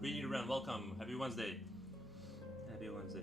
Greeting around, welcome. Happy Wednesday. Happy Wednesday.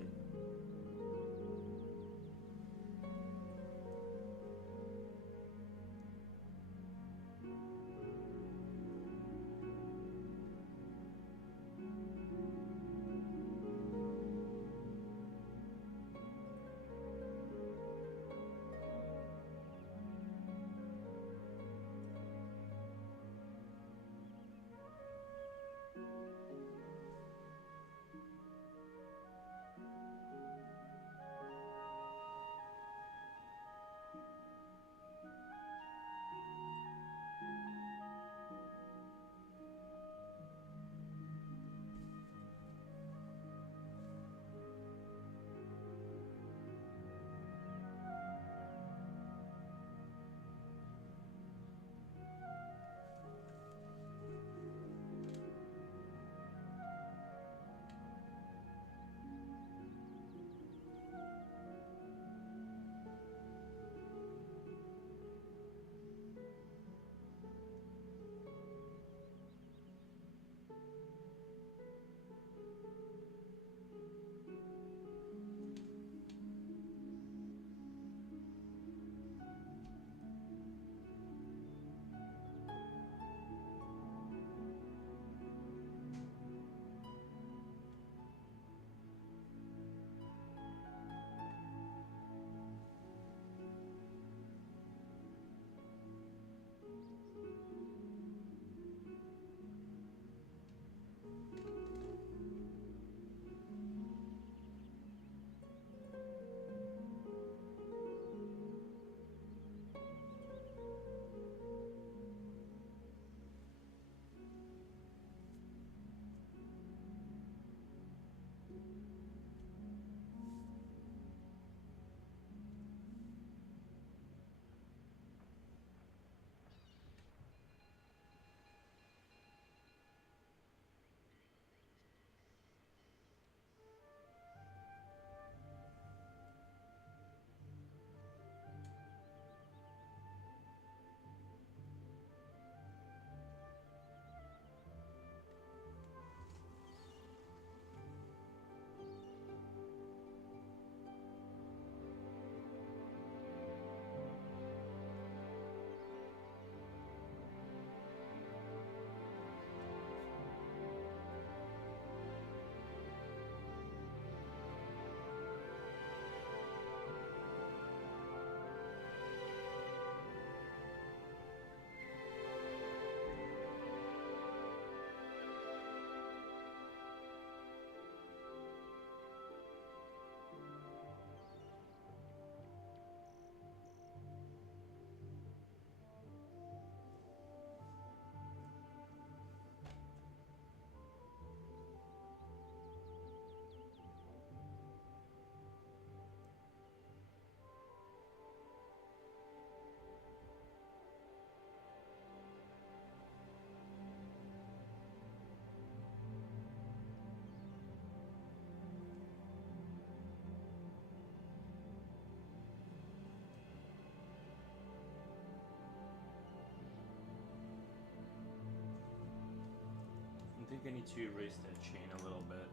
I think I need to erase that chain a little bit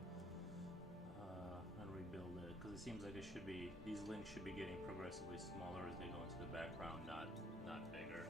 and rebuild it, because it seems like these links should be getting progressively smaller as they go into the background, not bigger.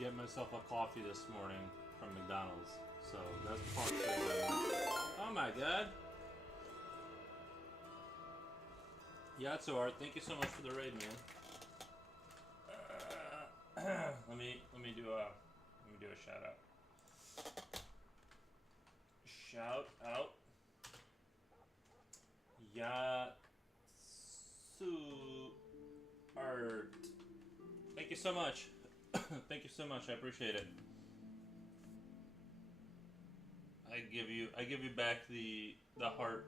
get myself a coffee this morning from McDonald's. So that's partially what oh my god. Yeah, it's alright. Thank you so much for the raid, man. let me do a shout out. Shout out. Yatsu Art. Thank you so much. Thank you so much. I appreciate it. I give you back the heart.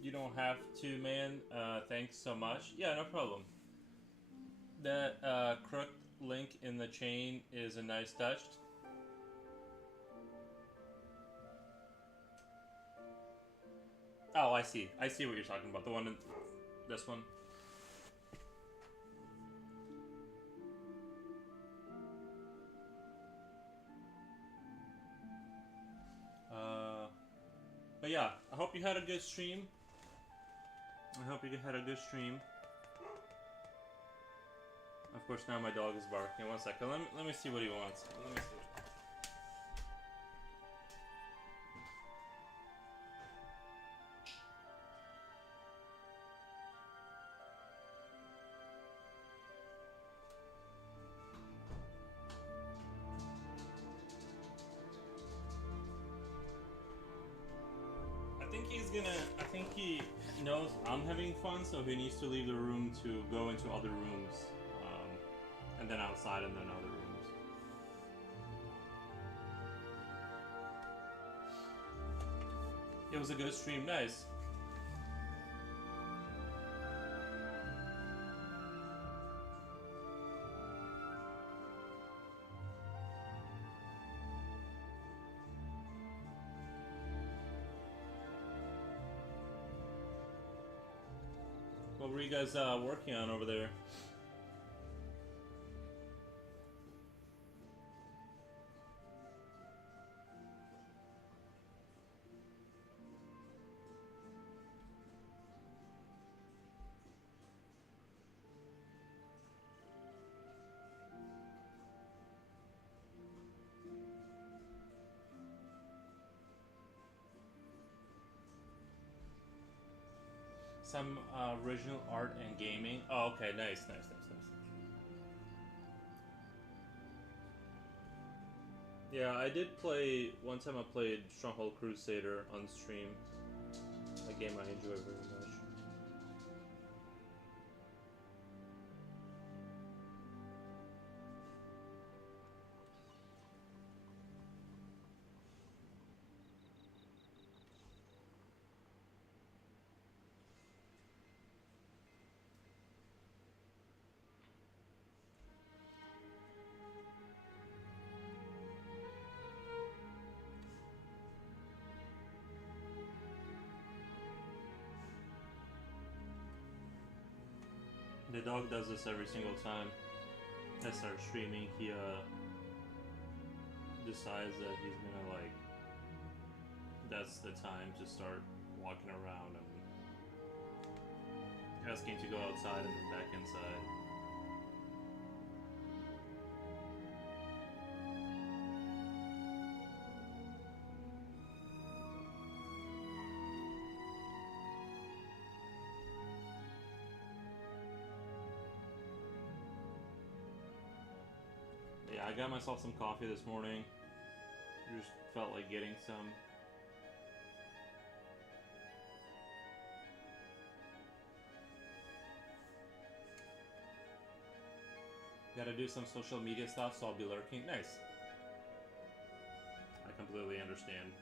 You don't have to, man. Thanks so much. Yeah, no problem. That crooked link in the chain is a nice touch. Oh, I see. I see what you're talking about. The one in this one. But yeah, I hope you had a good stream. I hope you had a good stream. Of course, now my dog is barking. 1 second. Let me see what he wants. Let me see. I think he knows I'm having fun, so he needs to leave the room to go into other rooms. And then outside and then other rooms. It was a good stream, nice. What were you guys working on over there? Some original art and gaming. Oh, okay, nice. Yeah, I did play, one time I played Stronghold Crusader on stream. A game I enjoy very much. The dog does this every single time I start streaming. He decides that he's gonna like, that's the time to start walking around and asking to go outside and then back inside. Yeah, I got myself some coffee this morning. Just felt like getting some. Gotta do some social media stuff, so I'll be lurking. Nice. I completely understand.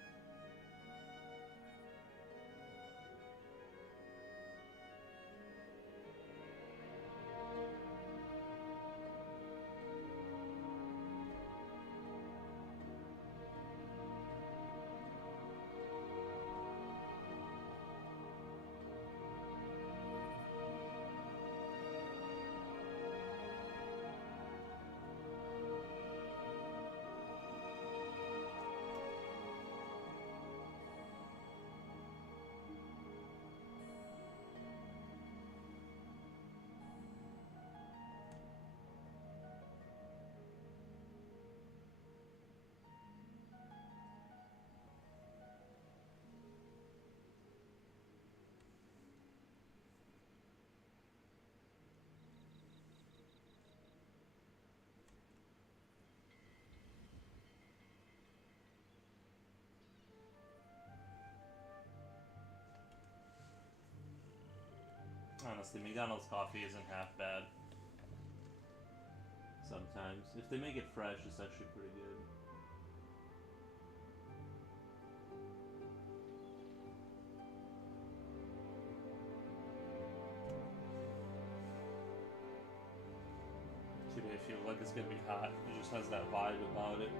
honestly, McDonald's coffee isn't half bad. Sometimes. If they make it fresh, it's actually pretty good. Today I feel like it's gonna be hot. It just has that vibe about it.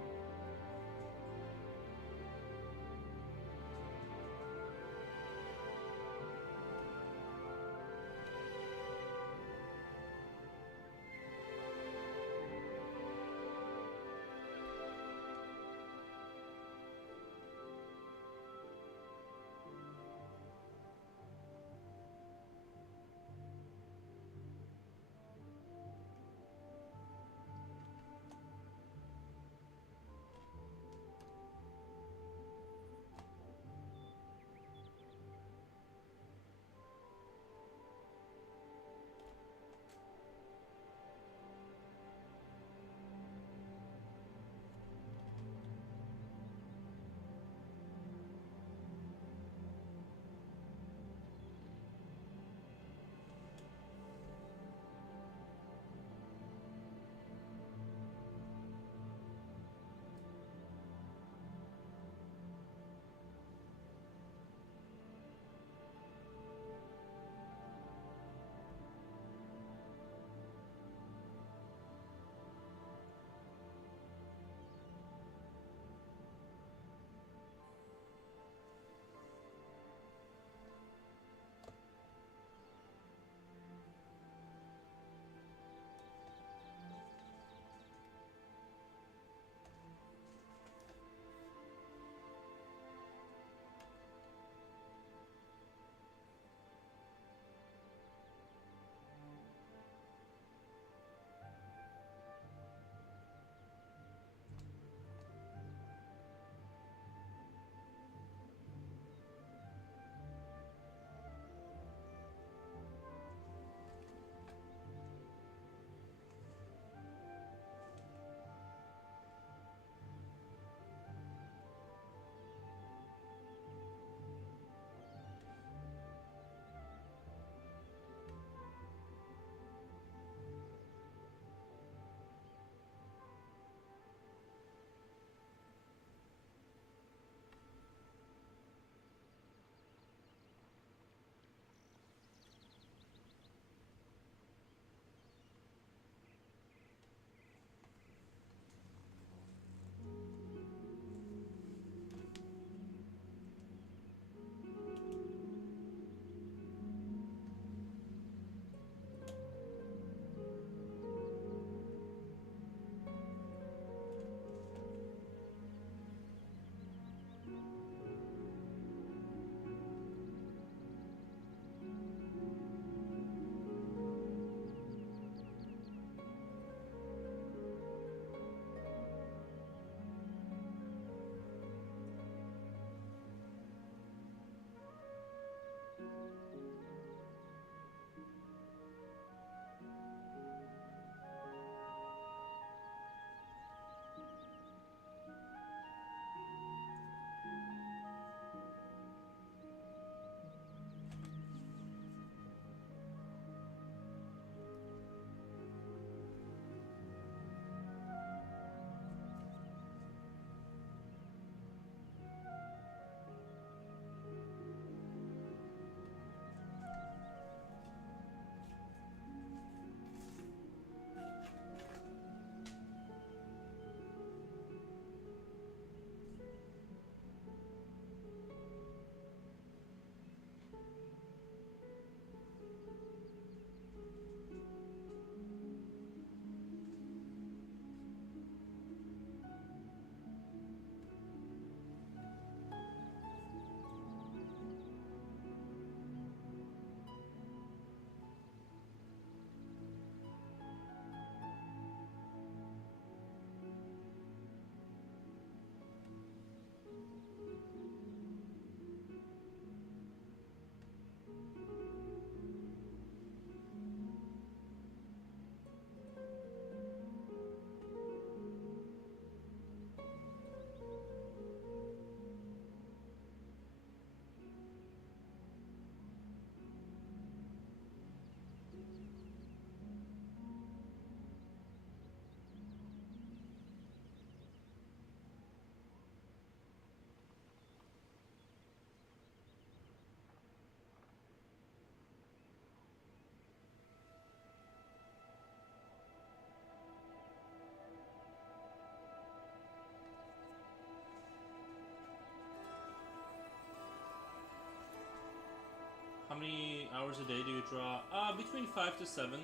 hours a day do you draw? Between 5 to 7.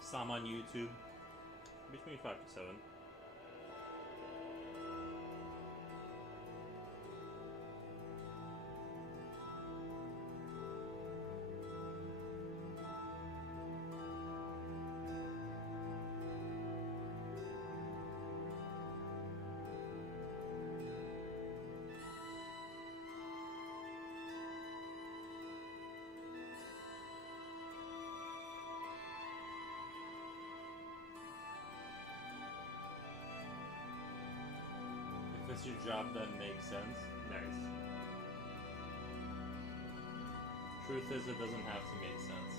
Some on YouTube. Between 5 to 7. If it's your job, then makes sense. Nice. Truth is, it doesn't have to make sense.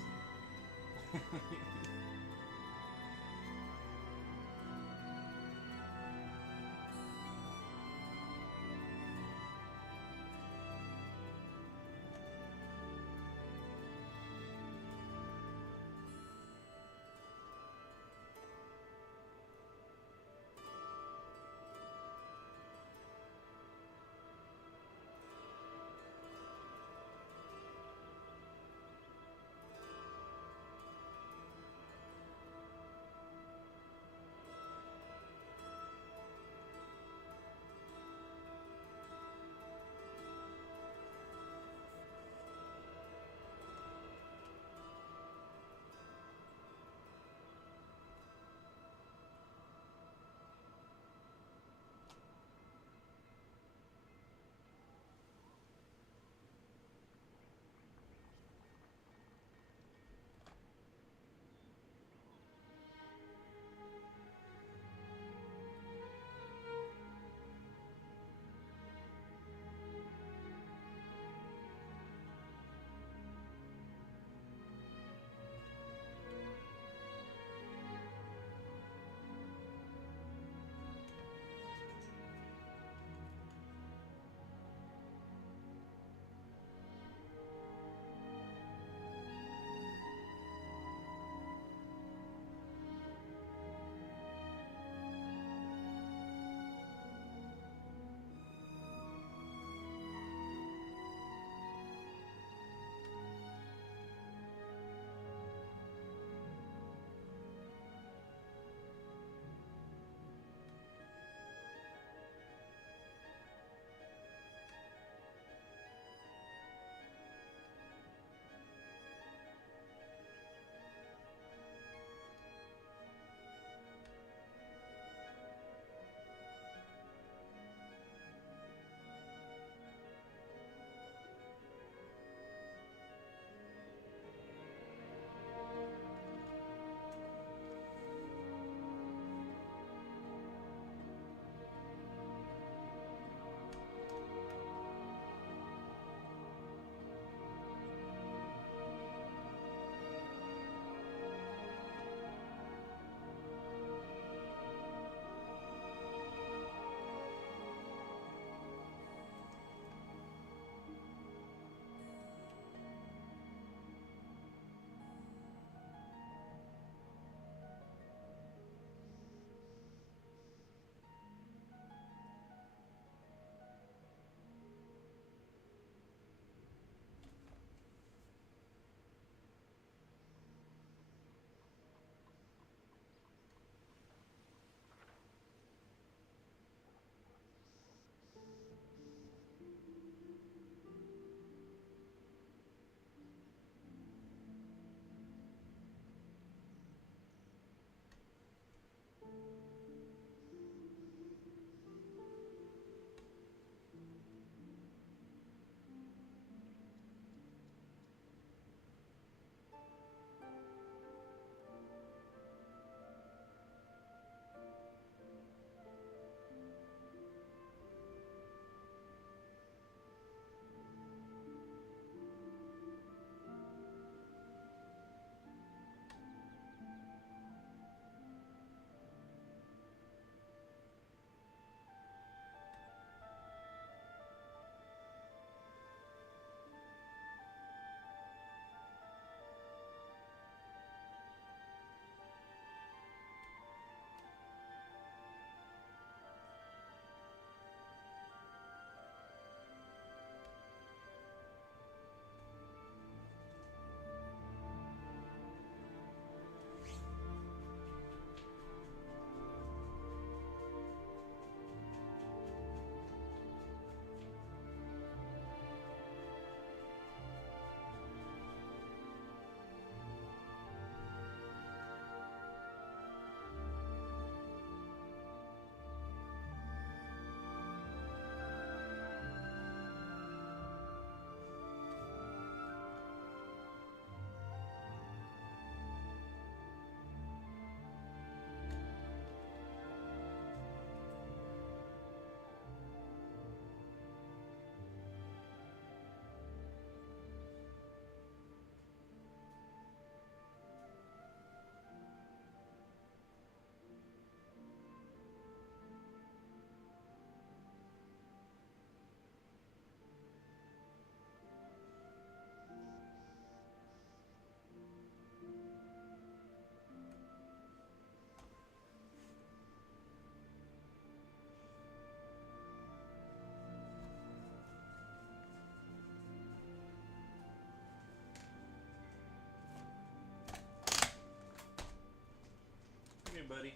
buddy.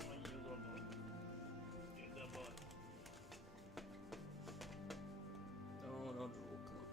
Oh, you little boy. You good boy. Oh, no drool. Come on.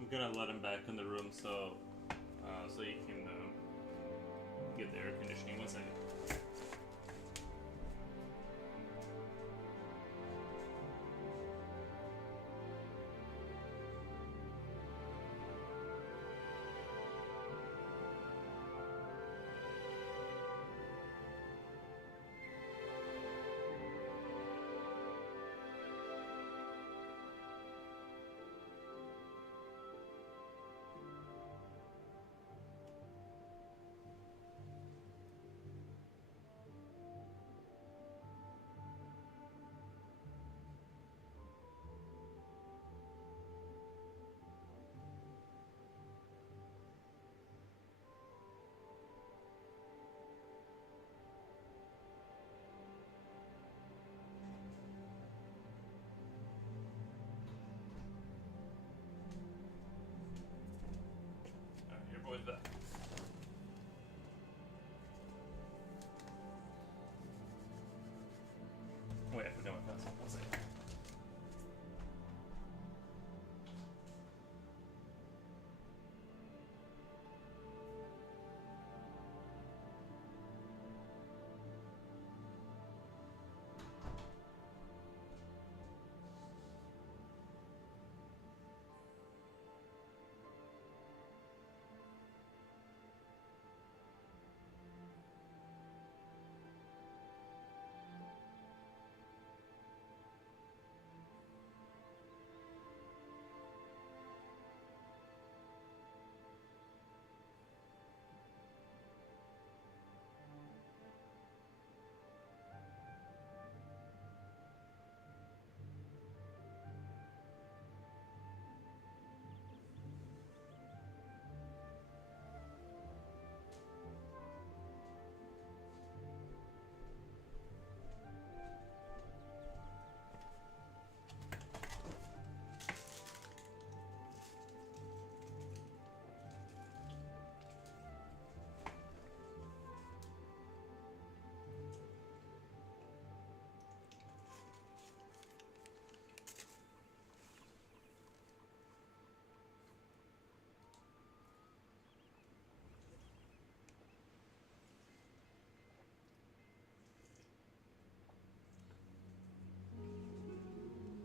I'm gonna let him back in the room so you can get the air conditioning. 1 second. Alright, your boy's back. Wait, I forgot my pencil. 1 second.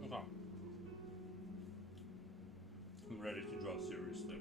Okay. I'm ready to draw seriously.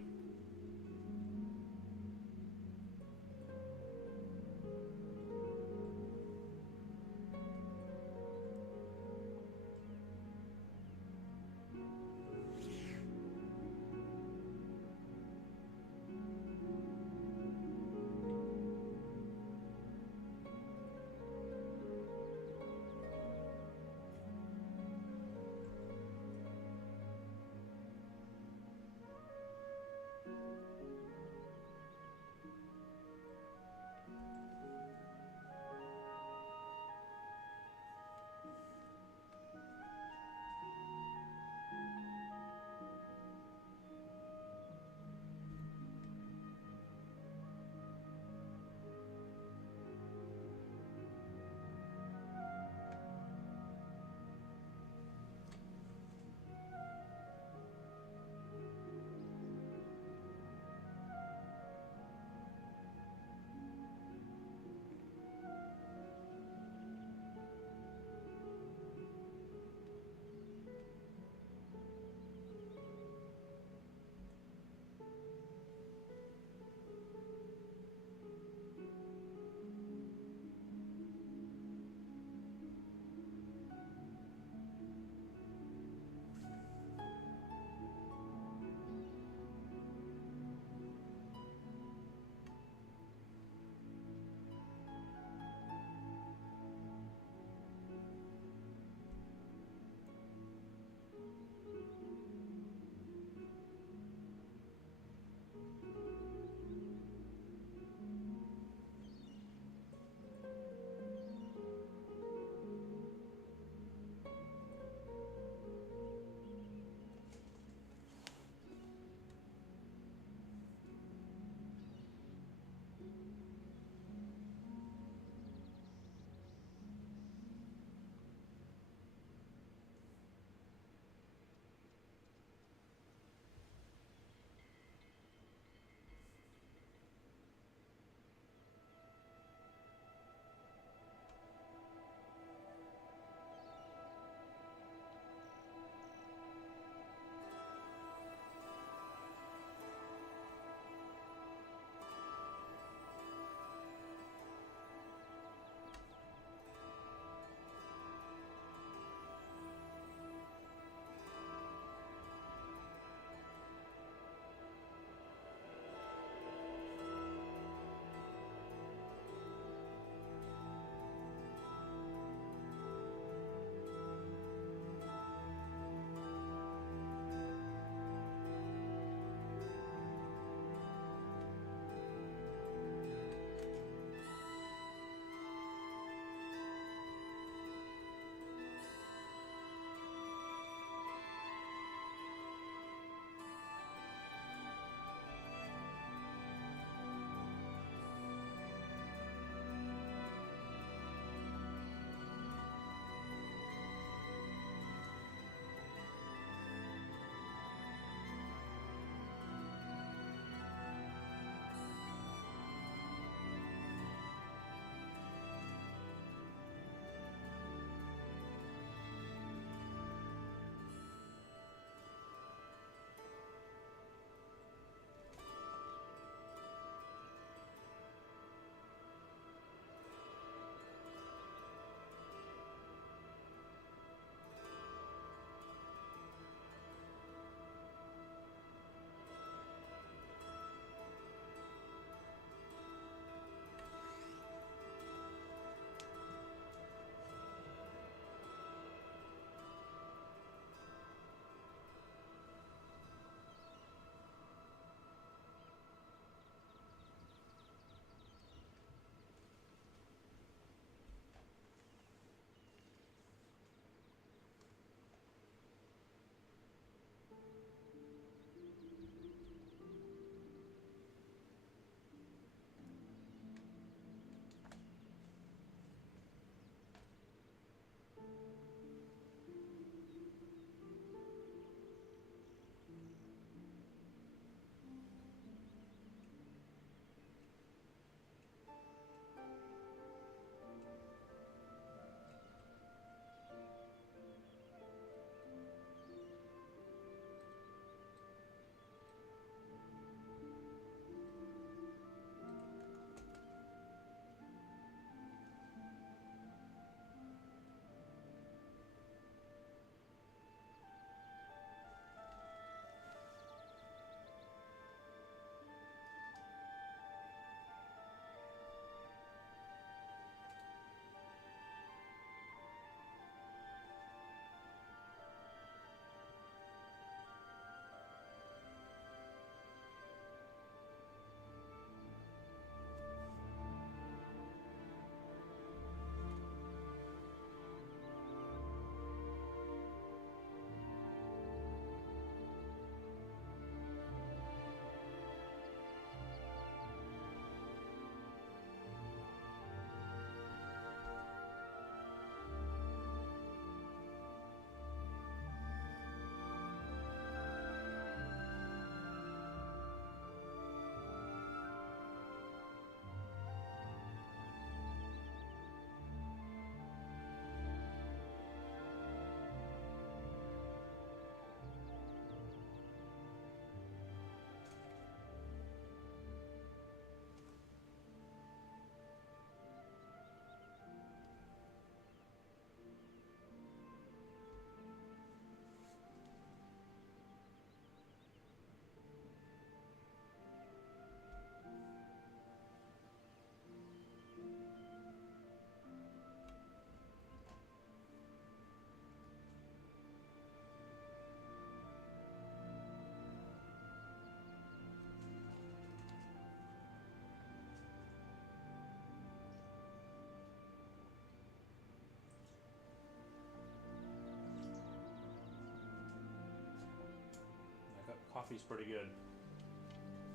coffee's pretty good.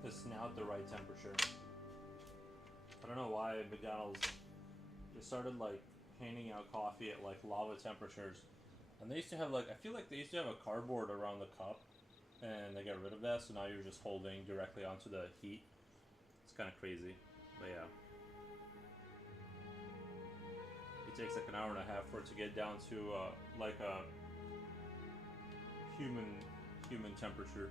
It's now at the right temperature. I don't know why McDonald's, they started like handing out coffee at like lava temperatures. And they used to have like, I feel like they used to have a cardboard around the cup, and they got rid of that, so now you're just holding directly onto the heat. It's kind of crazy, but yeah. It takes like an hour and a half for it to get down to like a human temperature.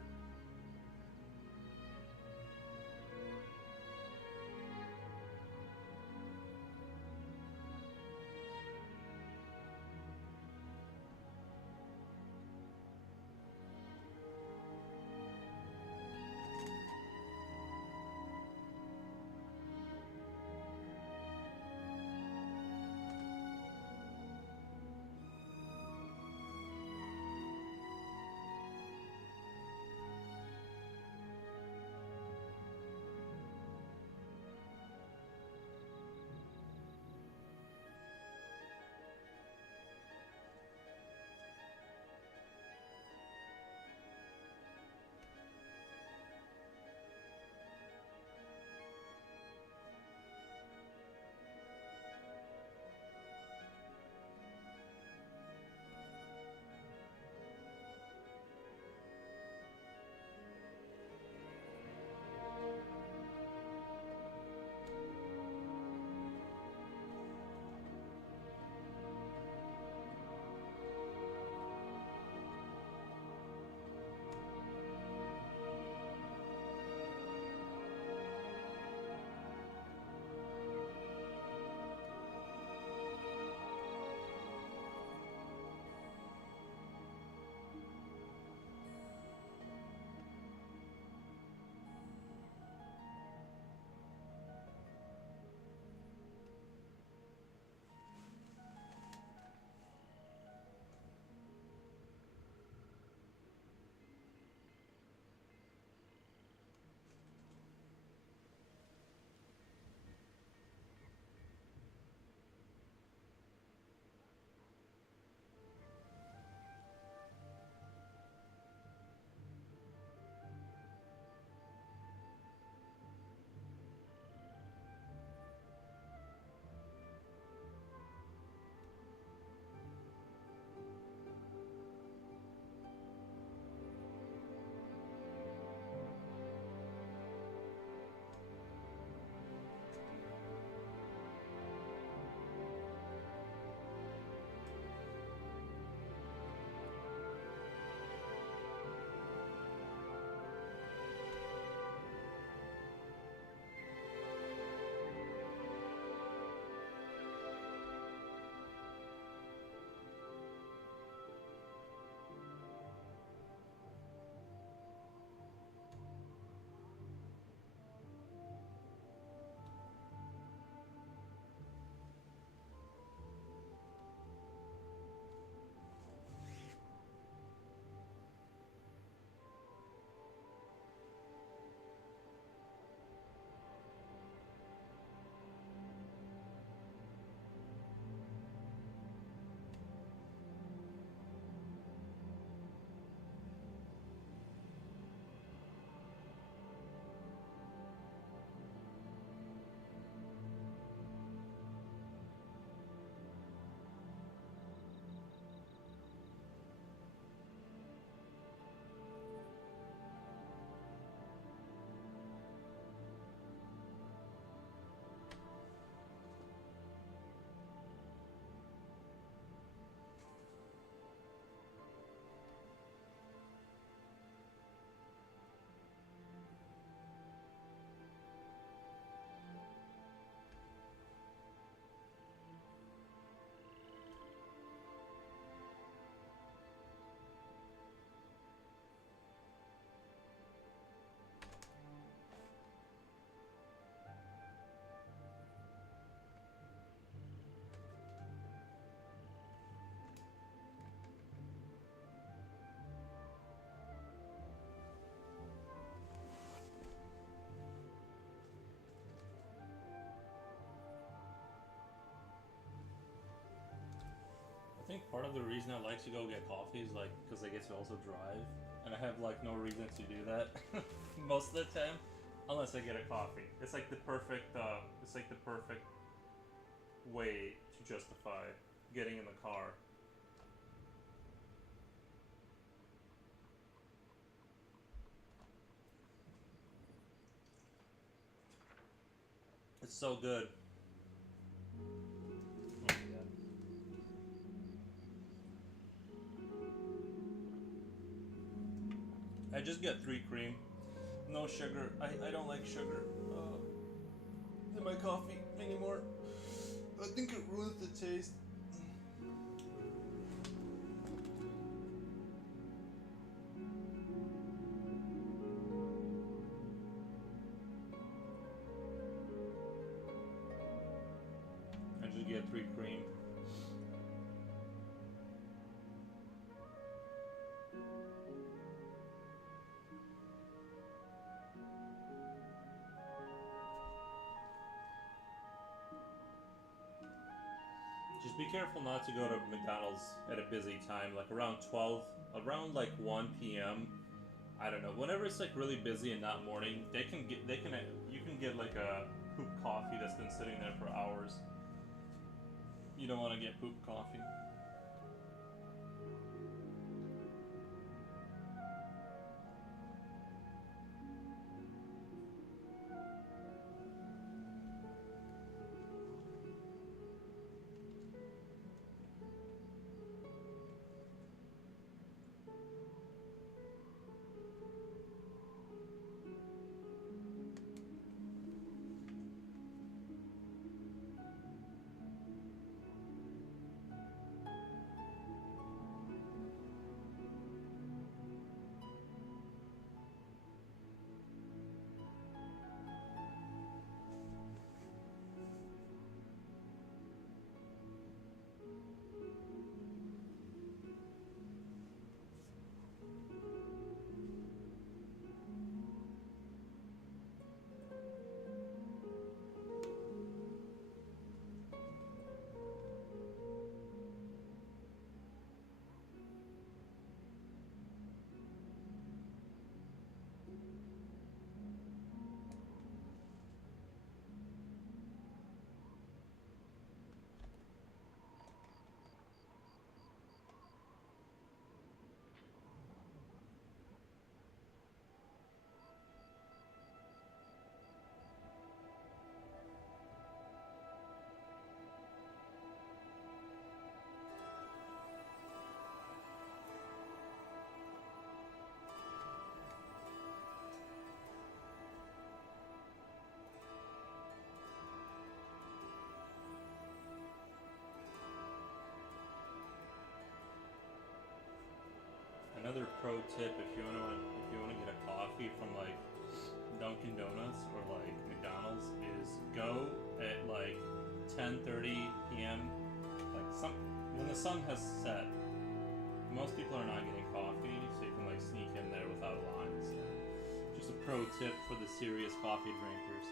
think part of the reason I like to go get coffee is like because I get to also drive, and I have like no reason to do that most of the time, unless I get a coffee. It's like the perfect. It's like the perfect way to justify getting in the car. It's so good. Oh, yeah. I just get 3 cream, no sugar. I don't like sugar in my coffee anymore. I think it ruins the taste. I just get 3 cream. Just be careful not to go to McDonald's at a busy time, like around 12, around like 1 p.m. I don't know. Whenever it's like really busy and not morning, you can get like a poop coffee that's been sitting there for hours. You don't want to get poop coffee. Another pro tip if you want to get a coffee from like Dunkin' Donuts or like McDonald's is go at like 10:30 p.m. like when the sun has set. Most people are not getting coffee, so you can like sneak in there without a line. So just a pro tip for the serious coffee drinkers.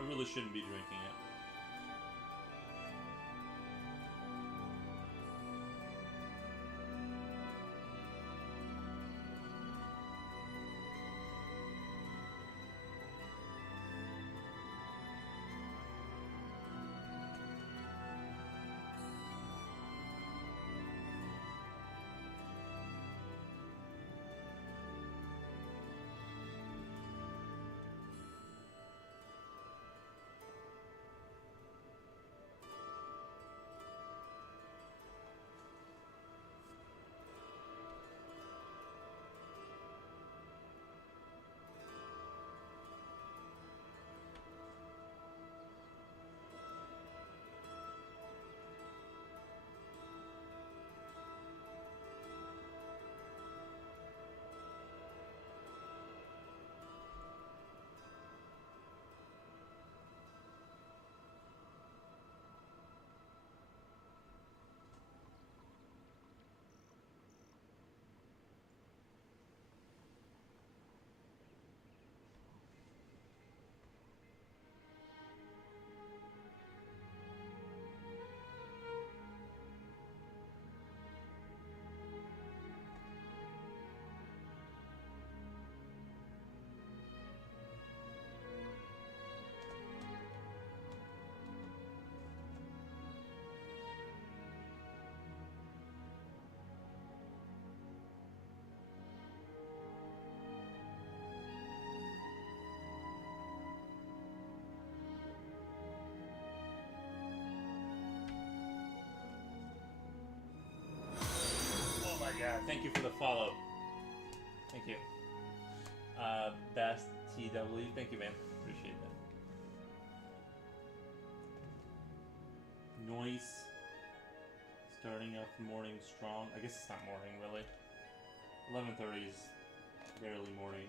I really shouldn't be drinking it. thank you for the follow. Thank you. Bast TW, thank you, man. Appreciate that. Noise. Starting off the morning strong. I guess it's not morning, really. 11:30 is barely morning.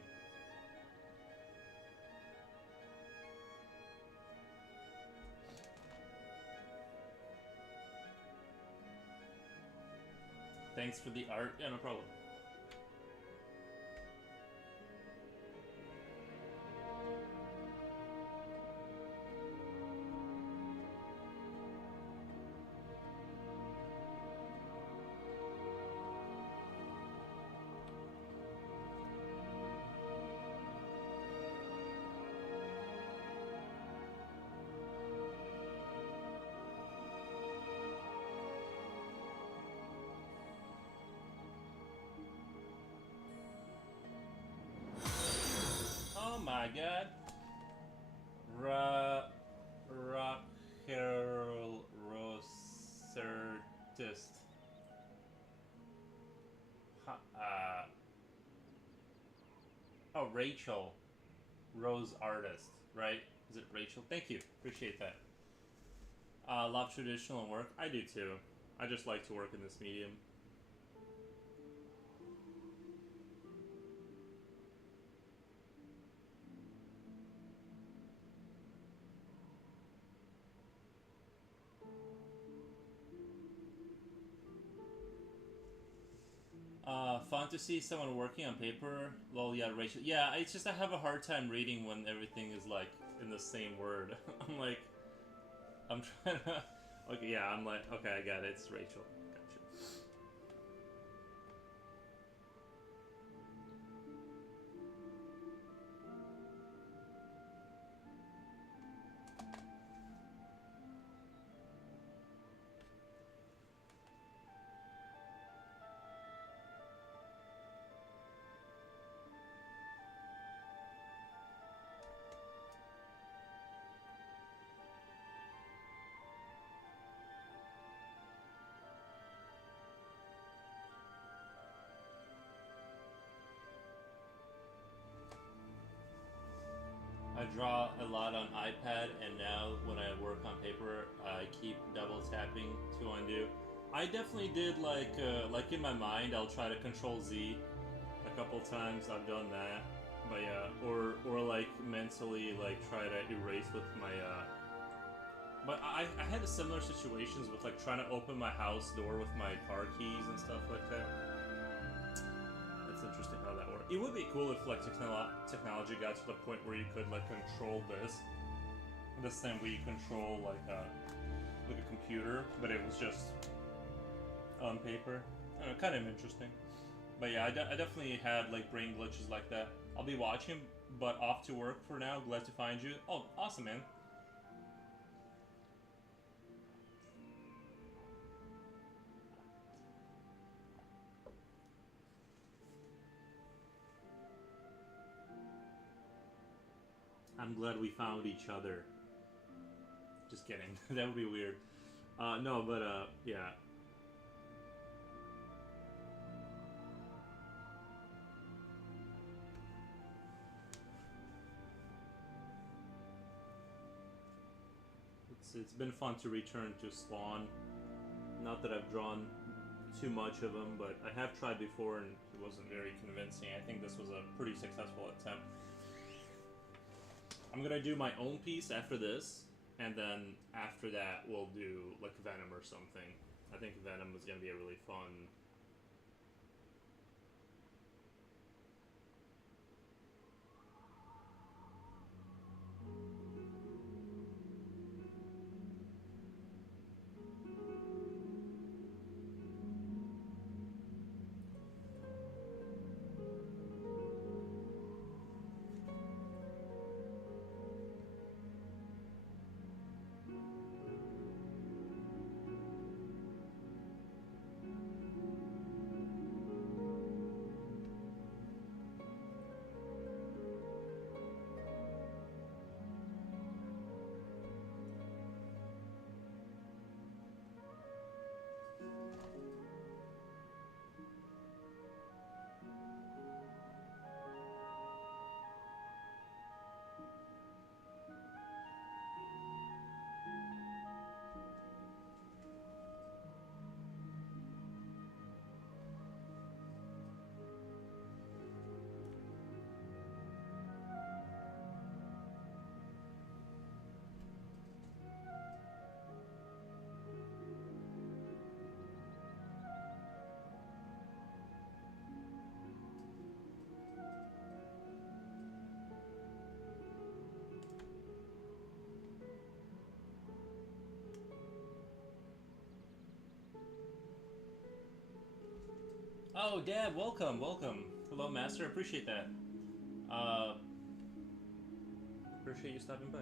Thanks for the art. Yeah, no problem. Oh my god. Raquel Rosertist. Oh, Rachel. Rose Artist, right? Is it Rachel? Thank you. Appreciate that. Love traditional work. I do too. I just like to work in this medium. Fun to see someone working on paper. Well, yeah, Rachel. Yeah, it's just I have a hard time reading when everything is like in the same word. I'm like, I'm trying to. Okay, yeah, I'm like, okay, I got it. It's Rachel. Gotcha. I draw a lot on iPad, and now when I work on paper, I keep double tapping to undo. I definitely did like in my mind, I'll try to Control Z a couple times. I've done that, but yeah, or like mentally like try to erase with my. But I had similar situations with like trying to open my house door with my car keys and stuff like that. That's interesting how that works. It would be cool if like technology got to the point where you could like control this thing where you control like a computer, but it was just on paper. I don't know, kind of interesting. But yeah, I definitely had like brain glitches like that. I'll be watching, but off to work for now. Glad to find you. Oh, awesome, man. I'm glad we found each other. Just kidding. That would be weird. No, but yeah. It's been fun to return to Spawn. Not that I've drawn too much of him, but I have tried before and he wasn't very convincing. I think this was a pretty successful attempt. I'm gonna do my own piece after this, and then after that we'll do like Venom or something. I think Venom is gonna be a really fun. Oh, Dad, welcome, welcome. Hello, Master. Appreciate that. Uh, appreciate you stopping by.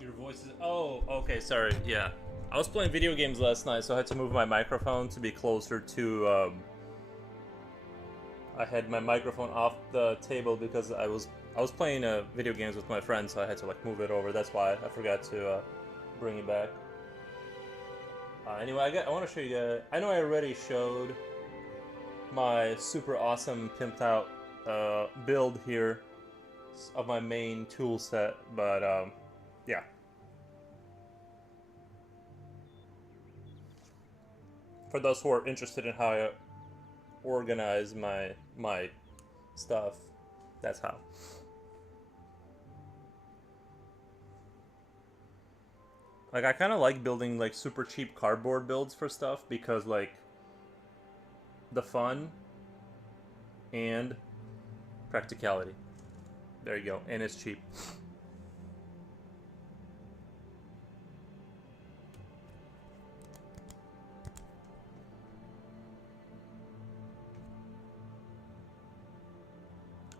Your voice is. Oh, okay, sorry. Yeah. I was playing video games last night, so I had to move my microphone to be closer to. I had my microphone off the table because I was playing video games with my friends, so I had to like move it over. That's why I forgot to bring it back. Anyway, I want to show you guys. I know I already showed my super awesome pimped out build here of my main tool set, but yeah. For those who are interested in how I organize my stuff, that's how. Like I kind of like building like super cheap cardboard builds for stuff because like the fun and practicality. There you go, and it's cheap.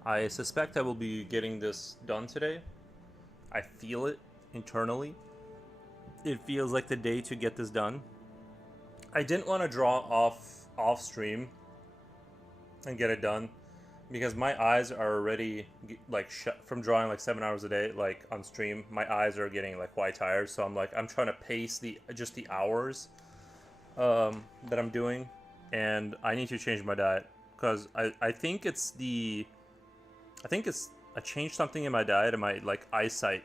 I suspect I will be getting this done today. I feel it internally. It feels like the day to get this done. I didn't want to draw off stream and get it done because my eyes are already like shut from drawing like 7 hours a day like on stream. My eyes are getting like quite tired, so I'm trying to pace the hours that I'm doing, and I need to change my diet because I think it's I changed something in my diet and my like eyesight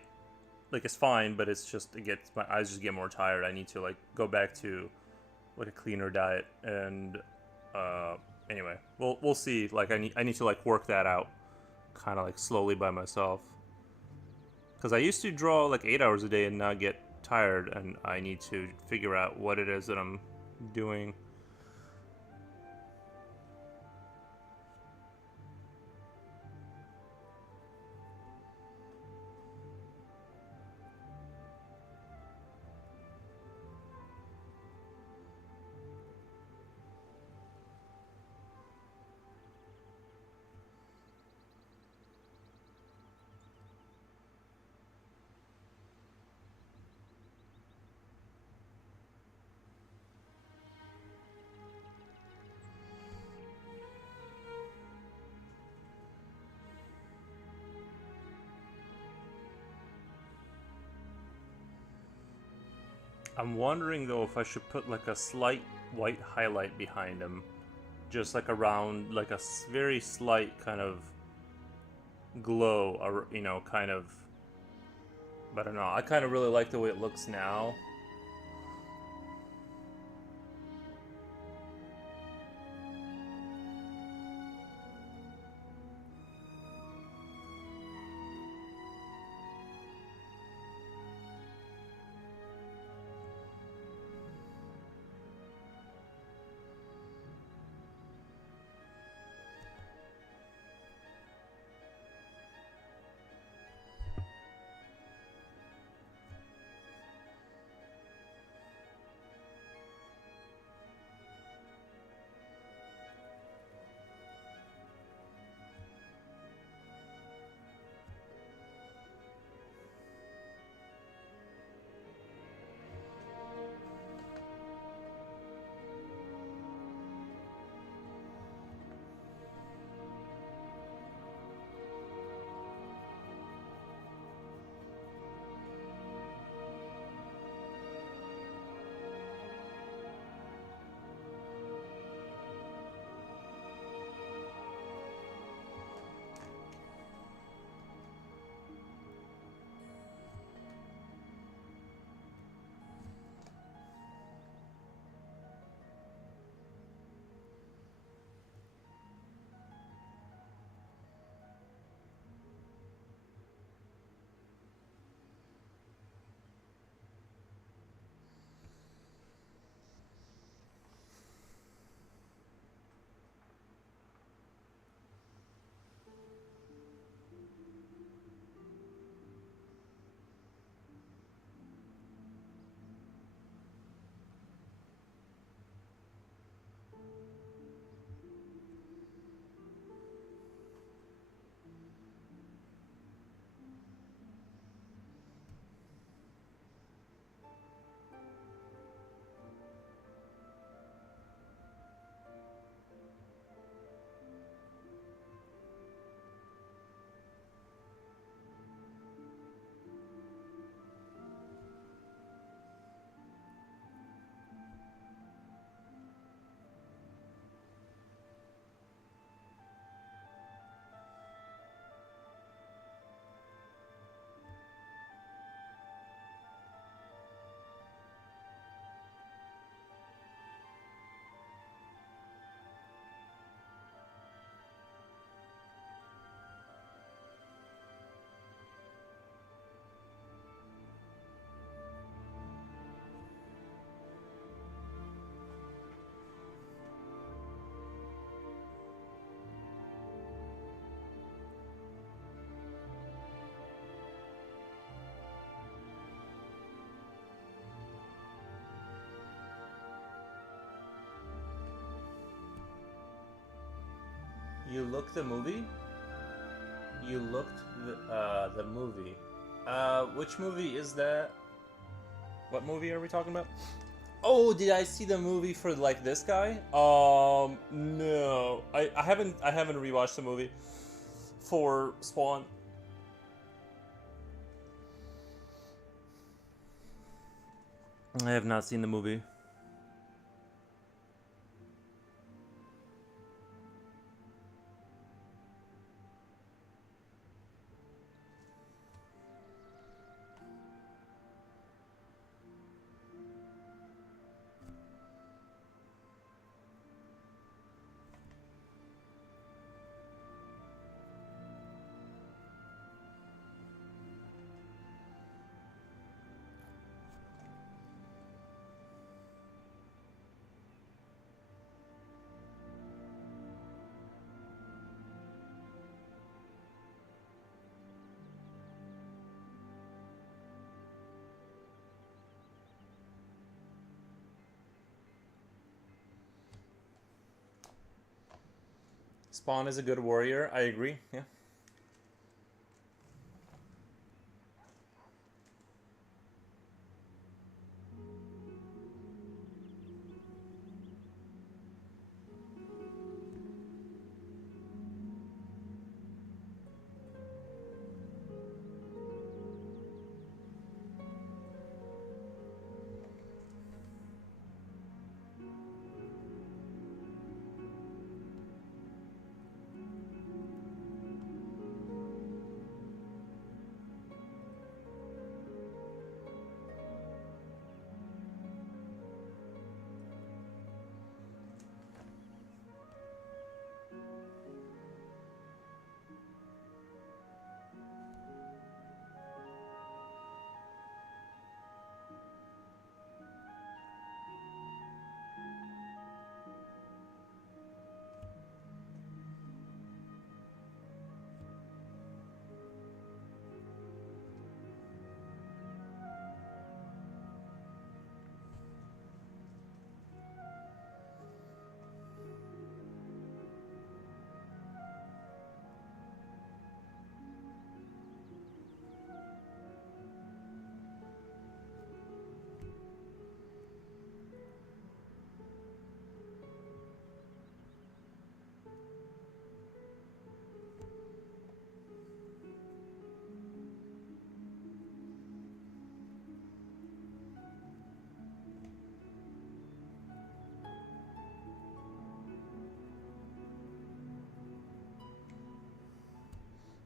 like it's fine, but it's just it gets my eyes just get more tired. I need to like go back to like a cleaner diet, and anyway, we'll see. Like I need to like work that out, kind of like slowly by myself, because I used to draw like 8 hours a day and not get tired, and I need to figure out what it is that I'm doing. I'm wondering though if I should put like a slight white highlight behind him, just like around like a very slight kind of glow, or kind of. But I don't know. I kind of really like the way it looks now. You looked the movie? You looked the movie. Which movie is that? What movie are we talking about? Oh, did I see the movie for like this guy? No. I haven't rewatched the movie for Spawn. I have not seen the movie. Spawn is a good warrior. I agree. Yeah.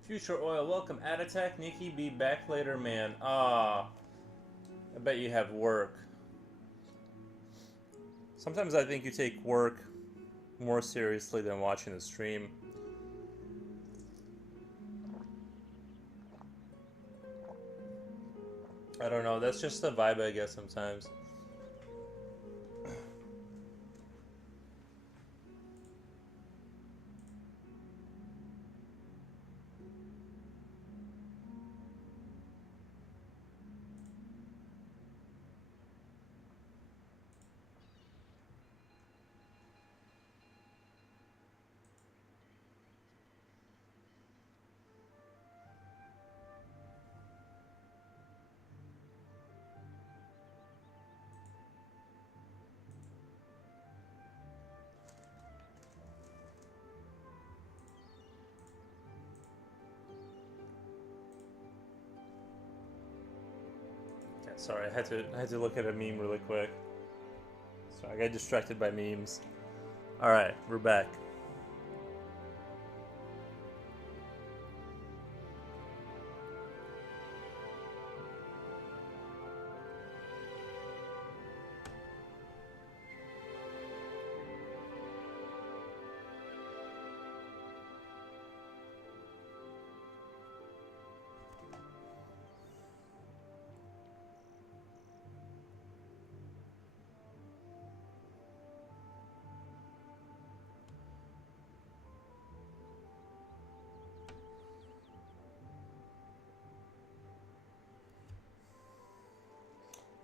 Future Oil, welcome. Ad Attack, Nikki, be back later, man. Ah, I bet you have work. Sometimes I think you take work more seriously than watching the stream. I don't know, that's just the vibe I guess sometimes. Sorry, I had to look at a meme really quick. Sorry, I got distracted by memes. Alright, we're back.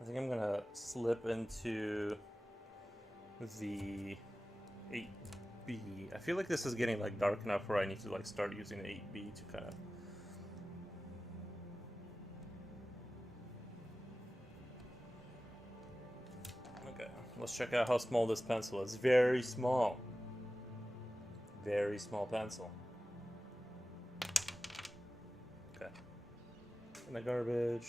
I think I'm gonna slip into the 8B. I feel like this is getting like dark enough where I need to like start using the 8B to kind of. Okay, let's check out how small this pencil is. Very small. Very small pencil. Okay. In the garbage.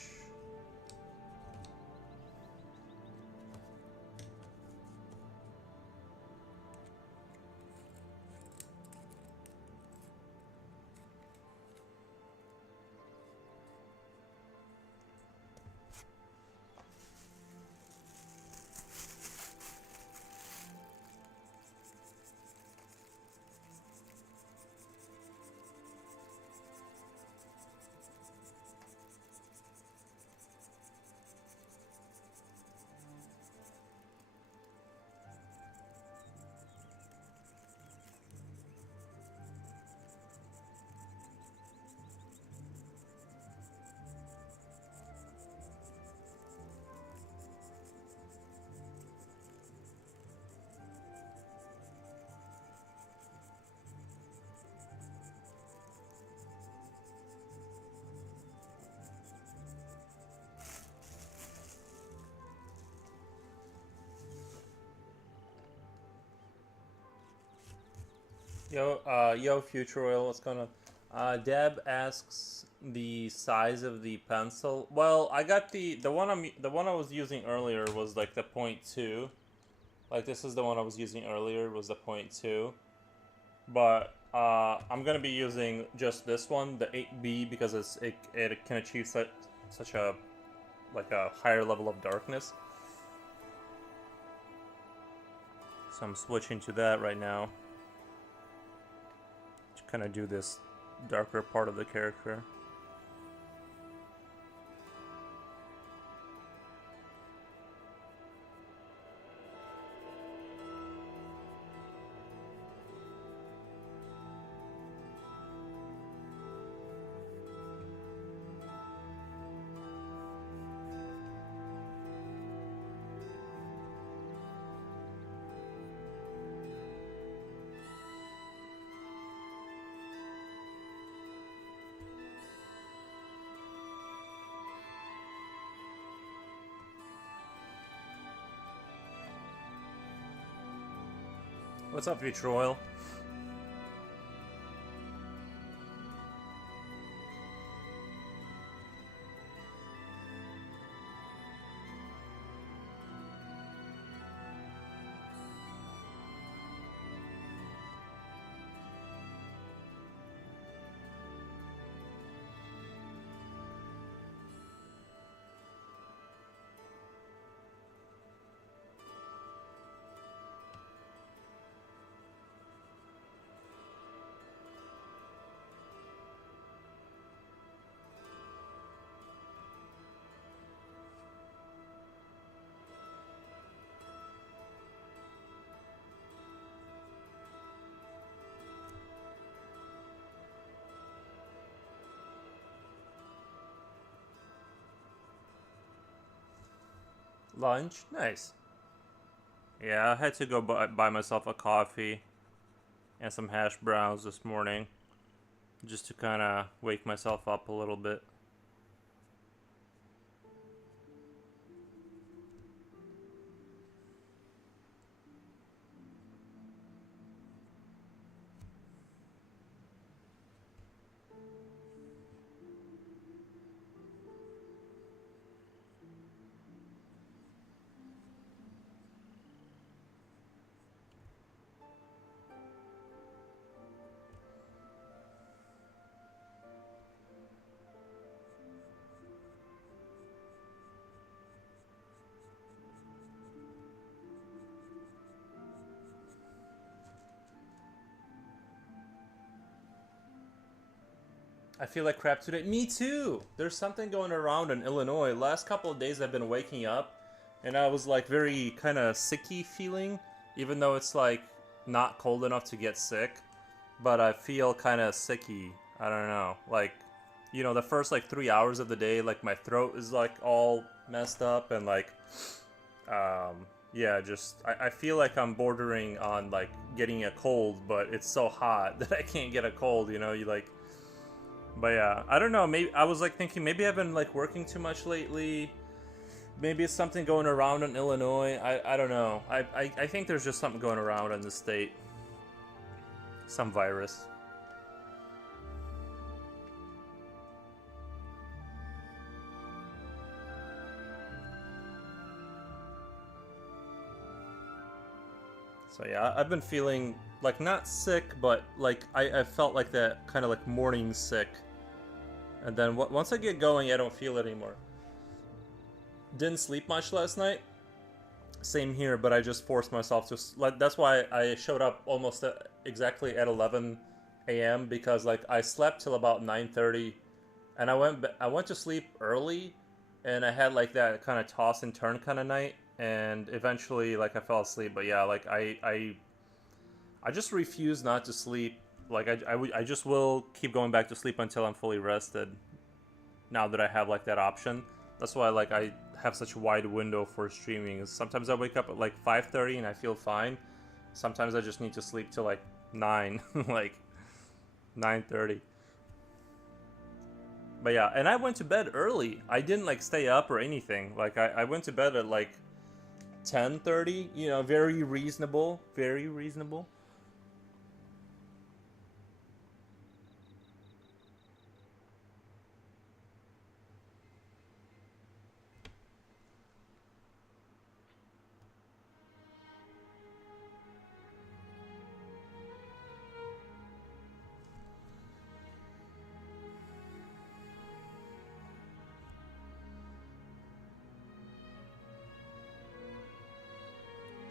Yo, Future Oil, what's going on? Deb asks the size of the pencil. Well, I got the one I was using earlier was like the 0.2. Like this is the one I was using earlier was the 0.2. But I'm gonna be using just this one, the 8B, because it can achieve such a like a higher level of darkness. So I'm switching to that right now. Kind of do this darker part of the character. What's up, Future Oil? Lunch? Nice. Yeah, I had to go buy myself a coffee and some hash browns this morning just to kind of wake myself up a little bit. I feel like crap today. Me too. There's something going around in Illinois. Last couple of days I've been waking up and I was like very kind of sicky feeling, even though it's like not cold enough to get sick, but I feel kind of sicky. I don't know. Like, you know, the first like 3 hours of the day, like my throat is like all messed up and like yeah, just I feel like I'm bordering on like getting a cold, but it's so hot that I can't get a cold. You know, you like. But yeah, I don't know. Maybe I was like thinking maybe I've been like working too much lately. Maybe it's something going around in Illinois. I don't know. I think there's just something going around in the state. Some virus. So yeah, I've been feeling like not sick, but like I felt like that kind of like morning sick. And then once I get going, I don't feel it anymore. Didn't sleep much last night. Same here, but I just forced myself to. Like, that's why I showed up almost exactly at 11 a.m. because like I slept till about 9:30, and I went to sleep early, and I had like that kind of toss and turn kind of night, and eventually like I fell asleep. But yeah, like I just refuse not to sleep. Like I just will keep going back to sleep until I'm fully rested. Now that I have like that option, that's why like I have such a wide window for streaming. Sometimes I wake up at like 5:30 and I feel fine. Sometimes I just need to sleep till like 9, like 9:30. But yeah, and I went to bed early. I didn't like stay up or anything. Like I went to bed at like 10:30. You know, very reasonable. Very reasonable.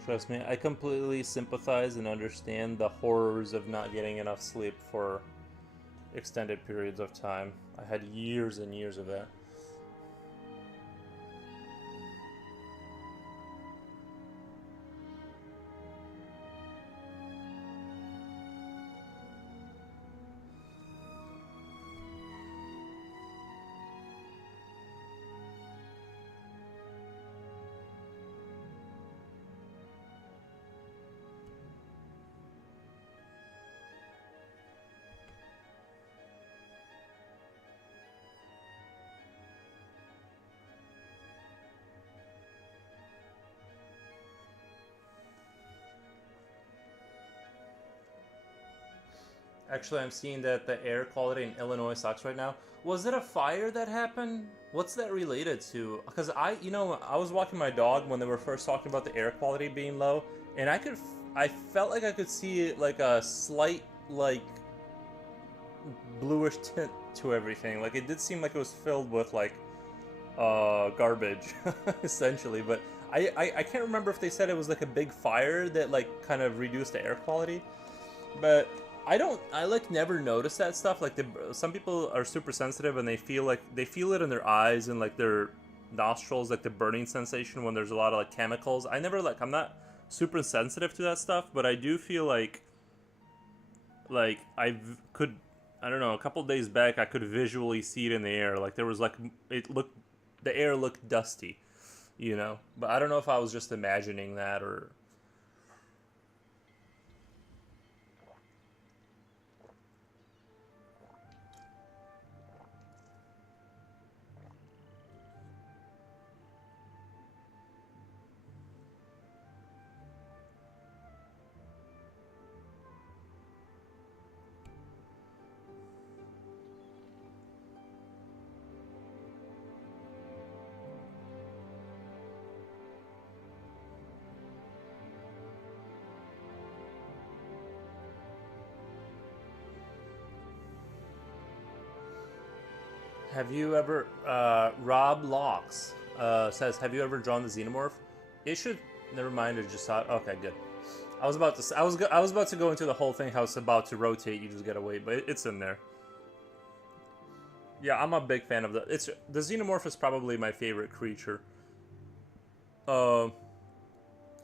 Trust me, I completely sympathize and understand the horrors of not getting enough sleep for extended periods of time. I had years and years of that. Actually, I'm seeing that the air quality in Illinois sucks right now. Was it a fire that happened? What's that related to? Because I was walking my dog when they were first talking about the air quality being low, and I felt like I could see like a slight like bluish tint to everything. Like it did seem like it was filled with like garbage, essentially. But I can't remember if they said it was like a big fire that like kind of reduced the air quality. But I like never notice that stuff. Like some people are super sensitive and they feel it in their eyes and like their nostrils, like the burning sensation when there's a lot of like chemicals. I'm not super sensitive to that stuff, but I do feel like could, I don't know, a couple days back I could visually see it in the air. Like there was like the air looked dusty, you know. But I don't know if I was just imagining that or. Have you ever, Rob Locks says, have you ever drawn the xenomorph? It should, never mind, it just thought, okay, good. I was about to, I was about to go into the whole thing, how it's about to rotate, you just gotta wait, but it's in there. Yeah, I'm a big fan of the xenomorph is probably my favorite creature. Uh,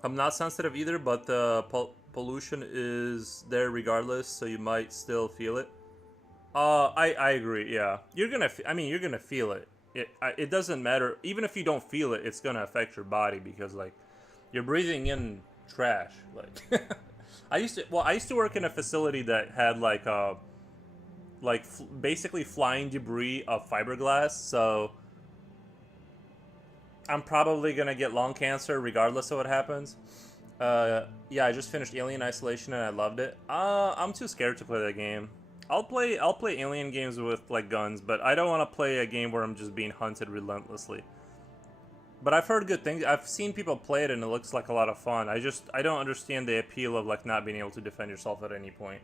I'm not sensitive either, but the pollution is there regardless, so you might still feel it. I agree. Yeah, I mean, you're gonna feel it. It doesn't matter. Even if you don't feel it, it's gonna affect your body because like You're breathing in trash. Like, I used to work in a facility that had basically flying debris of fiberglass. So I'm probably gonna get lung cancer regardless of what happens. Yeah, I just finished Alien Isolation and I loved it. I'm too scared to play that game. I'll play Alien games with like guns, but I don't want to play a game where I'm just being hunted relentlessly. But I've heard good things. I've seen people play it and it looks like a lot of fun. I don't understand the appeal of like not being able to defend yourself at any point.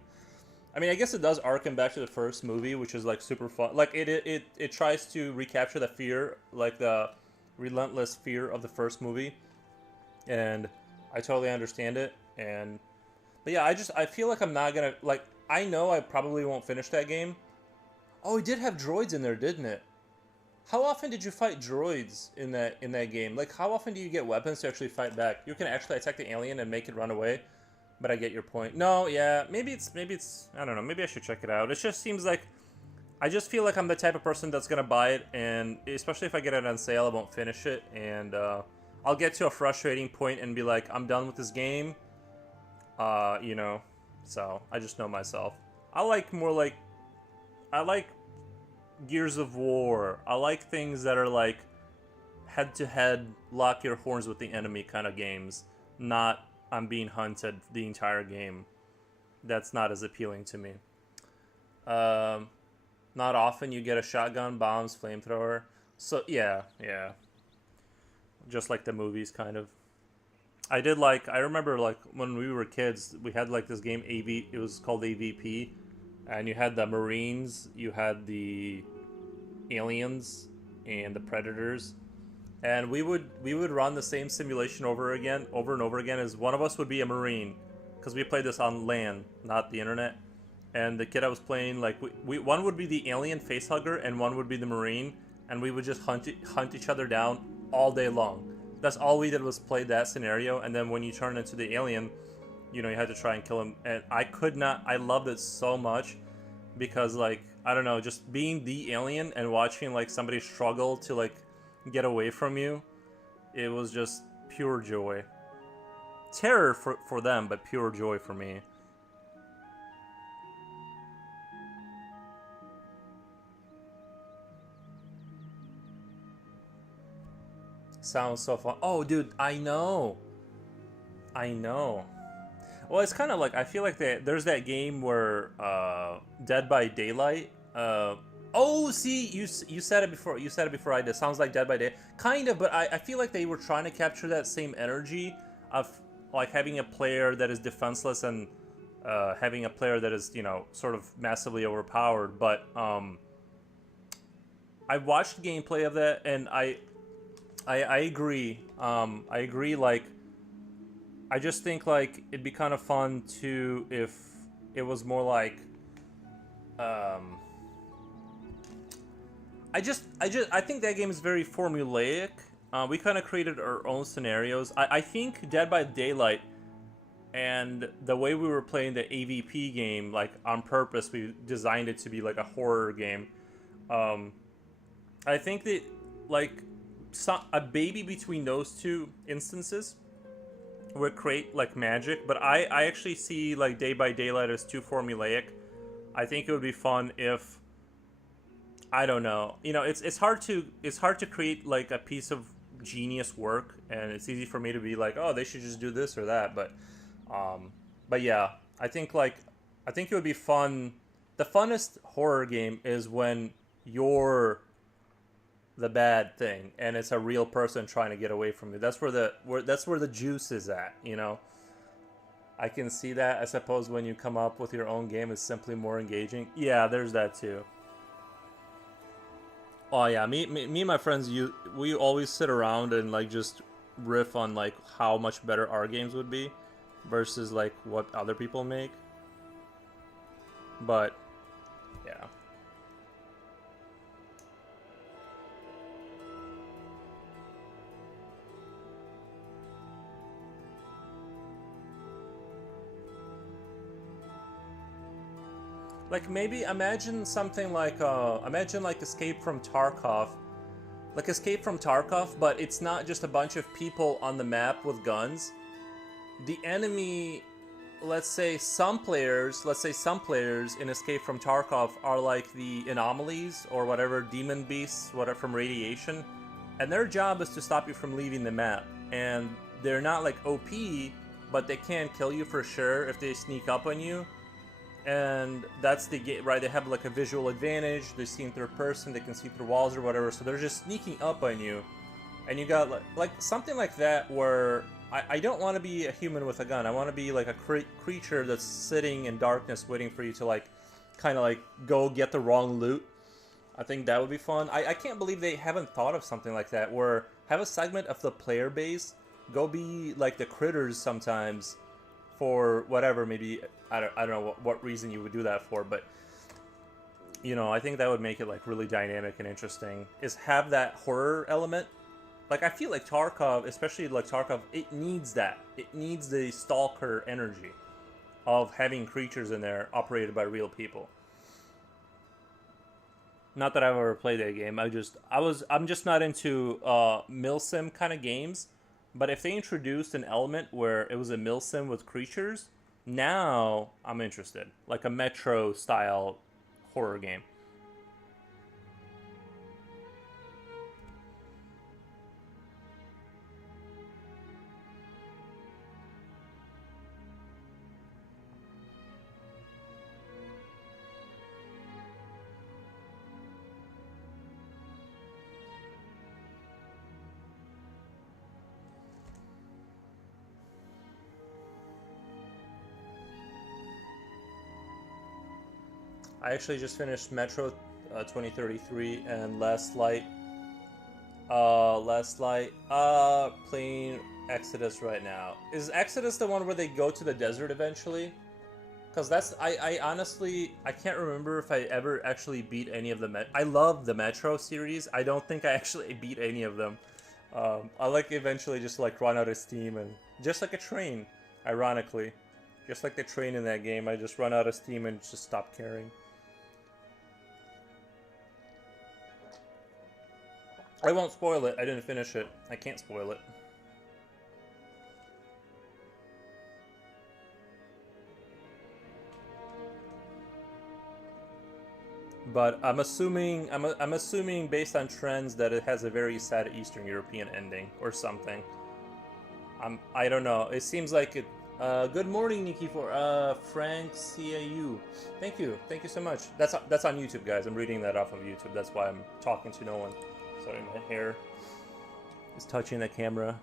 I mean, I guess it does harken back to the first movie, which is like super fun. Like it tries to recapture the fear, like the relentless fear of the first movie, and I totally understand it. But yeah, I feel like I'm not gonna like. I know I probably won't finish that game. Oh, it did have droids in there, didn't it? How often did you fight droids in that game? Like, how often do you get weapons to actually fight back? You can actually attack the alien and make it run away. But I get your point. No, yeah, maybe it's I don't know. Maybe I should check it out. It just seems like I just feel like I'm the type of person that's gonna buy it, and especially if I get it on sale, I won't finish it, and I'll get to a frustrating point and be like, I'm done with this game. You know. So I just know myself. I like Gears of War. I like things that are like head-to-head, lock your horns with the enemy kind of games. Not I'm being hunted the entire game. That's not as appealing to me. Not often you get a shotgun, bombs, flamethrower. So yeah. Just like the movies, kind of. I remember like when we were kids, we had like this game it was called AVP, and you had the Marines, you had the aliens, and the Predators, and we would run the same simulation over and over again. As one of us would be a Marine, because we played this on LAN, not the internet, and the kid I was playing, like one would be the alien facehugger and one would be the Marine, and we would just hunt each other down all day long. That's all we did was play that scenario, and then when you turn into the alien, you know, you had to try and kill him, and I loved it so much, because like, I don't know, just being the alien and watching like somebody struggle to like get away from you, it was just pure joy. Terror for them, but pure joy for me. Sounds so fun. Oh, dude, I know. Well, it's kind of like, I feel like there's that game where Dead by Daylight. Oh, see, you said it before. You said it before I did. Sounds like Dead by Day, kind of. But I feel like they were trying to capture that same energy of like having a player that is defenseless and having a player that is, you know, sort of massively overpowered. But I watched gameplay of that, and I agree. I agree. Like, I just think like it'd be kind of fun too if it was more like, I think that game is very formulaic. We kind of created our own scenarios. I think Dead by Daylight and the way we were playing the AVP game, like on purpose, we designed it to be like a horror game. I think that like a baby between those two instances would create like magic, but I actually see like Day by Daylight as too formulaic. I think it would be fun if, I don't know, you know, it's hard to create like a piece of genius work, and it's easy for me to be like, oh, they should just do this or that, but yeah, I think it would be fun. The funnest horror game is when you're the bad thing and it's a real person trying to get away from you. That's where the juice is at, you know. I can see that. I suppose when you come up with your own game, it's simply more engaging. Yeah, there's that too. Oh yeah, me and my friends, we always sit around and like just riff on like how much better our games would be versus like what other people make. But yeah. Like maybe imagine something like Escape from Tarkov, like Escape from Tarkov, but it's not just a bunch of people on the map with guns. The enemy, let's say some players in Escape from Tarkov are like the anomalies or whatever, demon beasts, whatever, from radiation, and their job is to stop you from leaving the map. And they're not like OP, but they can kill you for sure if they sneak up on you. And that's the game, right? They have like a visual advantage. They see in third person, they can see through walls or whatever, so they're just sneaking up on you. And you got like something like that where I don't want to be a human with a gun. I want to be like a creature that's sitting in darkness waiting for you to like kind of like go get the wrong loot. I think that would be fun. I can't believe they haven't thought of something like that, where have a segment of the player base go be like the critters sometimes for whatever, maybe I don't know what reason you would do that for, but you know, I think that would make it like really dynamic and interesting, is have that horror element. Like, I feel like Tarkov, especially like Tarkov, it needs that. It needs the stalker energy of having creatures in there operated by real people. Not that I've ever played that game. I'm just not into milsim kind of games. But if they introduced an element where it was a milsim with creatures, now I'm interested. Like a Metro style horror game. I actually just finished Metro 2033 and Last Light. Playing Exodus right now. Is Exodus the one where they go to the desert eventually? Because that's, I honestly, I can't remember if I ever actually beat any of the I love the Metro series. I don't think I actually beat any of them. I like eventually just like run out of steam, and just like a train, ironically. Just like the train in that game, I just run out of steam and just stop caring. I won't spoil it. I didn't finish it. I can't spoil it. But I'm assuming I'm assuming based on trends that it has a very sad Eastern European ending or something. I don't know. It seems like it. Good morning, Nikki, for Frank CAU. Thank you so much. That's on YouTube, guys. I'm reading that off of YouTube. That's why I'm talking to no one. Sorry, my hair is touching the camera.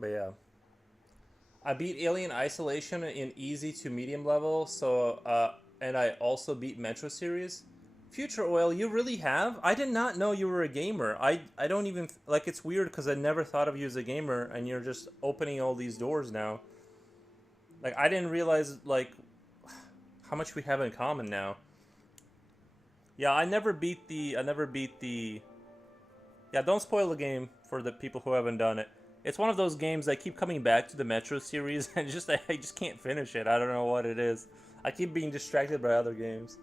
But yeah. I beat Alien Isolation in easy to medium level, so and I also beat Metro series. Future Oil, you really have? I did not know you were a gamer. I don't even like, it's weird because I never thought of you as a gamer, and you're just opening all these doors now. Like, I didn't realize like how much we have in common now. Yeah, I never beat the Yeah, don't spoil the game for the people who haven't done it. It's one of those games I keep coming back to the Metro series and I just can't finish it. I don't know what it is. I keep being distracted by other games.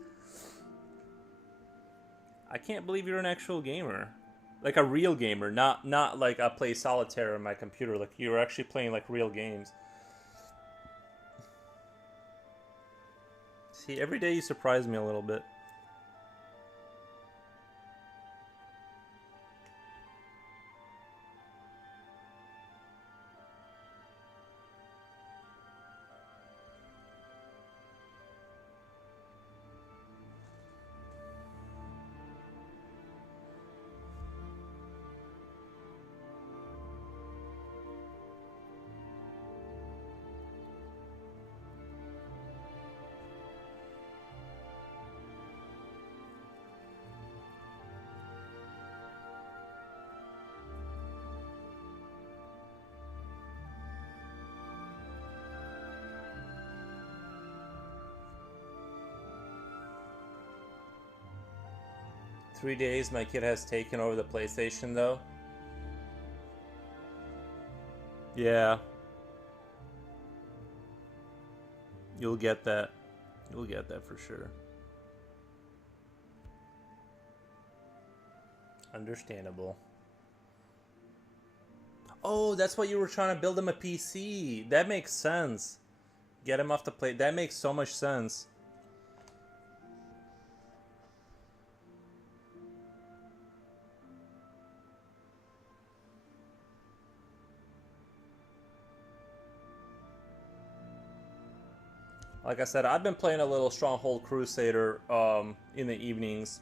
I can't believe you're an actual gamer. Like a real gamer, not like I play solitaire on my computer. Like, you're actually playing like real games. See, every day you surprise me a little bit. 3 days my kid has taken over the PlayStation though. Yeah. You'll get that. You'll get that for sure. Understandable. Oh, that's what you were trying to build him a PC. That makes sense. Get him off the plate. That makes so much sense. Like I said, I've been playing a little Stronghold Crusader in the evenings.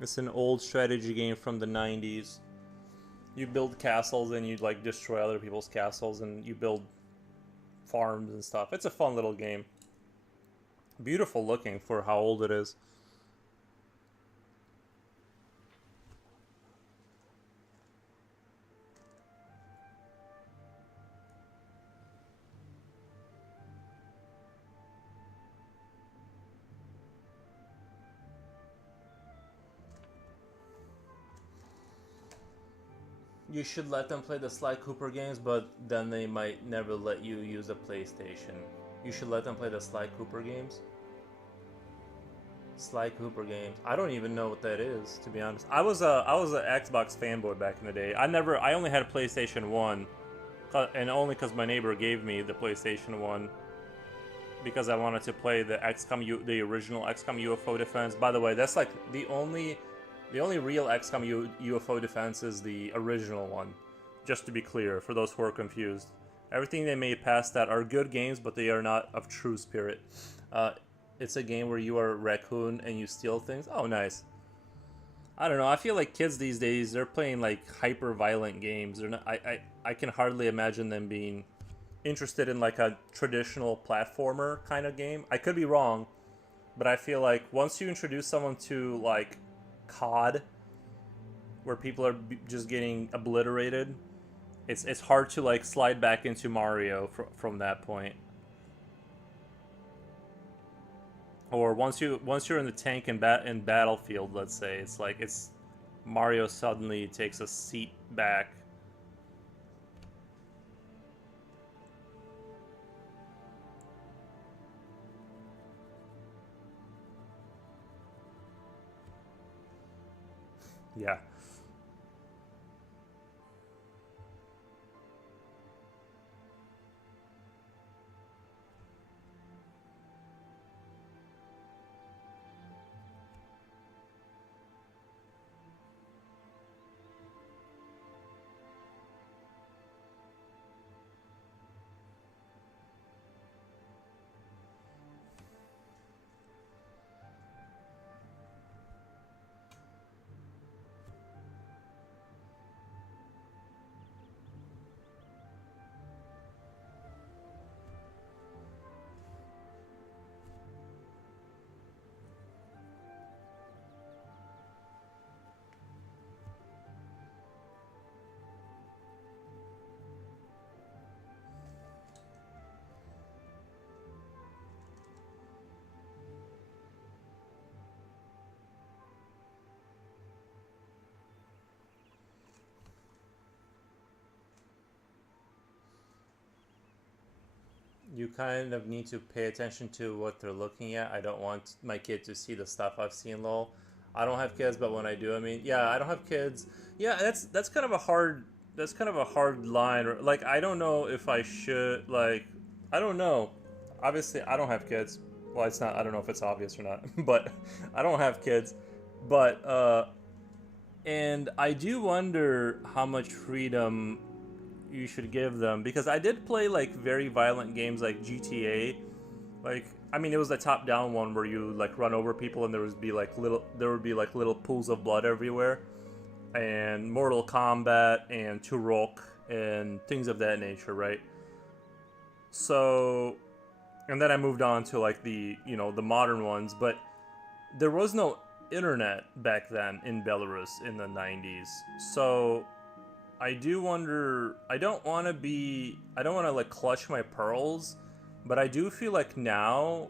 It's an old strategy game from the 90s. You build castles and you like destroy other people's castles and you build farms and stuff. It's a fun little game. Beautiful looking for how old it is. You should let them play the Sly Cooper games, but then they might never let you use a PlayStation. You should let them play the Sly Cooper games. Sly Cooper games. I don't even know what that is, to be honest. I was a Xbox fanboy back in the day. I only had a PlayStation 1, and only because my neighbor gave me the PlayStation 1 because I wanted to play the the original XCOM UFO Defense. By the way, that's like the only real XCOM UFO Defense is the original one, just to be clear, for those who are confused. Everything they made past that are good games, but they are not of true spirit. It's a game where you are a raccoon and you steal things. Oh, nice. I don't know, I feel like kids these days, they're playing like hyper-violent games. They're not, I can hardly imagine them being interested in like a traditional platformer kind of game. I could be wrong, but I feel like once you introduce someone to like COD, where people are just getting obliterated, it's hard to like slide back into Mario from that point. Or once you're in the tank in Battlefield, let's say, it's like Mario suddenly takes a seat back. Yeah. You kind of need to pay attention to what they're looking at. I don't want my kid to see the stuff I've seen, lol. I don't have kids, but when I do, I mean, yeah, I don't have kids. Yeah, that's kind of a hard line. Like, I don't know if I should, like, I don't know. Obviously, I don't have kids. Well, it's not, I don't know if it's obvious or not, but I don't have kids. But and I do wonder how much freedom you should give them, because I did play like very violent games like GTA. Like, I mean, it was a top-down one where you like run over people and there would be like little pools of blood everywhere, and Mortal Kombat and Turok and things of that nature, right? So, and then I moved on to like the modern ones, but there was no internet back then in Belarus in the 90s. So I do wonder. I don't want to be. I don't want to like clutch my pearls, but I do feel like now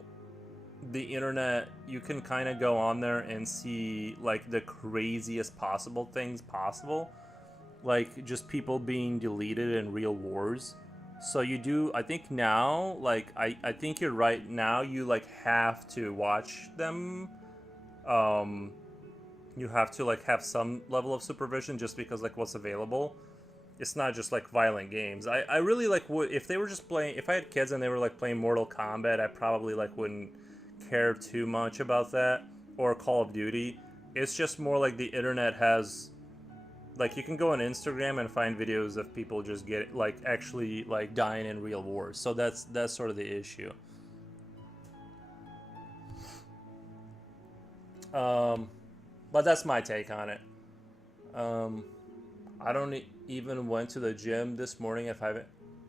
the internet, you can kind of go on there and see like the craziest possible things possible, like just people being deleted in real wars. So you do, I think now, like I think you're right. Now you like have to watch them. um you have to like have some level of supervision just because like what's available. It's not just like violent games. I really like would, if they were just playing, if I had kids and they were like playing Mortal Kombat, I probably like wouldn't care too much about that, or Call of Duty. It's just more like the internet has, like, you can go on Instagram and find videos of people just get like actually like dying in real wars. So that's sort of the issue. But that's my take on it. I don't even went to the gym this morning.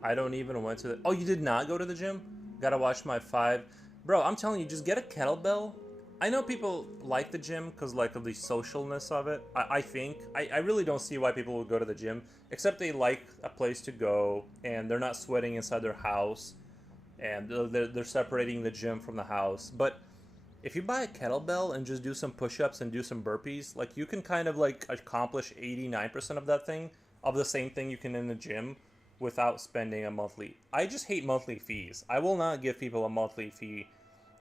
I don't even went to the. Oh, you did not go to the gym? Gotta watch my 5. Bro, I'm telling you, just get a kettlebell. I know people like the gym because like of the socialness of it. I think I really don't see why people would go to the gym, except they like a place to go and they're not sweating inside their house, and they're separating the gym from the house. But if you buy a kettlebell and just do some push-ups and do some burpees, like you can kind of like accomplish 89% of that thing, of the same thing you can in the gym, without spending a monthly. I just hate monthly fees. I will not give people a monthly fee.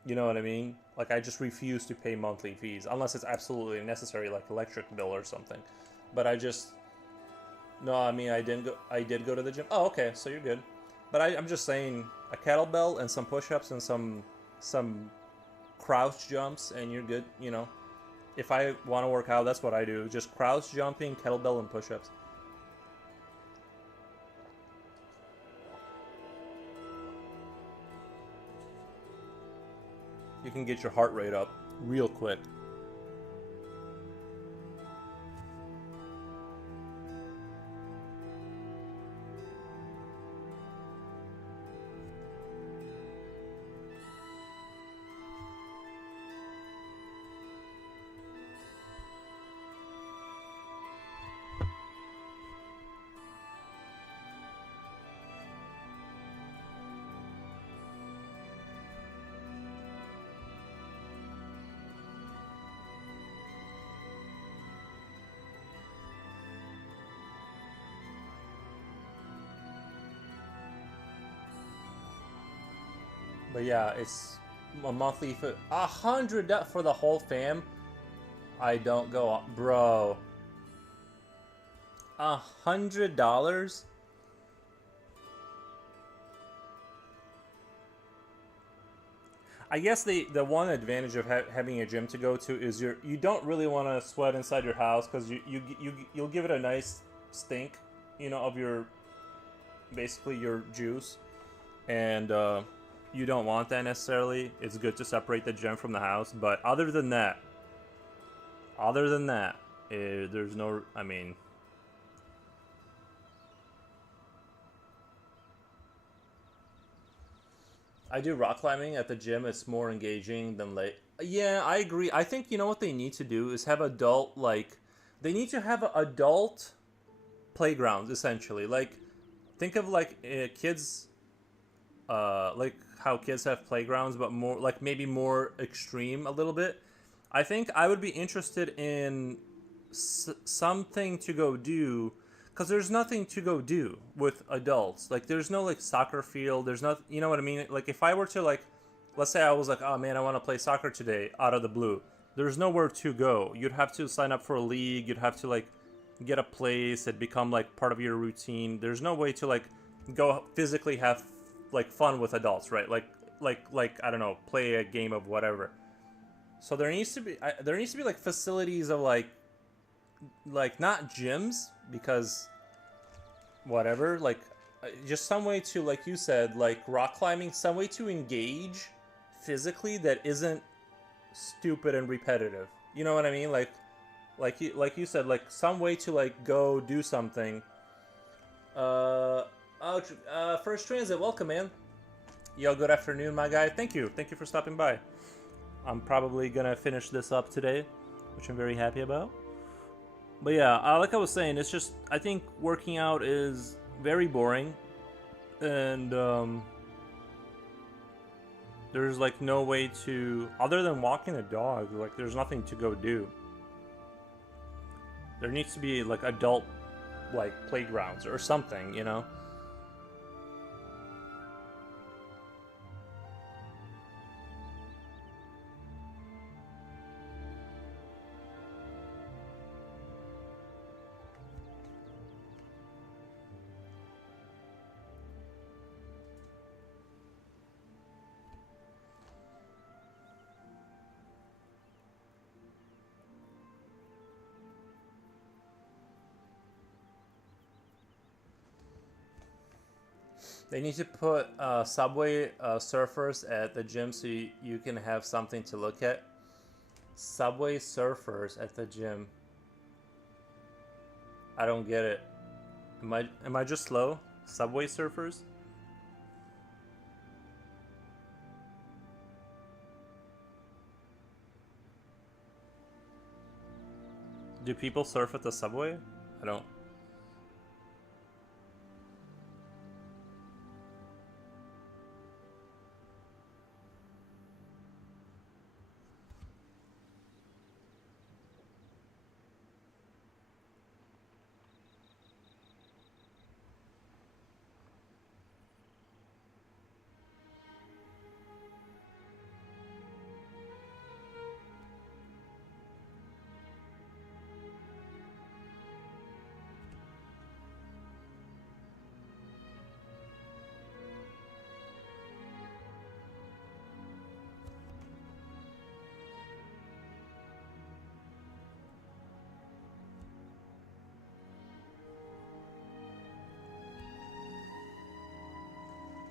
You know what I mean? Like I just refuse to pay monthly fees unless it's absolutely necessary, like electric bill or something. But I just, no, I mean I did go to the gym. Oh, okay, so you're good. But I'm just saying a kettlebell and some push-ups and some crouch jumps and you're good. You know, if I want to work out, that's what I do. Just crouch jumping, kettlebell, and push-ups. You can get your heart rate up real quick. But yeah, it's a monthly for $100 for the whole fam. I don't go on, bro. $100. I guess the one advantage of having a gym to go to is you don't really want to sweat inside your house because you'll give it a nice stink, you know, of your basically your juice, and you don't want that necessarily. It's good to separate the gym from the house, but other than that, there's no. I mean, I do rock climbing at the gym. It's more engaging than late. Yeah, I agree. I think you know what they need to do is have adult like they need to have adult playgrounds essentially. Like think of like kids, like how kids have playgrounds, but more like maybe more extreme a little bit. I think I would be interested in something to go do because there's nothing to go do with adults. Like there's no like soccer field. There's not, you know what I mean? Like if I were to like, let's say I was like, oh man, I want to play soccer today out of the blue. There's nowhere to go. You'd have to sign up for a league. You'd have to like get a place and become like part of your routine. There's no way to like go physically have like fun with adults, right? Like I don't know, play a game of whatever. So there needs to be like facilities of like not gyms because whatever, like just some way to, like you said, like rock climbing, some way to engage physically that isn't stupid and repetitive. You know what I mean? Like you said, like some way to like go do something. First Transit, welcome, man. Yo, good afternoon, my guy. Thank you for stopping by. I'm probably gonna finish this up today, which I'm very happy about. But yeah, like I was saying, it's just I think working out is very boring, and there's like no way to, other than walking a dog, like there's nothing to go do. There needs to be like adult like playgrounds or something, you know? They need to put subway surfers at the gym so you can have something to look at. Subway surfers at the gym. I don't get it. Am I just slow? Subway surfers? Do people surf at the subway? I don't.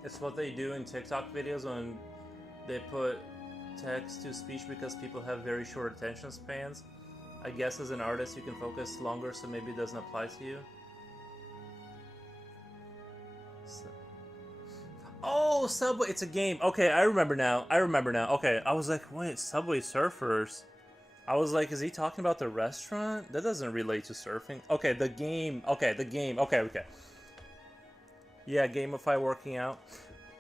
It's what they do in TikTok videos when they put text to speech because people have very short attention spans. I guess as an artist you can focus longer, so maybe it doesn't apply to you. So. Oh, Subway! It's a game. Okay, I remember now. Okay, I was like, wait, Subway Surfers. I was like, is he talking about the restaurant? That doesn't relate to surfing. Okay, the game. Okay, the game. Okay. Yeah, gamify working out.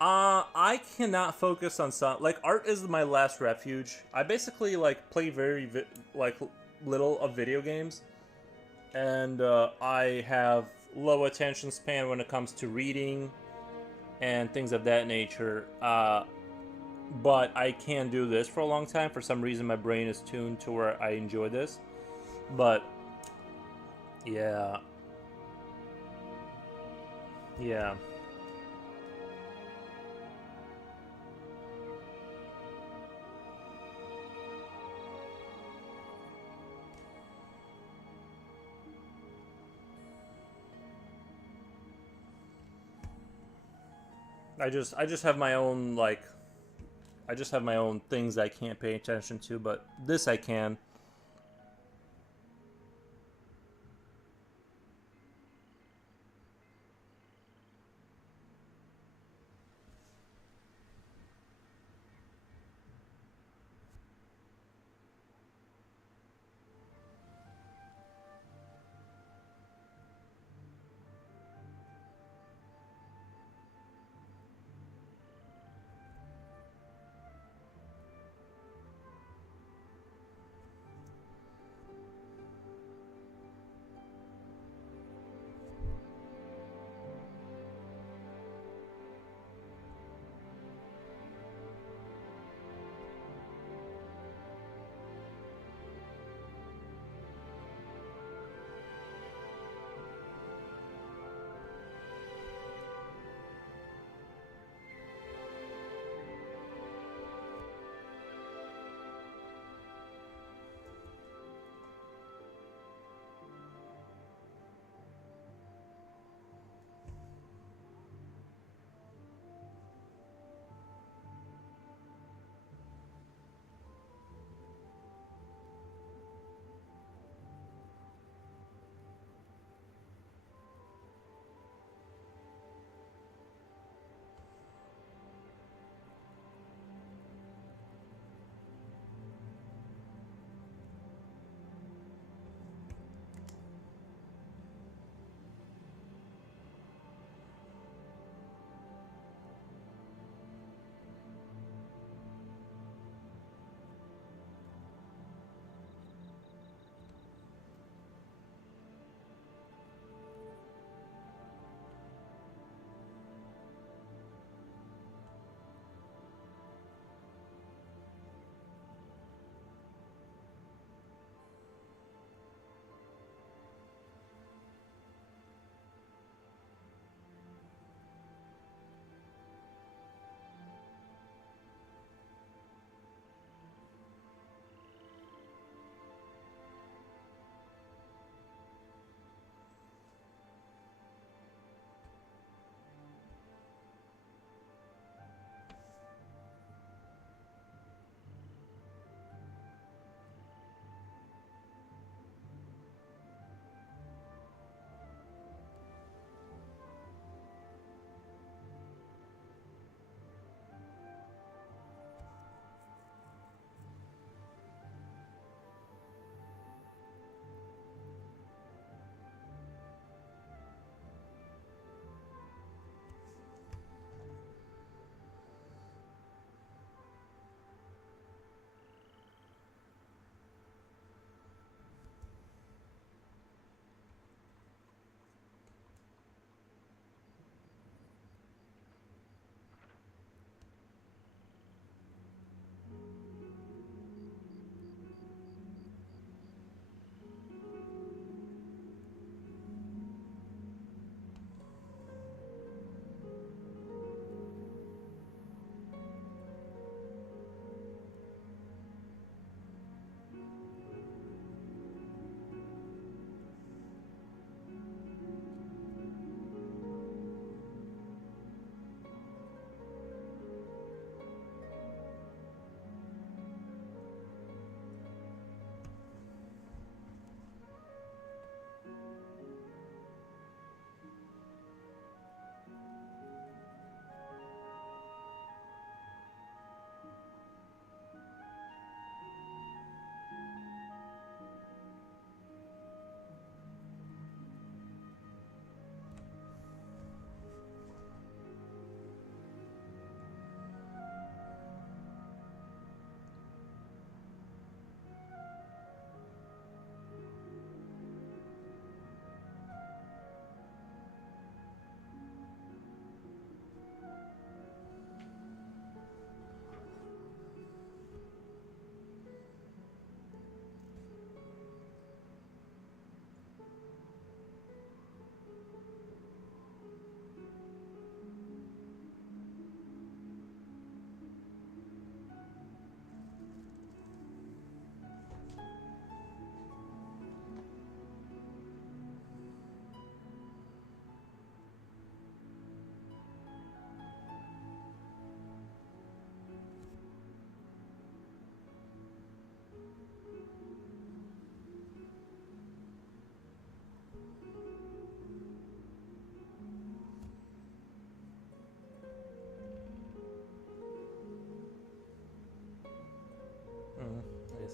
I cannot focus on some, like, art is my last refuge. I basically like play very like little of video games, and I have low attention span when it comes to reading and things of that nature. But I can do this for a long time. For some reason, my brain is tuned to where I enjoy this. But yeah, yeah. I just have my own like I just have my own things I can't pay attention to, but this I can.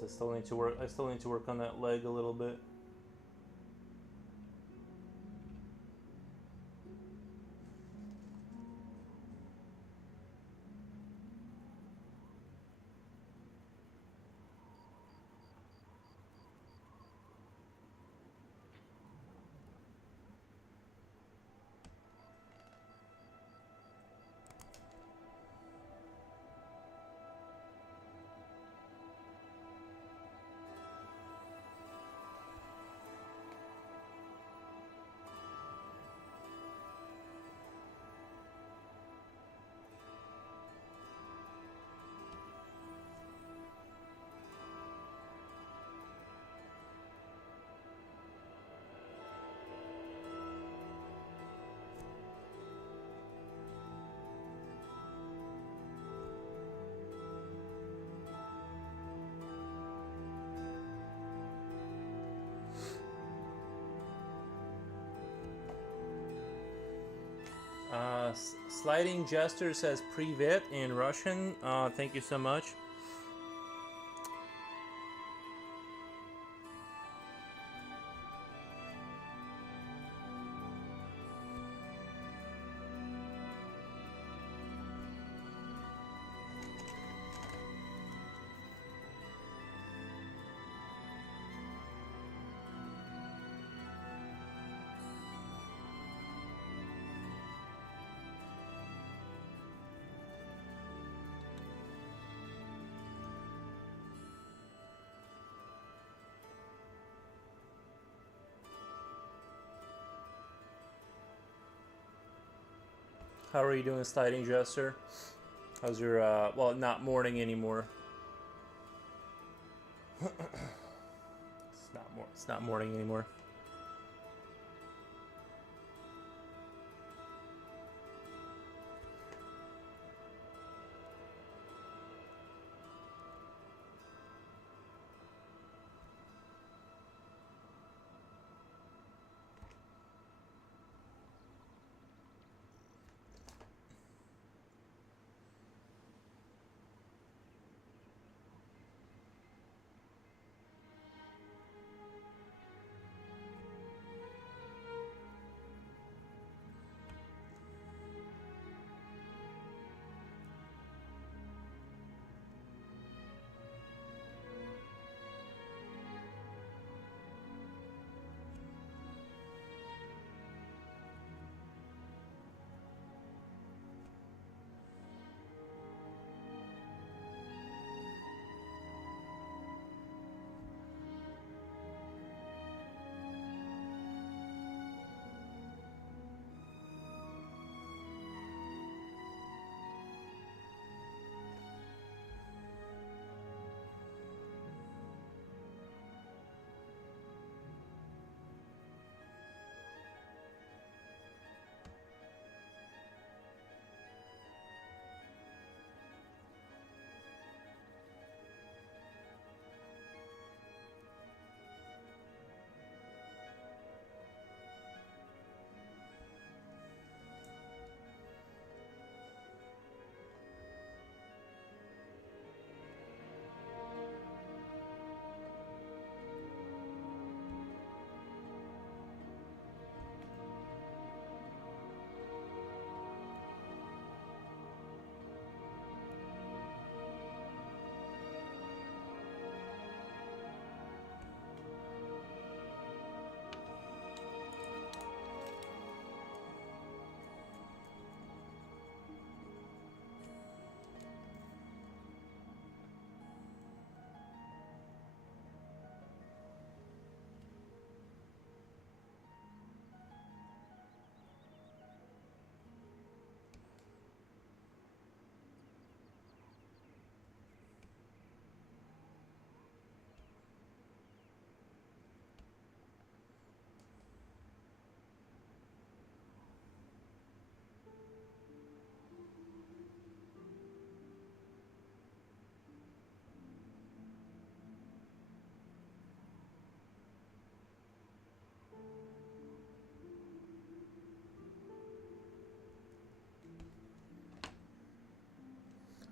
I still need to work. I still need to work on that leg a little bit. Sliding Jester says Privet in Russian. Thank you so much. How are you doing, Sliding Jester? How's your, well, not morning anymore. It's not morning anymore.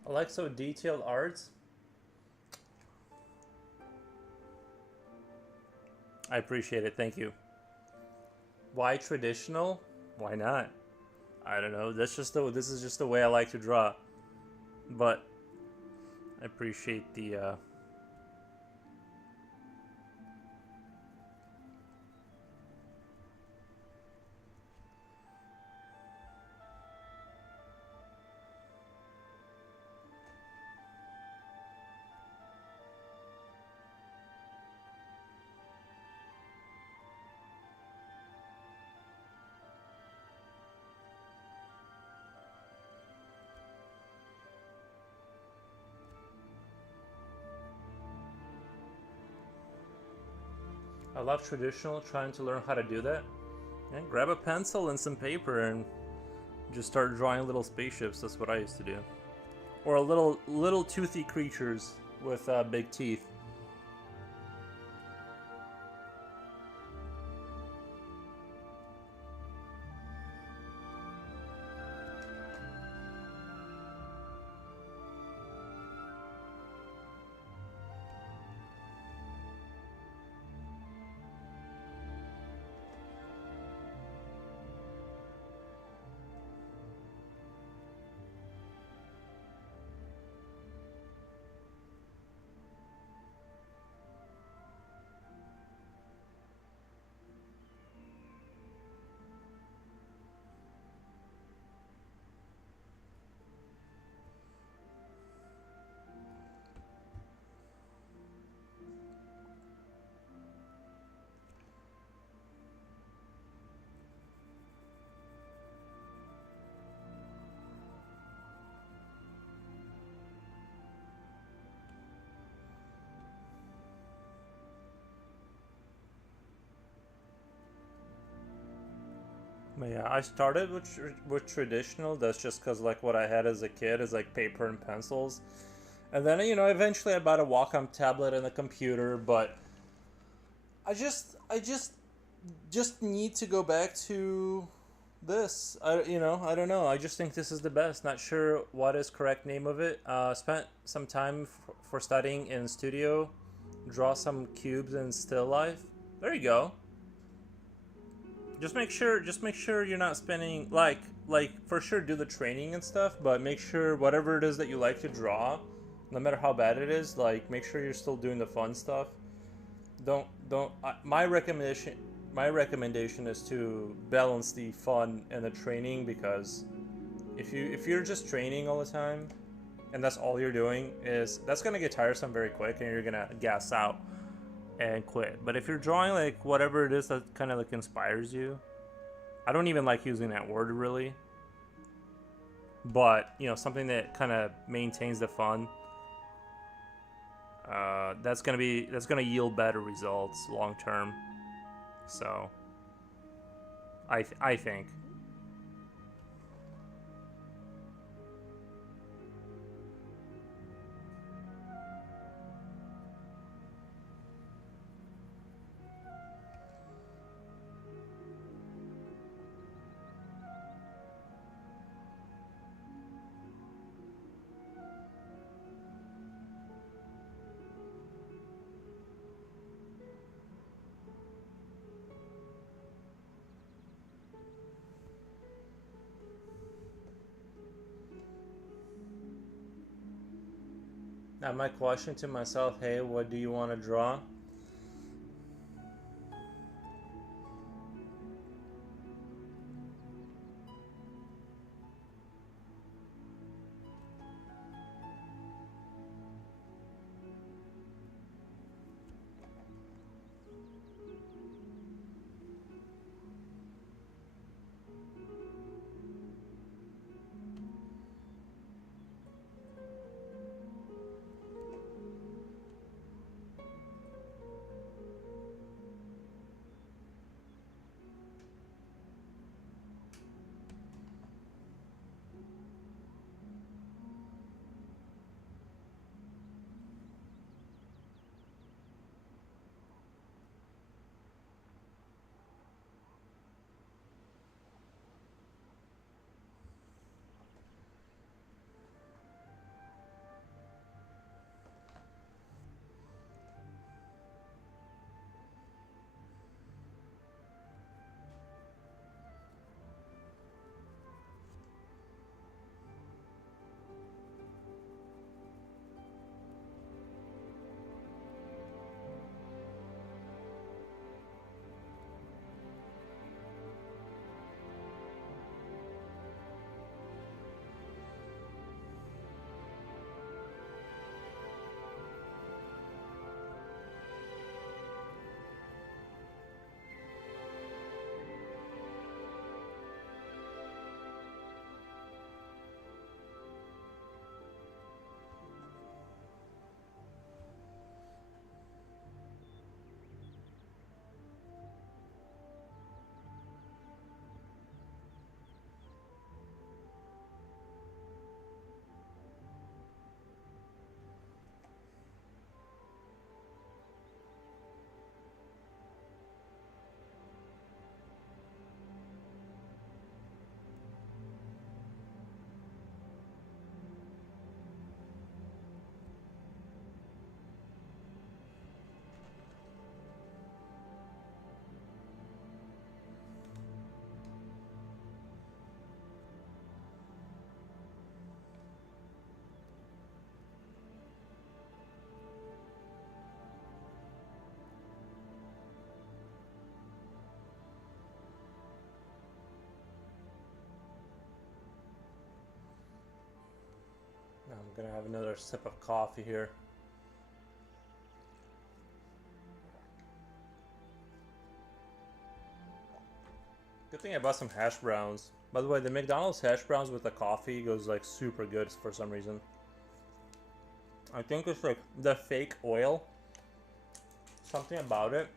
I like so detailed arts. I appreciate it. Thank you. Why traditional? Why not? I don't know. This is just the way I like to draw. But I appreciate the I love traditional, trying to learn how to do that. Yeah, grab a pencil and some paper and just start drawing little spaceships. That's what I used to do. Or little toothy creatures with big teeth. But yeah, I started with traditional. That's just because like what I had as a kid is like paper and pencils, and then eventually I bought a Wacom tablet and a computer. But I just need to go back to this. I don't know. I just think this is the best. Not sure what is correct name of it. Spent some time for studying in studio, draw some cubes in still life. There you go. Just make sure you're not spending like for sure do the training and stuff, but make sure whatever it is that you like to draw, no matter how bad it is, like make sure you're still doing the fun stuff. Don't my recommendation is to balance the fun and the training, because if you're just training all the time and that's all you're doing, that's gonna get tiresome very quick and you're gonna gas out and quit. But if you're drawing like whatever it is that kind of like inspires you, I don't even like using that word really, but something that kind of maintains the fun, that's gonna yield better results long term. So I think. Now my question to myself, hey, what do you want to draw? gonna have another sip of coffee here. Good thing I bought some hash browns. By the way, the McDonald's hash browns with the coffee goes like super good for some reason. I think it's like the fake oil. Something about it.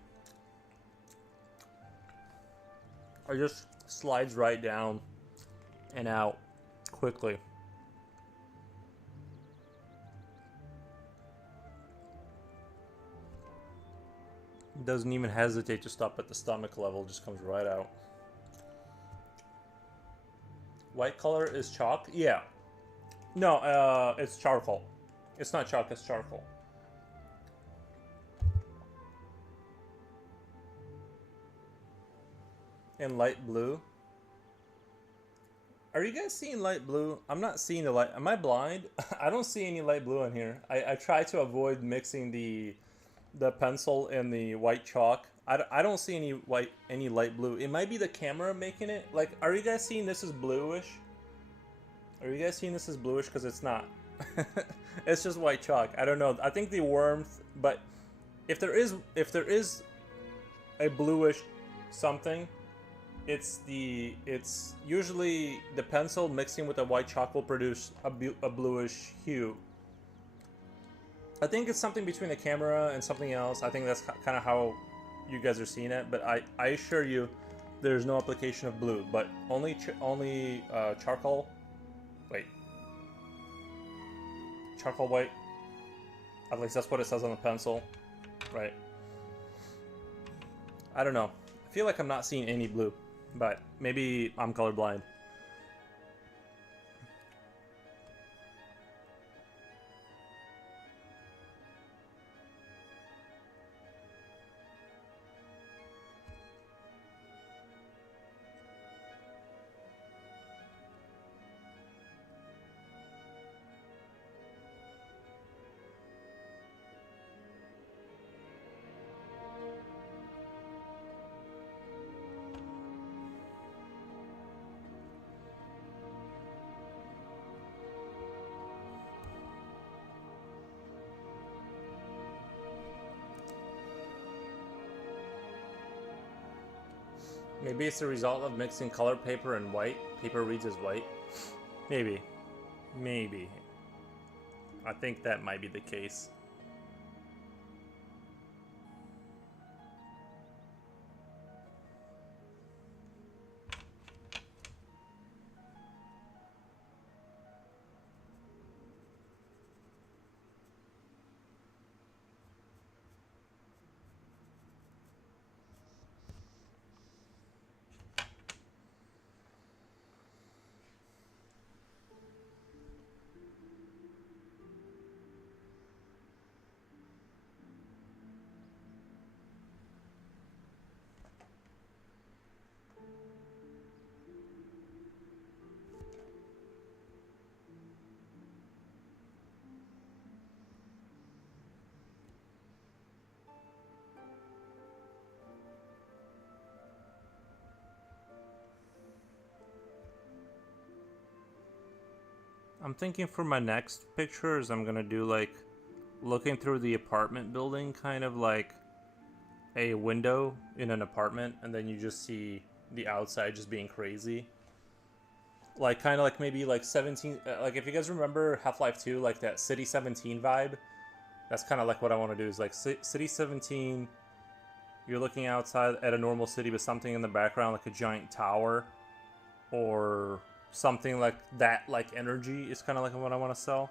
It just slides right down and out quickly. Doesn't even hesitate to stop at the stomach level, just comes right out. White color is chalk? Yeah. No, it's charcoal. It's not chalk, it's charcoal. And light blue. Are you guys seeing light blue? I'm not seeing the light. Am I blind? I don't see any light blue in here. I try to avoid mixing the pencil and the white chalk. I don't see any light blue. It might be the camera making it. Like, are you guys seeing this as bluish? Are you guys seeing this as bluish? Because it's not. It's just white chalk. I don't know. I think the warmth, but if there is a bluish something, it's usually the pencil mixing with the white chalk will produce a bluish hue. I think it's something between the camera and something else. I think that's kind of how you guys are seeing it, but I assure you there's no application of blue, but only charcoal. Wait. Charcoal white. At least that's what it says on the pencil. Right. I don't know. I feel like I'm not seeing any blue, but maybe I'm colorblind. Maybe it's the result of mixing colored paper and white. Paper reads as white. Maybe. Maybe. I think that might be the case. I'm thinking for my next pictures, I'm gonna do like looking through the apartment building, kind of like a window in an apartment, and then you just see the outside just being crazy. Like kind of like maybe like 17, like if you guys remember Half-Life 2, like that City 17 vibe, that's kind of like what I want to do is like City 17, you're looking outside at a normal city, but something in the background like a giant tower or something like that, like energy is kind of like what I want to sell.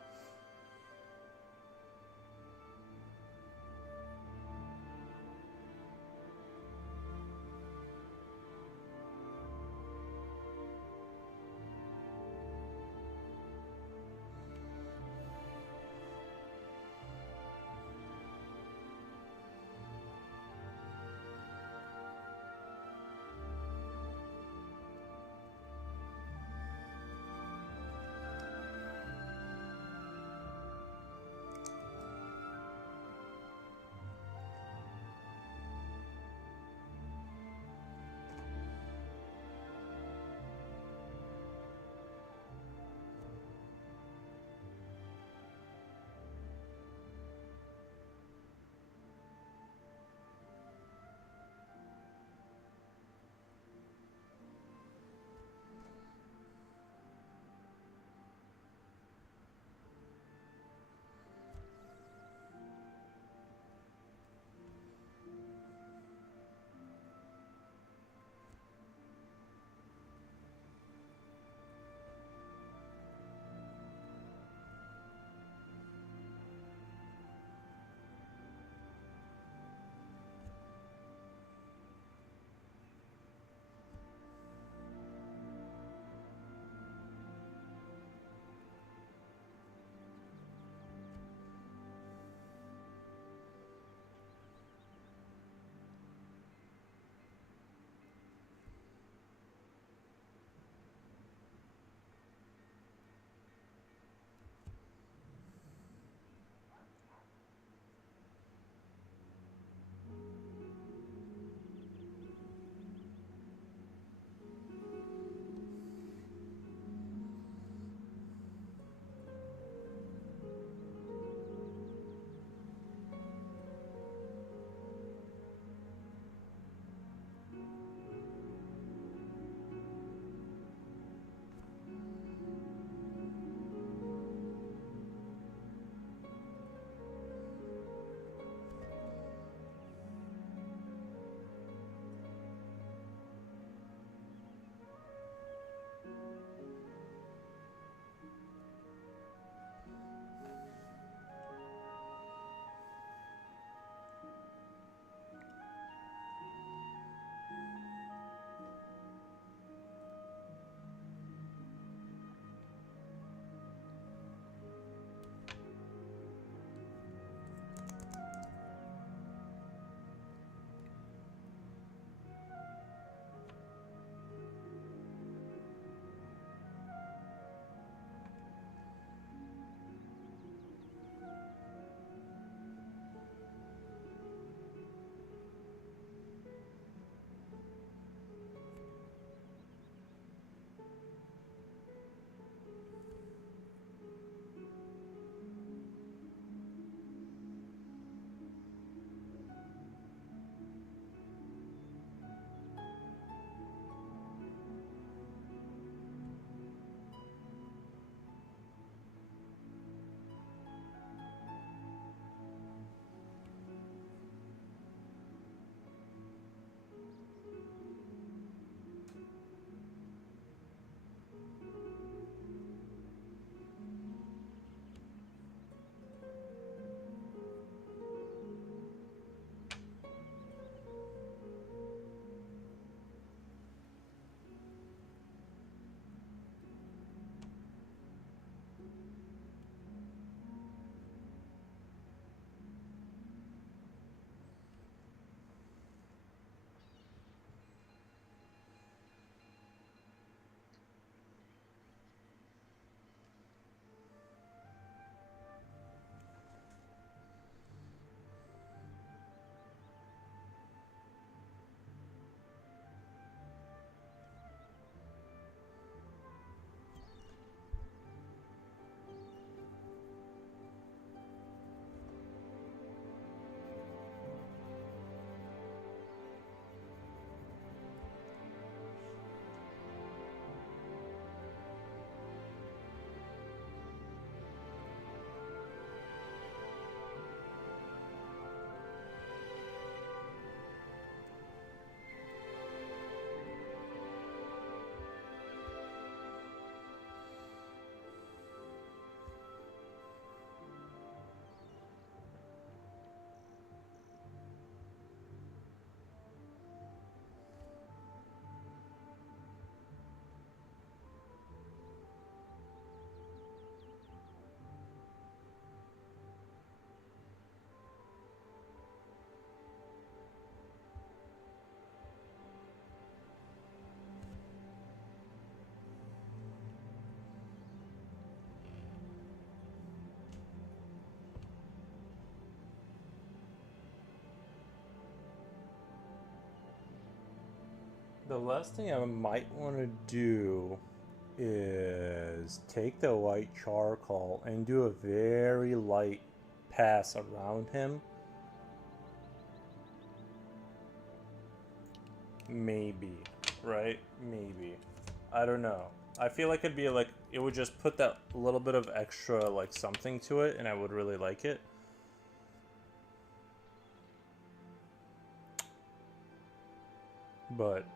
The last thing I might want to do is take the white charcoal and do a very light pass around him. Maybe, right? Maybe. I don't know. I feel like it'd be like, it would just put that little bit of extra like something to it, and I would really like it. But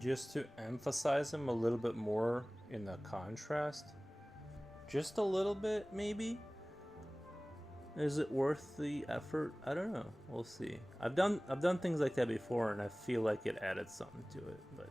just to emphasize him a little bit more in the contrast, just a little bit maybe. Is it worth the effort? I don't know. We'll see. I've done things like that before, and I feel like it added something to it, but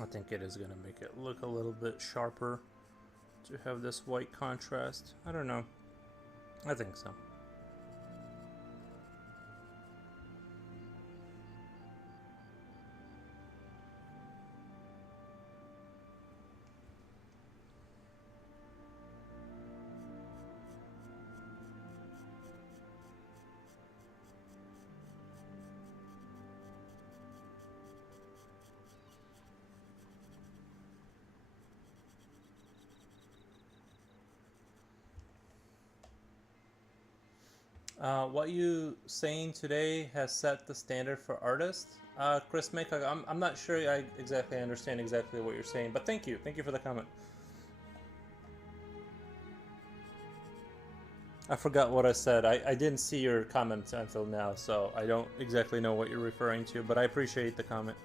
I think it is going to make it look a little bit sharper to have this white contrast. I don't know. I think so. What you saying today has set the standard for artists? Chris Maycock, I'm not sure I exactly understand exactly what you're saying, but thank you. Thank you for the comment. I forgot what I said. I didn't see your comment until now, so I don't exactly know what you're referring to, but I appreciate the comment.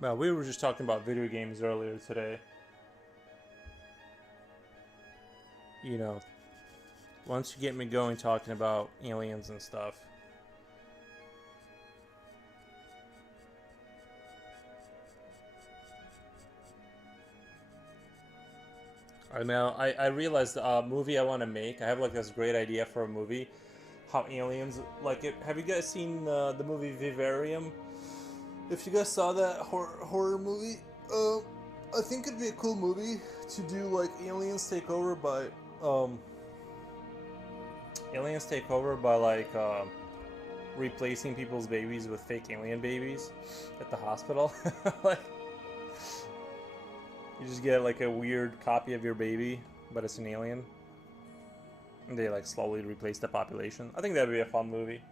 Well, we were just talking about video games earlier today. You know, once you get me going talking about aliens and stuff. I know, I realized a movie I want to make. I have like this great idea for a movie. How aliens, like it. Have you guys seen the movie Vivarium? If you guys saw that horror movie, I think it'd be a cool movie to do like aliens take over by like replacing people's babies with fake alien babies at the hospital. Like you just get like a weird copy of your baby, but it's an alien. And they like slowly replace the population. I think that'd be a fun movie.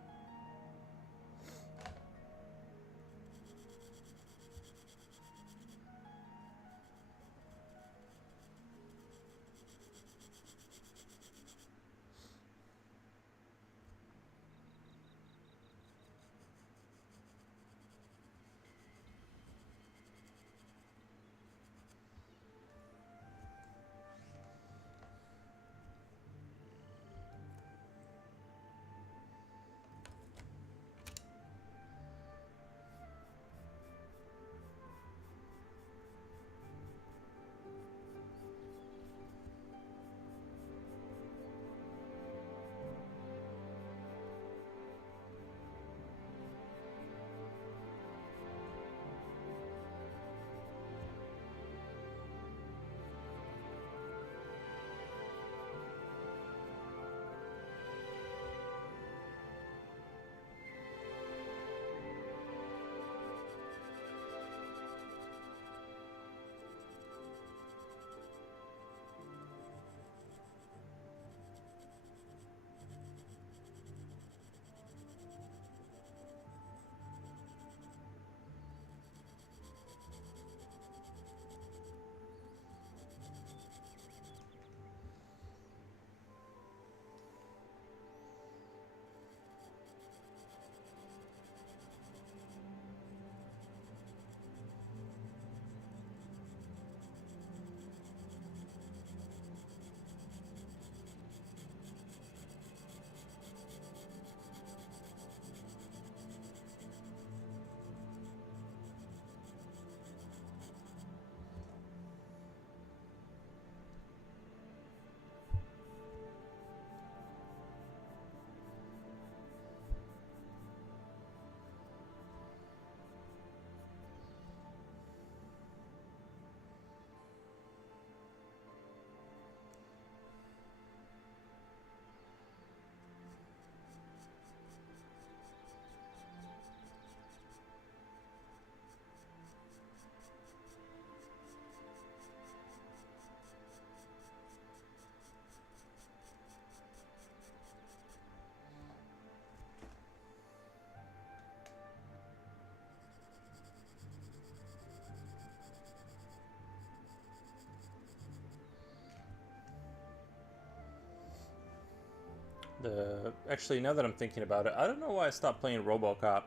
Actually, now that I'm thinking about it, I don't know why I stopped playing RoboCop.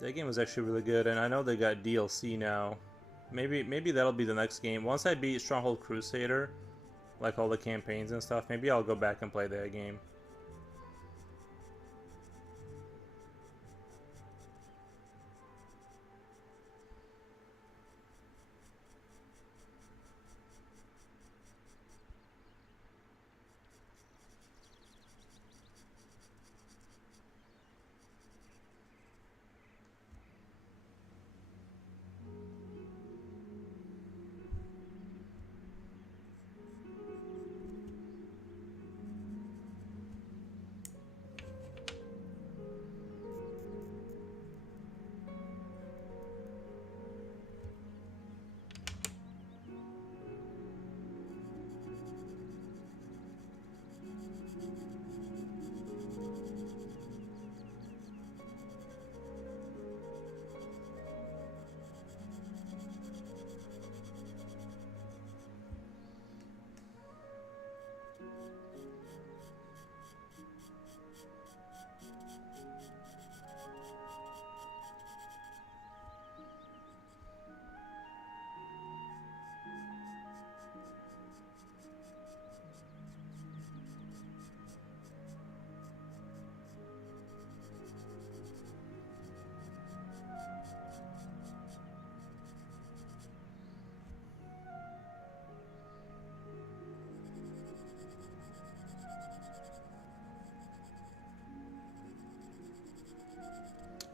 That game was actually really good, and I know they got DLC now. Maybe that'll be the next game. Once I beat Stronghold Crusader, like all the campaigns and stuff, maybe I'll go back and play that game.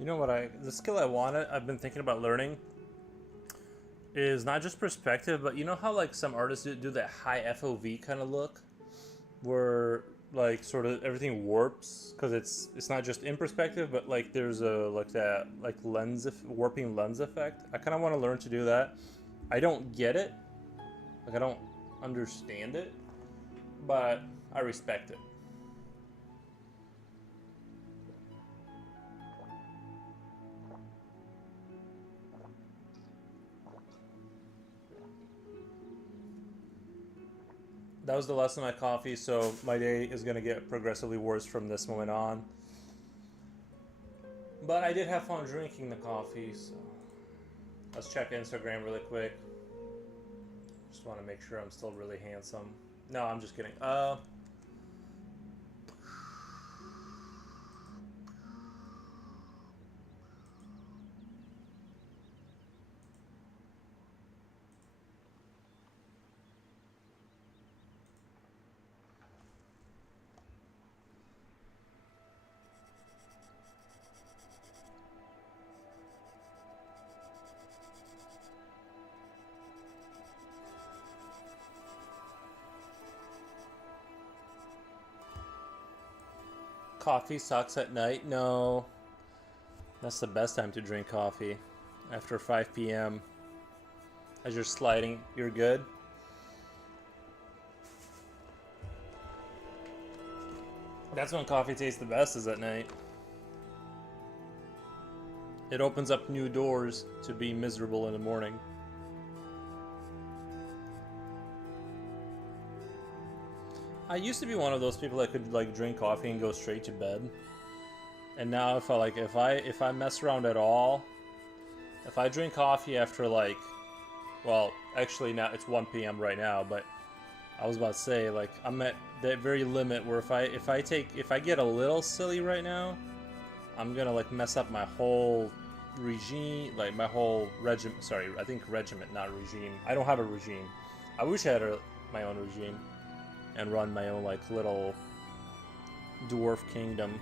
You know what the skill I've been thinking about learning is not just perspective, but you know how like some artists do that high FOV kind of look, where like sort of everything warps because it's not just in perspective, but like there's a like that like warping lens effect. I kind of want to learn to do that. I don't get it, like I don't understand it, but I respect it. That was the last of my coffee, so my day is going to get progressively worse from this moment on. But I did have fun drinking the coffee, so let's check Instagram really quick. Just want to make sure I'm still really handsome. No, I'm just kidding. Coffee sucks at night? No. That's the best time to drink coffee. After 5 p.m. As you're sliding, you're good. That's when coffee tastes the best, is at night. It opens up new doors to be miserable in the morning. I used to be one of those people that could like drink coffee and go straight to bed. And now if I mess around at all, if I drink coffee after like, well, actually now it's 1 p.m. right now, but I was about to say like I'm at that very limit where if I get a little silly right now, I'm gonna like mess up my whole regime, like my whole regiment. Sorry, I think regiment, not regime. I don't have a regime. I wish I had my own regime and run my own like little dwarf kingdom.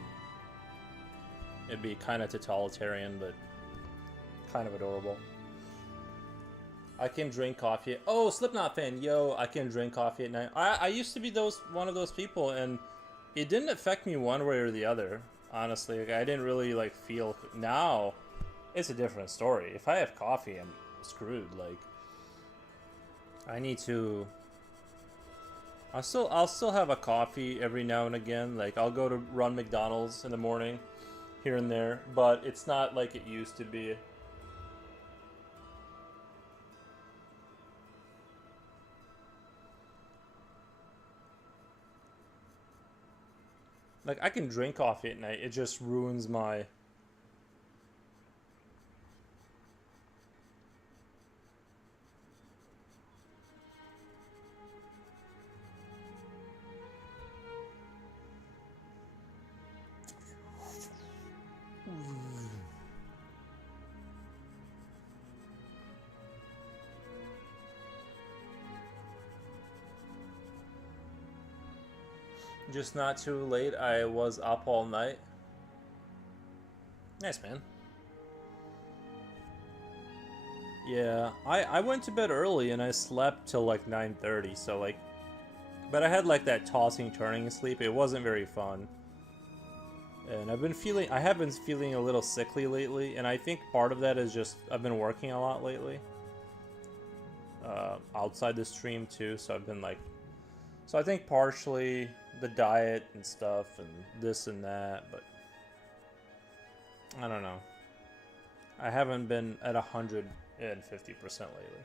It'd be kind of totalitarian, but kind of adorable. I can drink coffee. Oh, Slipknot fan, yo! I can drink coffee at night. I used to be one of those people, and it didn't affect me one way or the other. Honestly, like, I didn't really like feel. Now, it's a different story. If I have coffee, I'm screwed. Like, I need to. I'll still have a coffee every now and again. Like I'll go to run McDonald's in the morning, here and there, but it's not like it used to be. Like, I can drink coffee at night. It just ruins my... Just not too late. I was up all night. Nice, man. Yeah, I went to bed early and I slept till like 9:30, so like... But I had like that tossing, turning sleep. It wasn't very fun. And I have been feeling a little sickly lately, and I think part of that is just I've been working a lot lately. Outside the stream too, so I've been like... So I think partially the diet and stuff and this and that, but I don't know. I haven't been at 150% lately.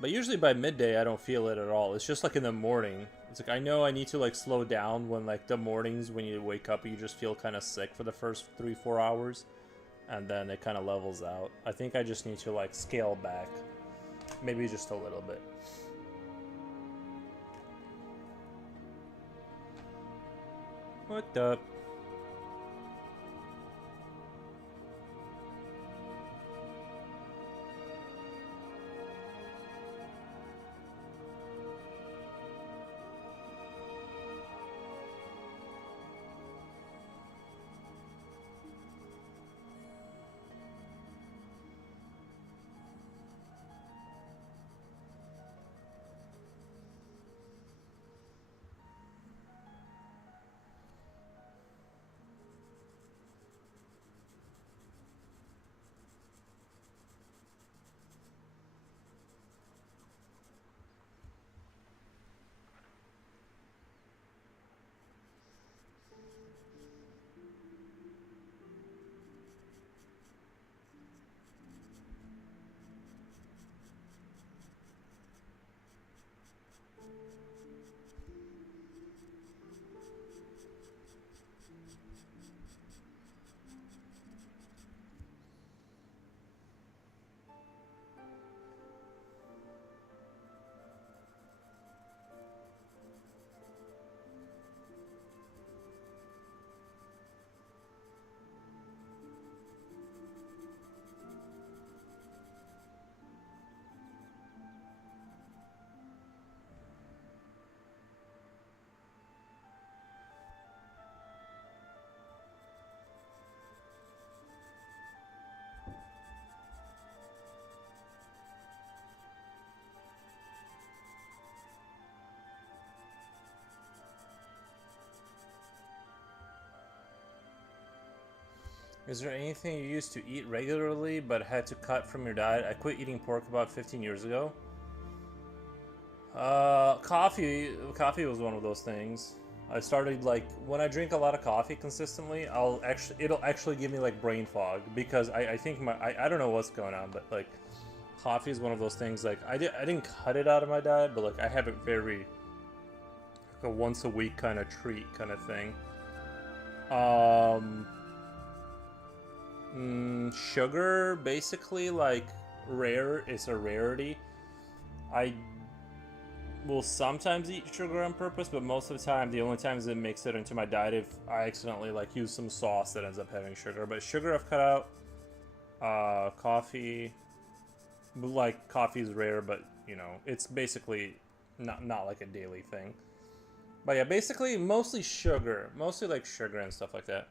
But usually by midday I don't feel it at all. It's just like in the morning. It's like I know I need to like slow down when like the mornings when you wake up you just feel kind of sick for the first 3-4 hours. And then it kind of levels out. I think I just need to like scale back. Maybe just a little bit. What up? Is there anything you used to eat regularly but had to cut from your diet? I quit eating pork about 15 years ago. Coffee. Coffee was one of those things. I started like when I drink a lot of coffee consistently, it'll actually give me like brain fog because I think I don't know what's going on, but like coffee is one of those things. Like I didn't cut it out of my diet, but like I have it very like a once a week kind of treat kind of thing. Sugar, basically, like, rare is a rarity. I will sometimes eat sugar on purpose, but most of the time, the only times it makes it into my diet if I accidentally, like, use some sauce that ends up having sugar. But sugar I've cut out. Coffee, like, coffee is rare, but, you know, it's basically not like a daily thing. But yeah, basically, mostly sugar. Mostly, like, sugar and stuff like that.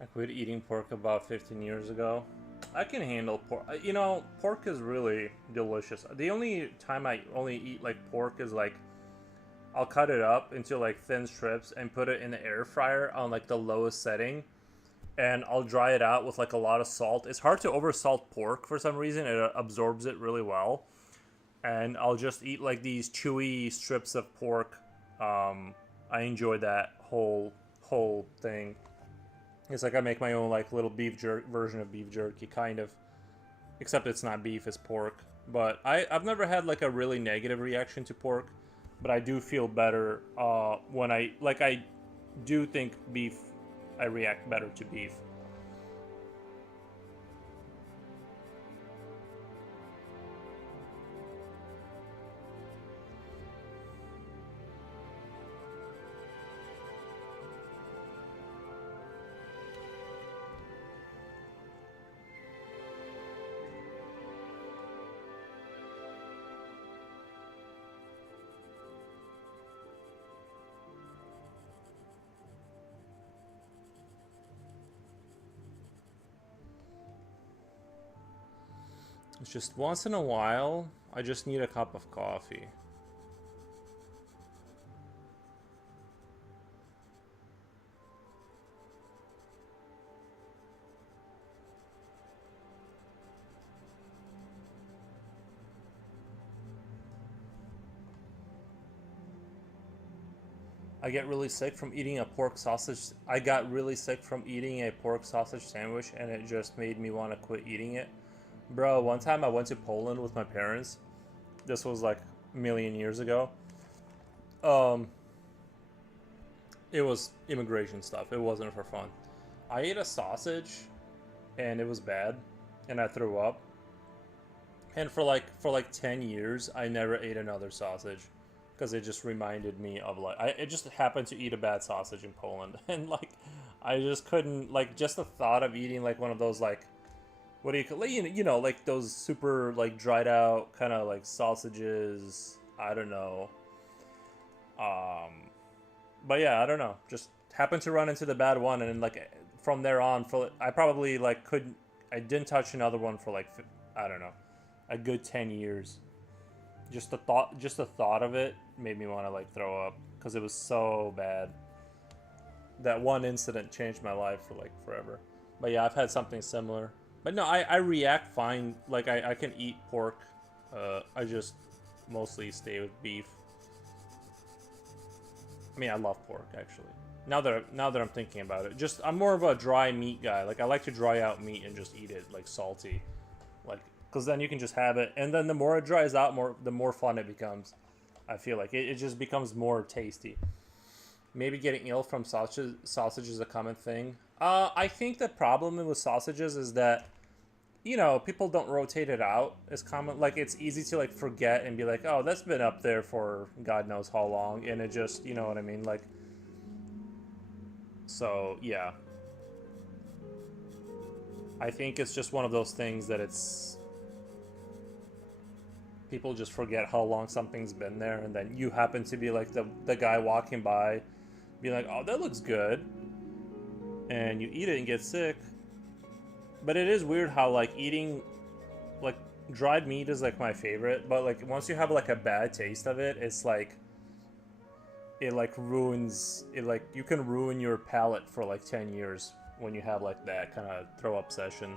I quit eating pork about 15 years ago. I can handle pork. You know, pork is really delicious. The only time I only eat like pork is like I'll cut it up into like thin strips and put it in the air fryer on like the lowest setting and I'll dry it out with like a lot of salt. It's hard to oversalt pork for some reason. It absorbs it really well. And I'll just eat like these chewy strips of pork. I enjoy that whole thing. It's like I make my own like little version of beef jerky, kind of. Except it's not beef, it's pork. But I've never had like a really negative reaction to pork. But I do feel better when I do think beef, I react better to beef. It's just once in a while, I just need a cup of coffee. I get really sick from eating a pork sausage. I got really sick from eating a pork sausage sandwich, and it just made me want to quit eating it. Bro, one time I went to Poland with my parents. This was like a million years ago. Um, it was immigration stuff. It wasn't for fun. I ate a sausage, and it was bad, and I threw up. And for like 10 years, I never ate another sausage because it just reminded me of like it just happened to eat a bad sausage in Poland, and like I just couldn't like just the thought of eating like one of those like what do you call like those super like dried out kind of like sausages. I don't know. But yeah, I don't know. Just happened to run into the bad one, and then like from there on, for I probably like couldn't. I didn't touch another one for like I don't know, a good 10 years. Just the thought of it made me want to like throw up because it was so bad. That one incident changed my life for like forever. But yeah, I've had something similar. But no, I react fine. Like I can eat pork. I just mostly stay with beef. I mean, I love pork actually. Now that I'm thinking about it, just I'm more of a dry meat guy. Like I like to dry out meat and just eat it like salty, like because then you can just have it, and then the more it dries out, the more fun it becomes. I feel like it just becomes more tasty. Maybe getting ill from sausage is a common thing. I think the problem with sausages is that people don't rotate it out as common. Like it's easy to like forget and be like, oh, that's been up there for God knows how long, and it just you know what I mean, like. So yeah, I think it's just one of those things that it's people just forget how long something's been there, and then you happen to be like the guy walking by, be like, oh, that looks good, and you eat it and get sick. But it is weird how like eating like dried meat is like my favorite, but like once you have like a bad taste of it, it's like it like ruins it, like you can ruin your palate for like 10 years when you have like that kind of throw up session.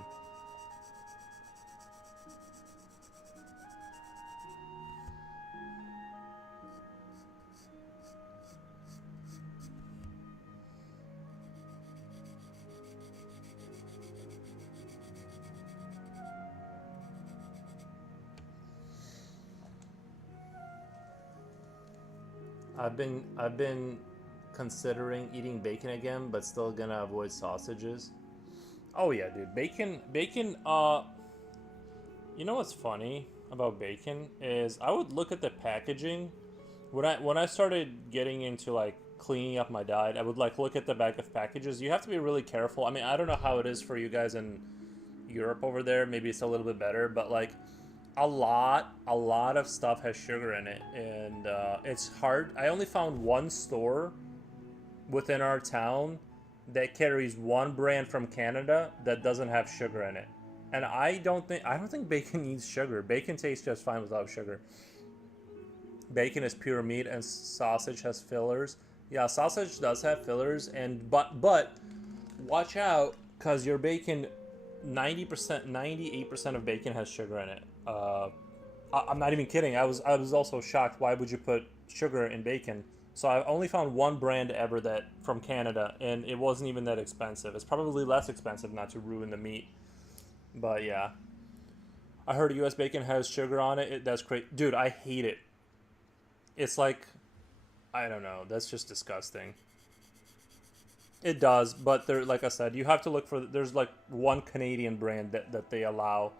I've been considering eating bacon again, but still gonna avoid sausages. Oh yeah, dude, bacon. You know what's funny about bacon is I would look at the packaging when I started getting into like cleaning up my diet. I would like look at the back of packages. You have to be really careful. I mean, I don't know how it is for you guys in Europe over there. Maybe it's a little bit better, but like a lot of stuff has sugar in it, and it's hard. I only found one store within our town that carries one brand from Canada that doesn't have sugar in it. And I don't think bacon needs sugar. Bacon tastes just fine without sugar. Bacon is pure meat, and sausage has fillers. Yeah, sausage does have fillers, and but watch out because your bacon, 90%, 98% of bacon has sugar in it. I'm not even kidding. I was also shocked. Why would you put sugar in bacon? So I only found one brand ever that from Canada, and it wasn't even that expensive. It's probably less expensive not to ruin the meat. But yeah, I heard U.S. bacon has sugar on it. That's great, dude. I hate it. It's like, I don't know. That's just disgusting. It does, but there, like I said, you have to look for. There's like one Canadian brand that they allow.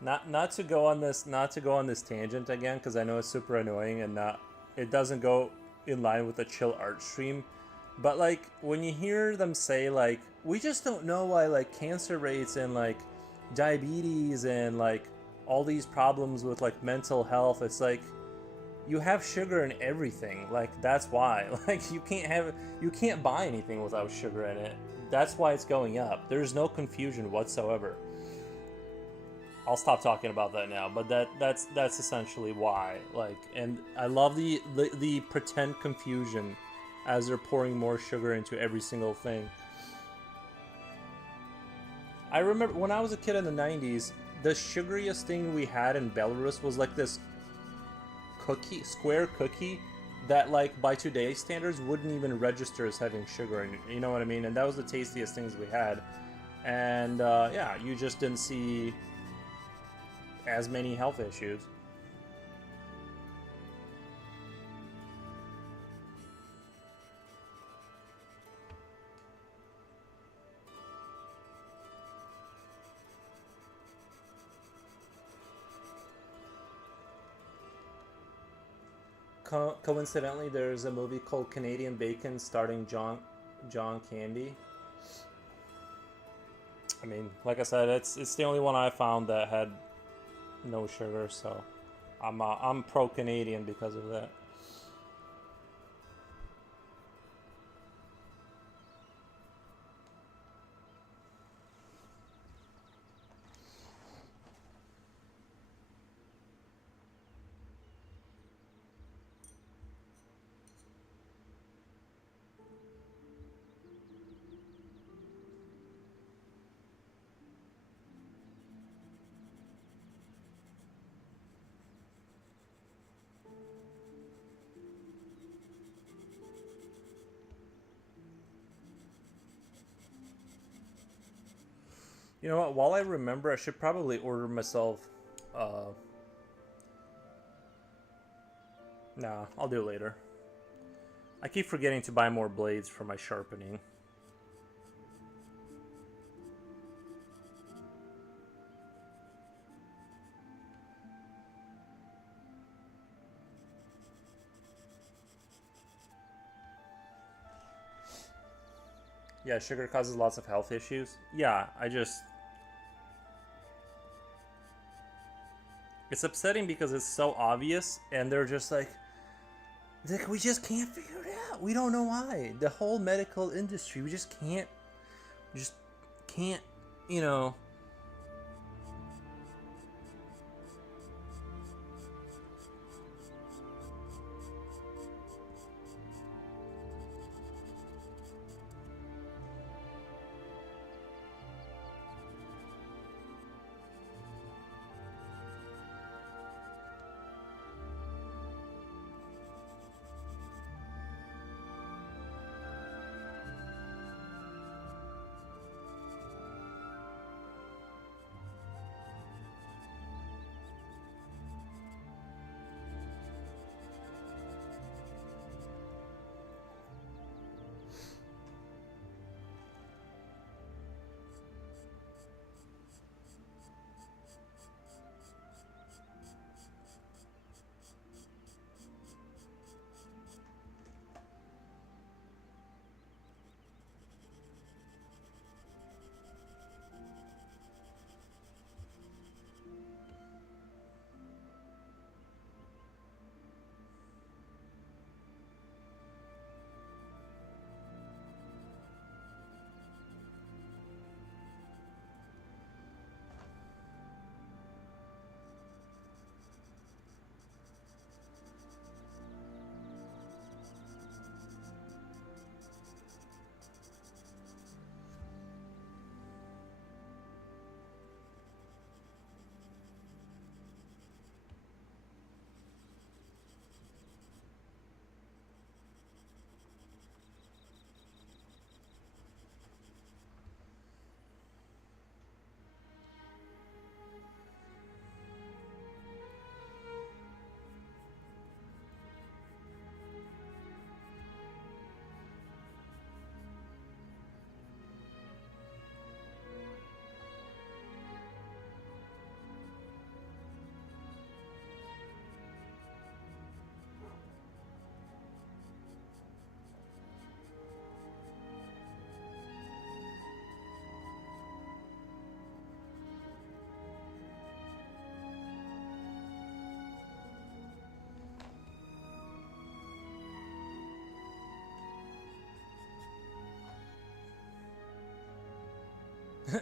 Not to go on this tangent again, because I know it's super annoying and not, it doesn't go in line with the chill art stream, but like when you hear them say like, we just don't know why like cancer rates and like diabetes and like all these problems with like mental health, it's like, you have sugar in everything, like that's why. Like you can't buy anything without sugar in it. That's why it's going up. There's no confusion whatsoever. I'll stop talking about that now, but that's essentially why. Like, and I love the pretend confusion as they're pouring more sugar into every single thing. I remember when I was a kid in the 90s, the sugariest thing we had in Belarus was like this square cookie that like by today's standards wouldn't even register as having sugar in it. You know what I mean? And that was the tastiest things we had. And yeah, you just didn't see as many health issues. Coincidentally, there's a movie called Canadian Bacon starring John Candy. I mean, like I said, it's the only one I found that had no sugar, so I'm pro Canadian because of that. You know what? While I remember, I should probably order myself. Uh, nah, I'll do it later. I keep forgetting to buy more blades for my sharpening. Yeah, sugar causes lots of health issues. Yeah, it's upsetting because it's so obvious, and they're just like, we just can't figure it out. We don't know why. The whole medical industry, we just can't, you know.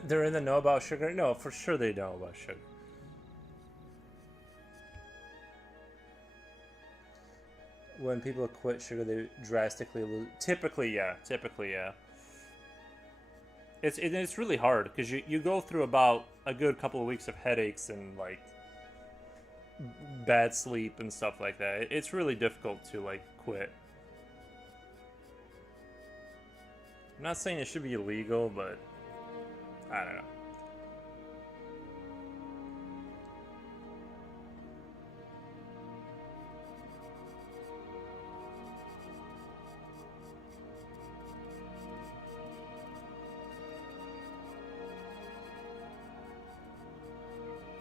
They're in the know about sugar? No, for sure they know about sugar. When people quit sugar, they drastically lose. Typically, yeah. Typically, yeah. It's really hard because you go through about a good couple of weeks of headaches and like bad sleep and stuff like that. It's really difficult to like quit. I'm not saying it should be illegal, but I don't know.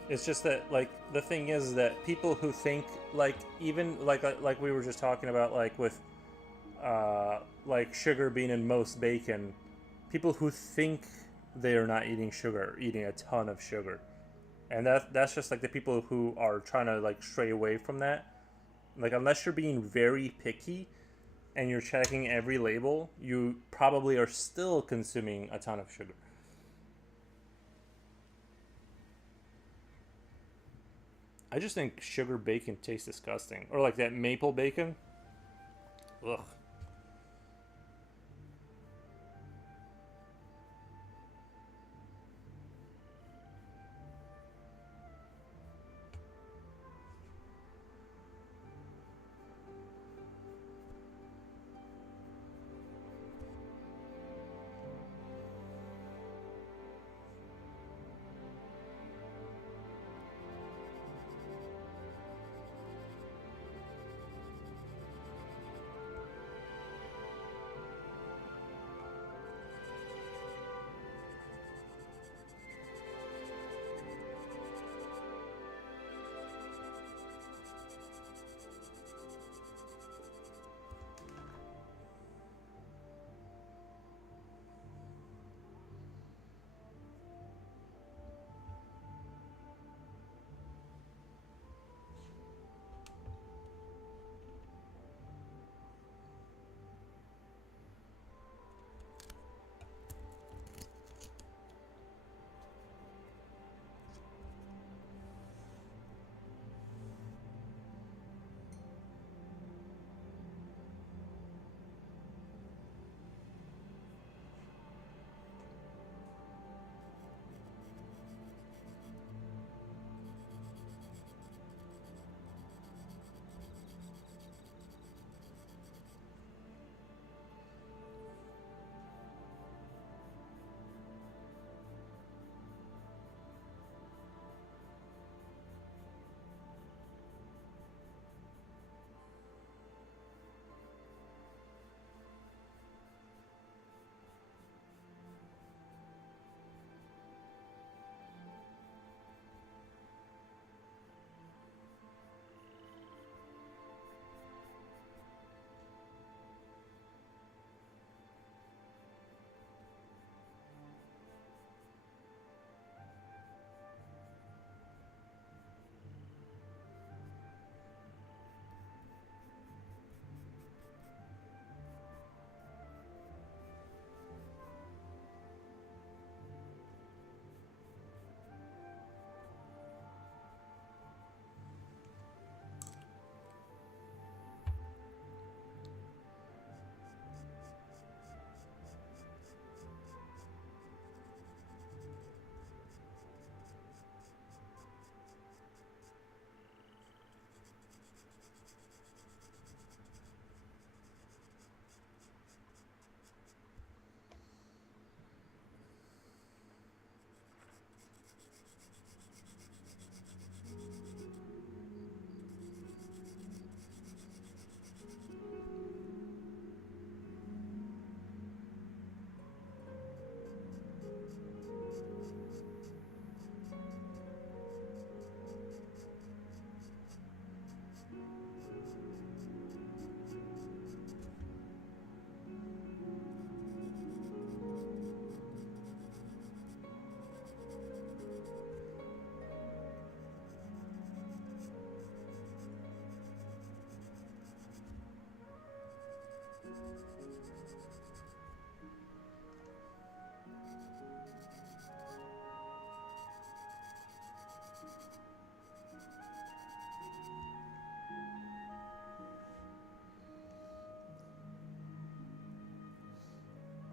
It's just that like the thing is that people who think like even like we were just talking about like with like sugar being in most bacon, people who think they are not eating sugar are eating a ton of sugar, and that's just like the people who are trying to like stray away from that. Like unless you're being very picky and you're checking every label, you probably are still consuming a ton of sugar. I just think sugar bacon tastes disgusting. Or like that maple bacon. Ugh.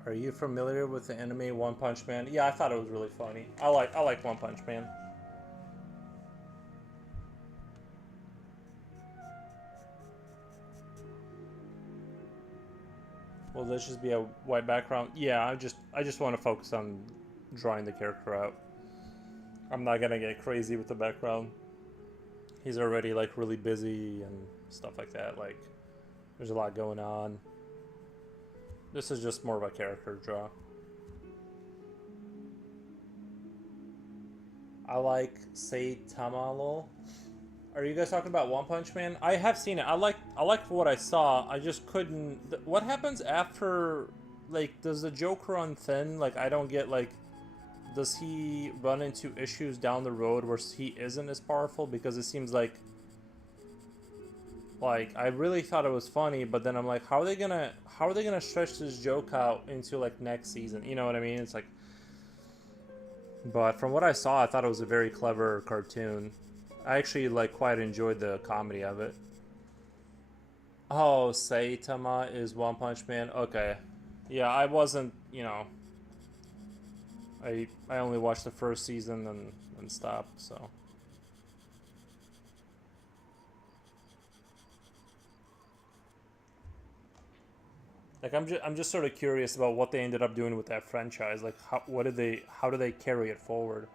Are you familiar with the anime One Punch Man? Yeah, I thought it was really funny. I like One Punch Man. Will this just be a white background? Yeah, I just want to focus on drawing the character out. I'm not gonna get crazy with the background. He's already like really busy and stuff like that. Like, there's a lot going on. This is just more of a character draw. I like Saitama lol. Are you guys talking about One Punch Man? I have seen it. I liked what I saw. I just couldn't. What happens after? Like, does the Joker run thin? Like, I don't get like. Does he run into issues down the road where he isn't as powerful? Because it seems like I really thought it was funny, but then I'm like, how are they gonna stretch this joke out into like next season? You know what I mean? It's like. But from what I saw, I thought it was a very clever cartoon. I actually like quite enjoyed the comedy of it. Oh, Saitama is One Punch Man. Okay, yeah, I wasn't. You know, I only watched the first season and stopped. So. Like I'm just sort of curious about what they ended up doing with that franchise. Like how do they carry it forward?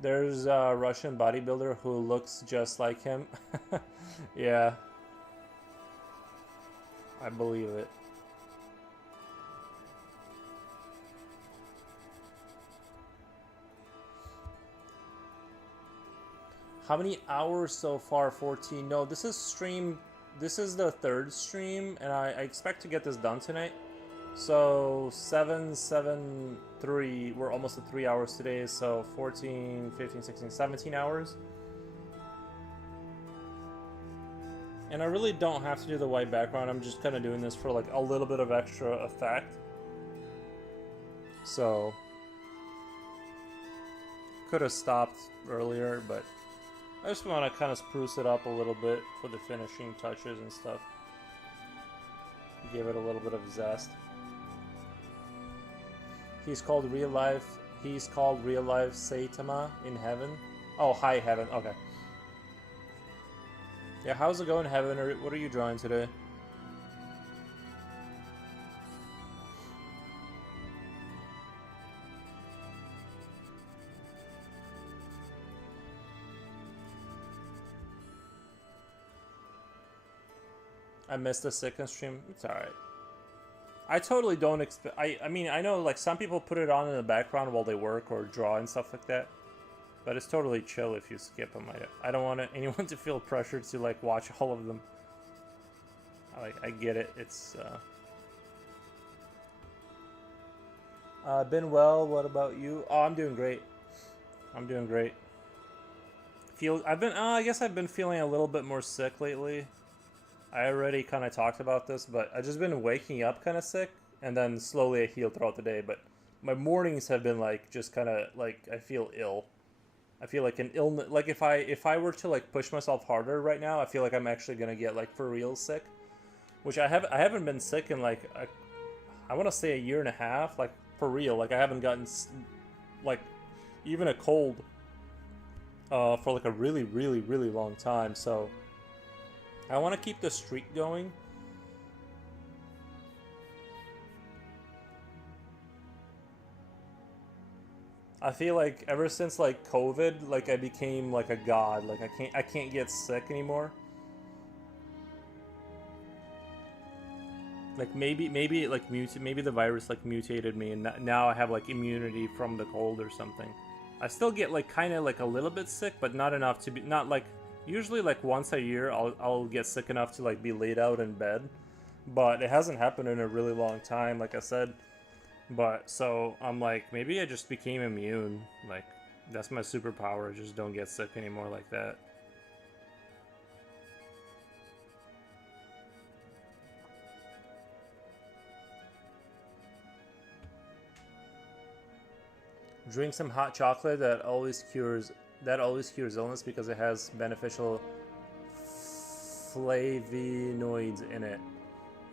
There's a Russian bodybuilder who looks just like him. Yeah, I believe it. How many hours so far? 14. No, this is stream. This is the third stream, and I expect to get this done tonight. So 3. We're almost at 3 hours today. So 14, 15, 16, 17 hours. And I really don't have to do the white background. I'm just kind of doing this for like a little bit of extra effect. So could have stopped earlier, but I just want to kind of spruce it up a little bit for the finishing touches and stuff. Give it a little bit of zest. He's called real life Saitama in heaven. Oh, hi heaven. Okay. Yeah, how's it going, heaven? Or what are you drawing today? I missed the second stream. It's alright. I totally don't expect... I mean, I know, like, some people put it on in the background while they work or draw and stuff like that. But it's totally chill if you skip them. I don't want anyone to feel pressured to, like, watch all of them. I get it. It's, been well. What about you? Oh, I'm doing great. I'm doing great. I guess I've been feeling a little bit more sick lately. I already kind of talked about this, but I've just been waking up kind of sick, and then slowly I heal throughout the day. But my mornings have been like just kind of like I feel ill. I feel like an illness. Like if I were to like push myself harder right now, I feel like I'm actually gonna get like for real sick. Which I haven't been sick in like I want to say a year and a half. Like for real. Like I haven't gotten like even a cold for like a really really long time. So. I want to keep the streak going. I feel like ever since like COVID, like I became like a god. Like I can't get sick anymore. Like maybe it like maybe the virus like mutated me, and now I have like immunity from the cold or something. I still get like kind of like a little bit sick, but not enough to be not like. Usually, like, once a year, I'll get sick enough to, like, be laid out in bed. But it hasn't happened in a really long time, like I said. But, so, I'm like, maybe I just became immune. Like, that's my superpower. I just don't get sick anymore like that. Drink some hot chocolate that always cures illness because it has beneficial flavonoids in it.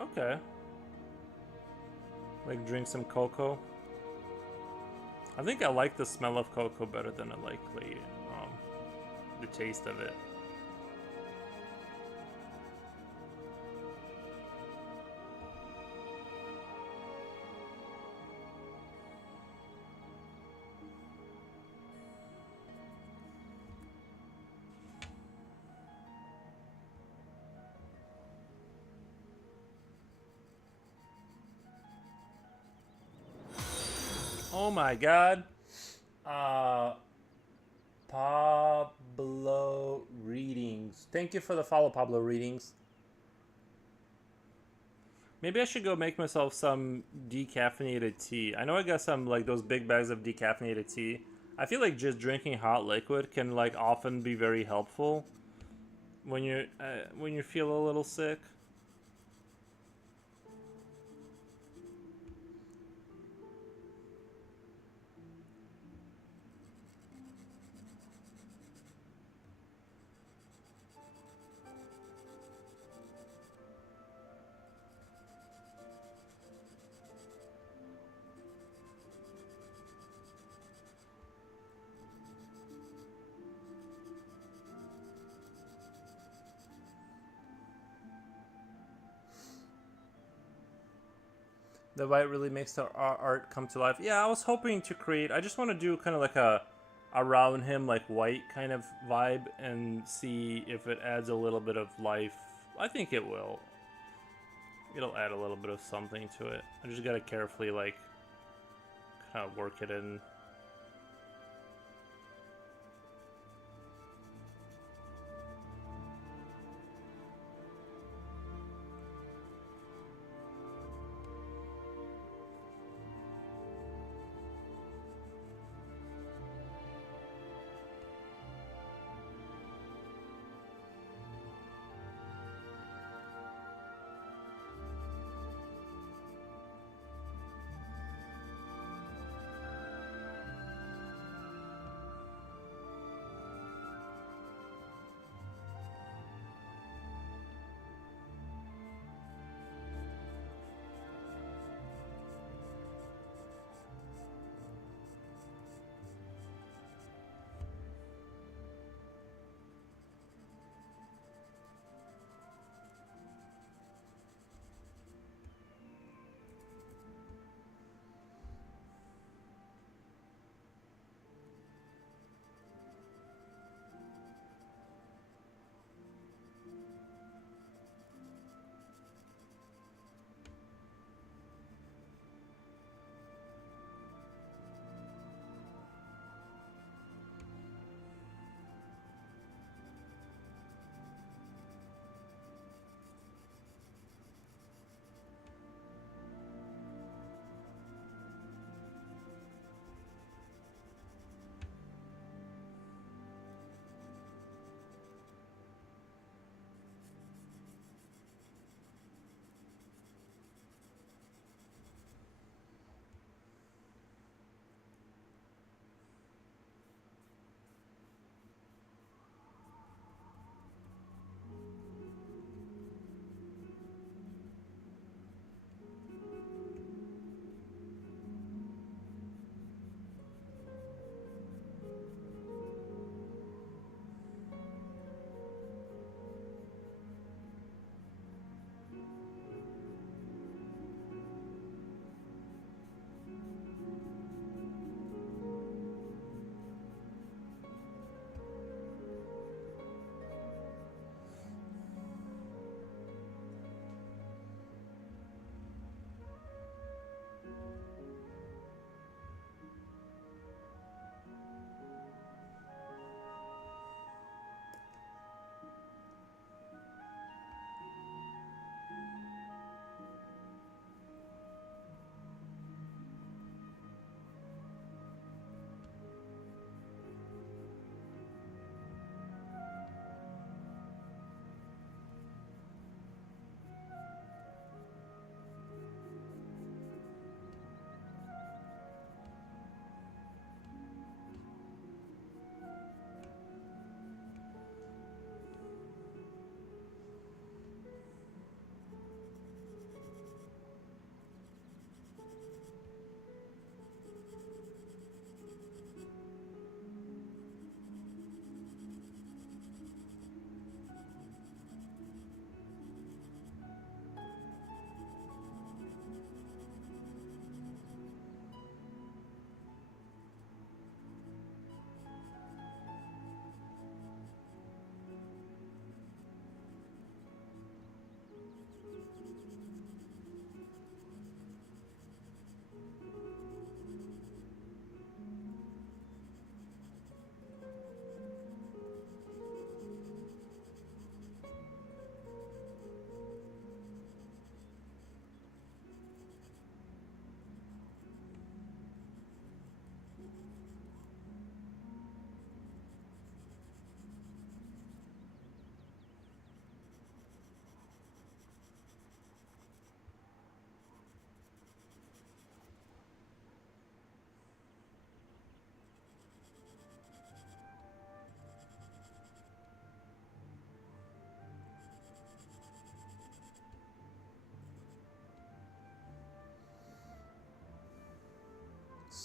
Okay. Like drink some cocoa. I think I like the smell of cocoa better than I like the taste of it. Oh my god. Pablo Readings. Thank you for the follow, Pablo Readings. Maybe I should go make myself some decaffeinated tea. I know I got some like those big bags of decaffeinated tea. I feel like just drinking hot liquid can like often be very helpful when you feel a little sick. The white really makes the art come to life. Yeah, I was hoping to create. I just want to do kind of like a around him like white kind of vibe and see if it adds a little bit of life. I think it will. It'll add a little bit of something to it. I just gotta carefully like kind of work it in.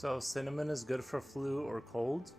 So cinnamon is good for flu or cold?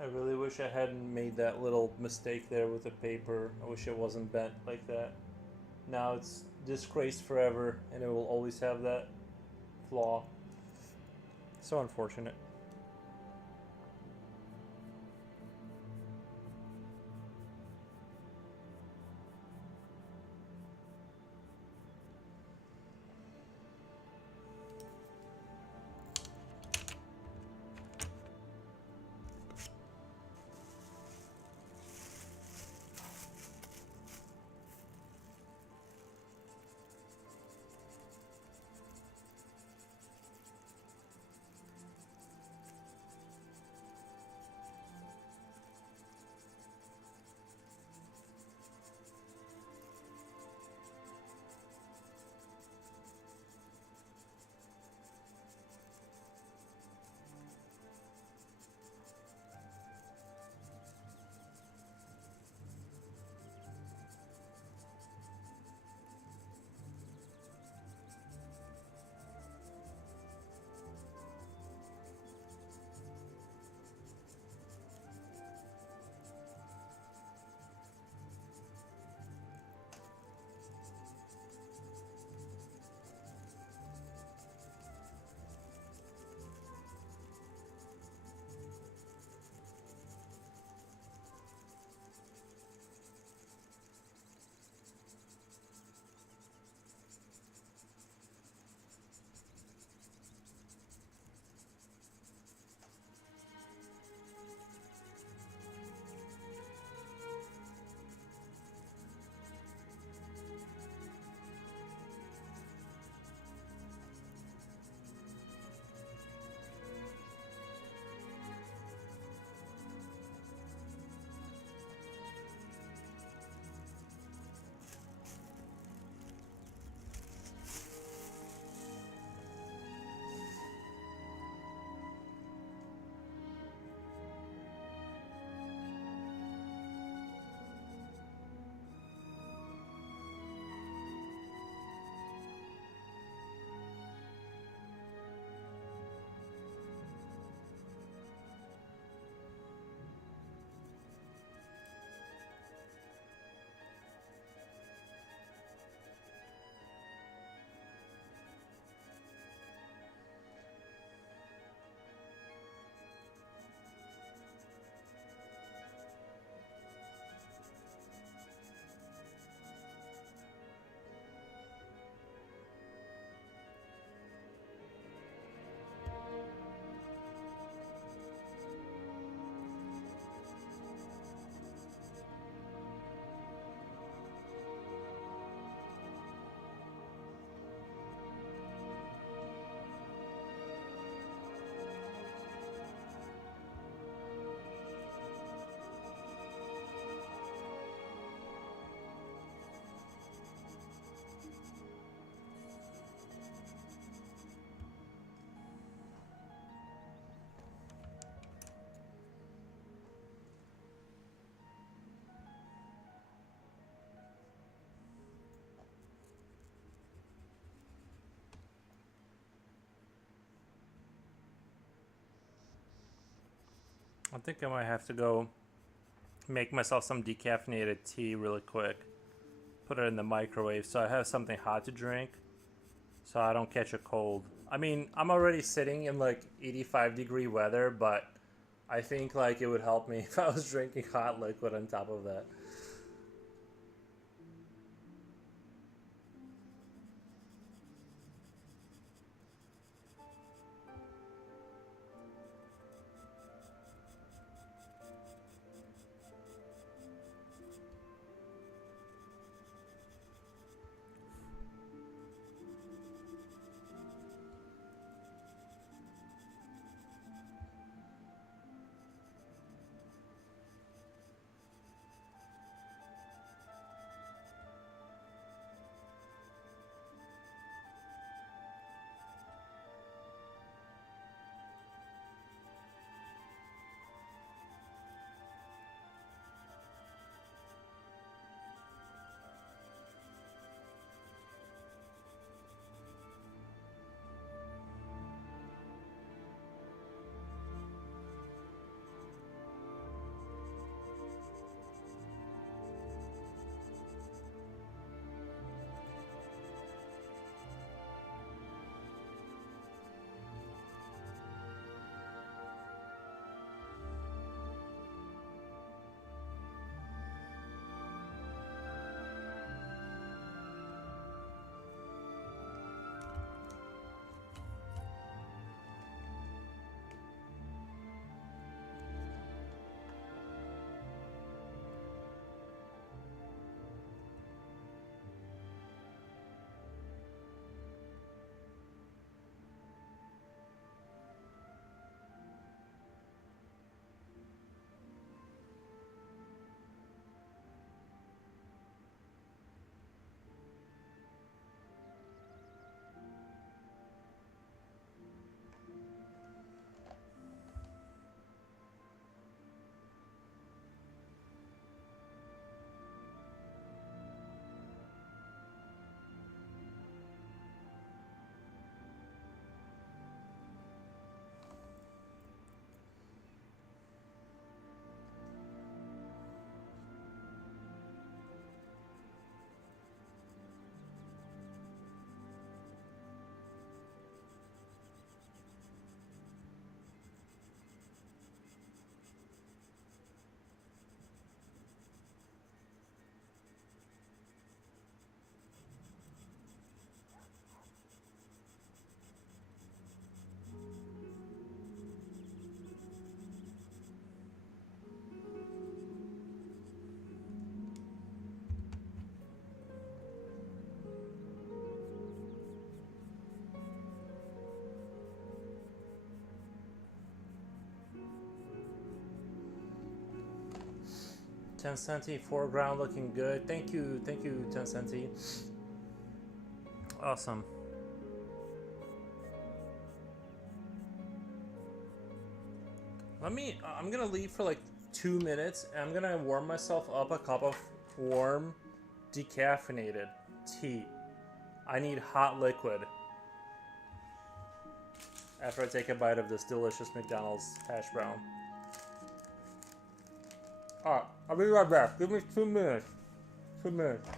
I really wish I hadn't made that little mistake there with the paper. I wish it wasn't bent like that. Now it's disgraced forever, and it will always have that flaw. So unfortunate. I think I might have to go make myself some decaffeinated tea really quick. Put it in the microwave so I have something hot to drink so I don't catch a cold. I mean, I'm already sitting in like 85-degree weather, but I think like it would help me if I was drinking hot liquid on top of that. 10 centi foreground looking good. Thank you, 10 centi. Awesome. I'm gonna leave for like 2 minutes and I'm gonna warm myself up a cup of warm decaffeinated tea. I need hot liquid after I take a bite of this delicious McDonald's hash brown. Alright, I'll be right back. Give me 2 minutes. 2 minutes.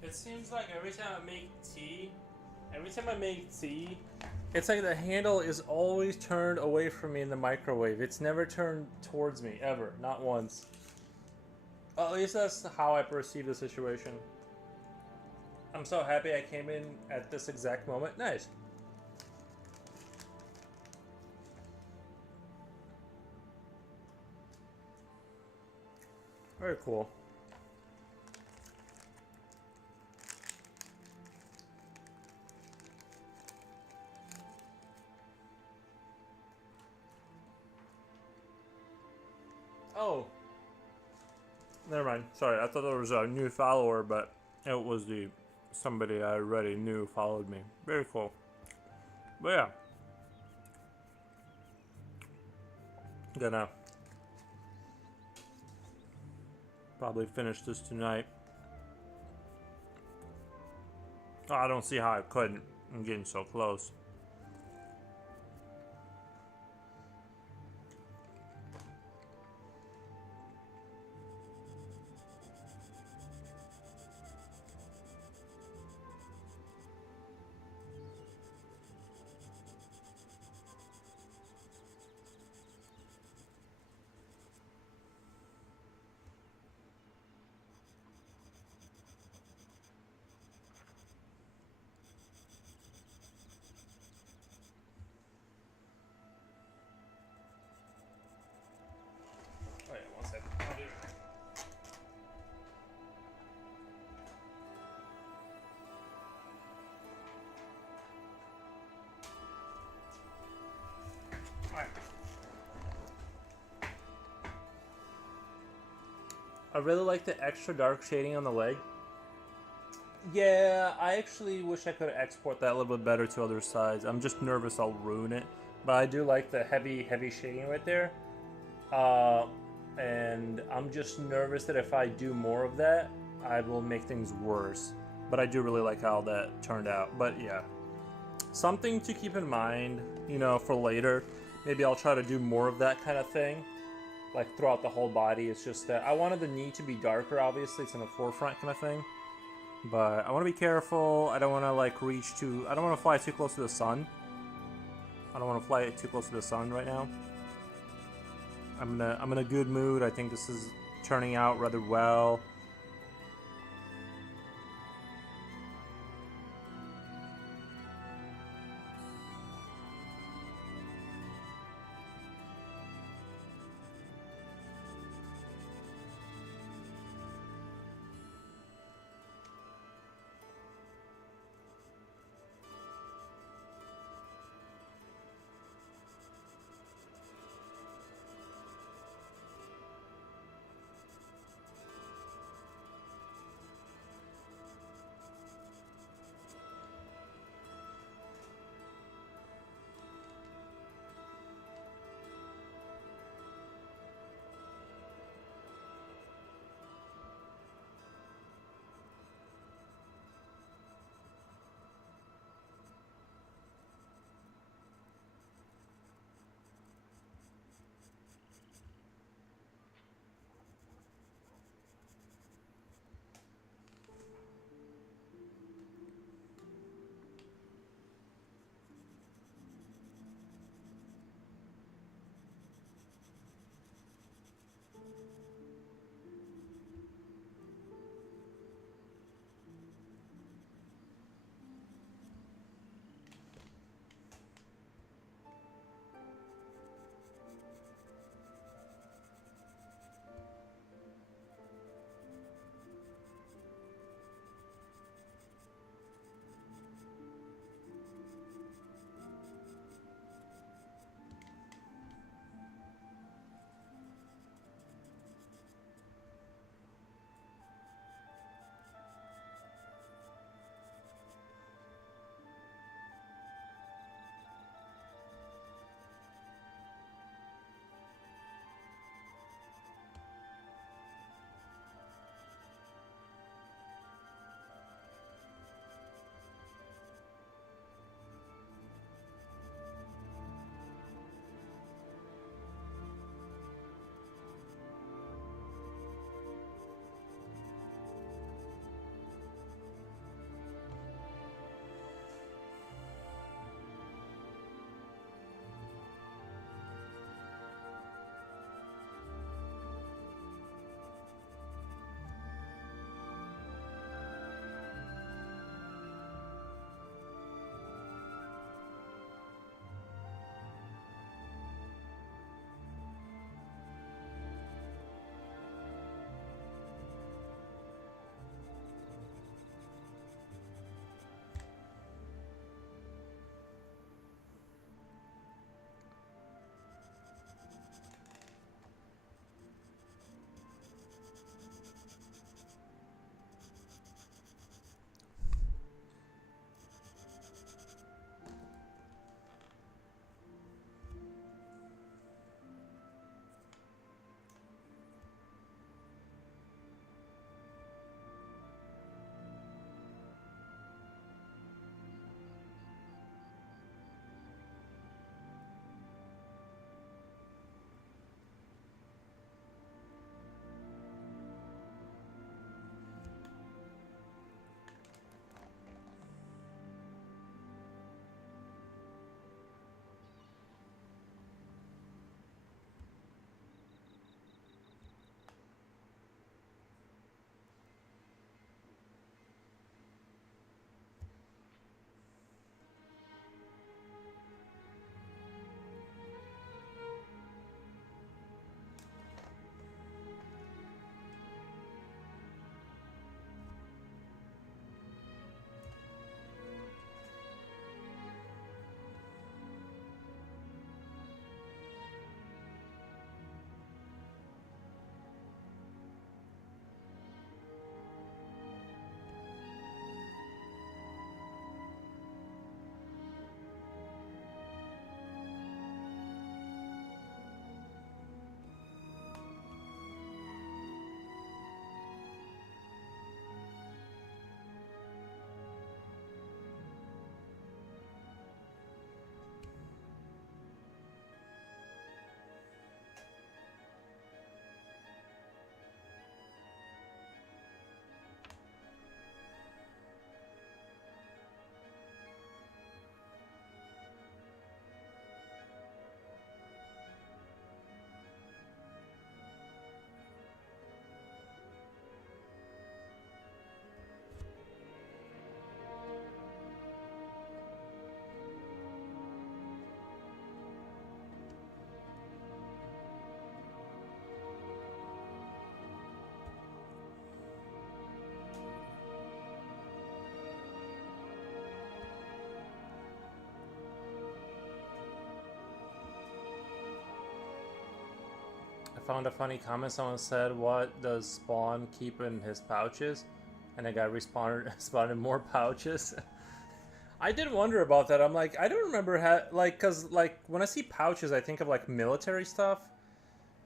It seems like every time I make tea, it's like the handle is always turned away from me in the microwave. It's never turned towards me, ever. Not once. At least that's how I perceive the situation. I'm so happy I came in at this exact moment. Nice. Very cool. Oh. Never mind. Sorry, I thought there was a new follower, but it was somebody I already knew followed me. Very cool. But yeah. Gonna probably finish this tonight. Oh, I don't see how I couldn't. I'm getting so close. I really like the extra dark shading on the leg. Yeah, I actually wish I could export that a little bit better to other sides. I'm just nervous I'll ruin it. But I do like the heavy shading right there. And I'm just nervous that if I do more of that, I will make things worse. But I do really like how that turned out. But yeah, something to keep in mind, you know, for later. Maybe I'll try to do more of that kind of thing, like throughout the whole body. It's just that I wanted the knee to be darker, obviously. It's in the forefront kind of thing. But I want to be careful. I don't want to like reach too... I don't want to fly too close to the sun. I don't want to fly too close to the sun right now. I'm in a good mood. I think this is turning out rather well. found a funny comment. Someone said, "What does Spawn keep in his pouches?" And a guy responded more pouches. I did wonder about that. I'm like, I don't remember cause like when I see pouches, I think of like military stuff,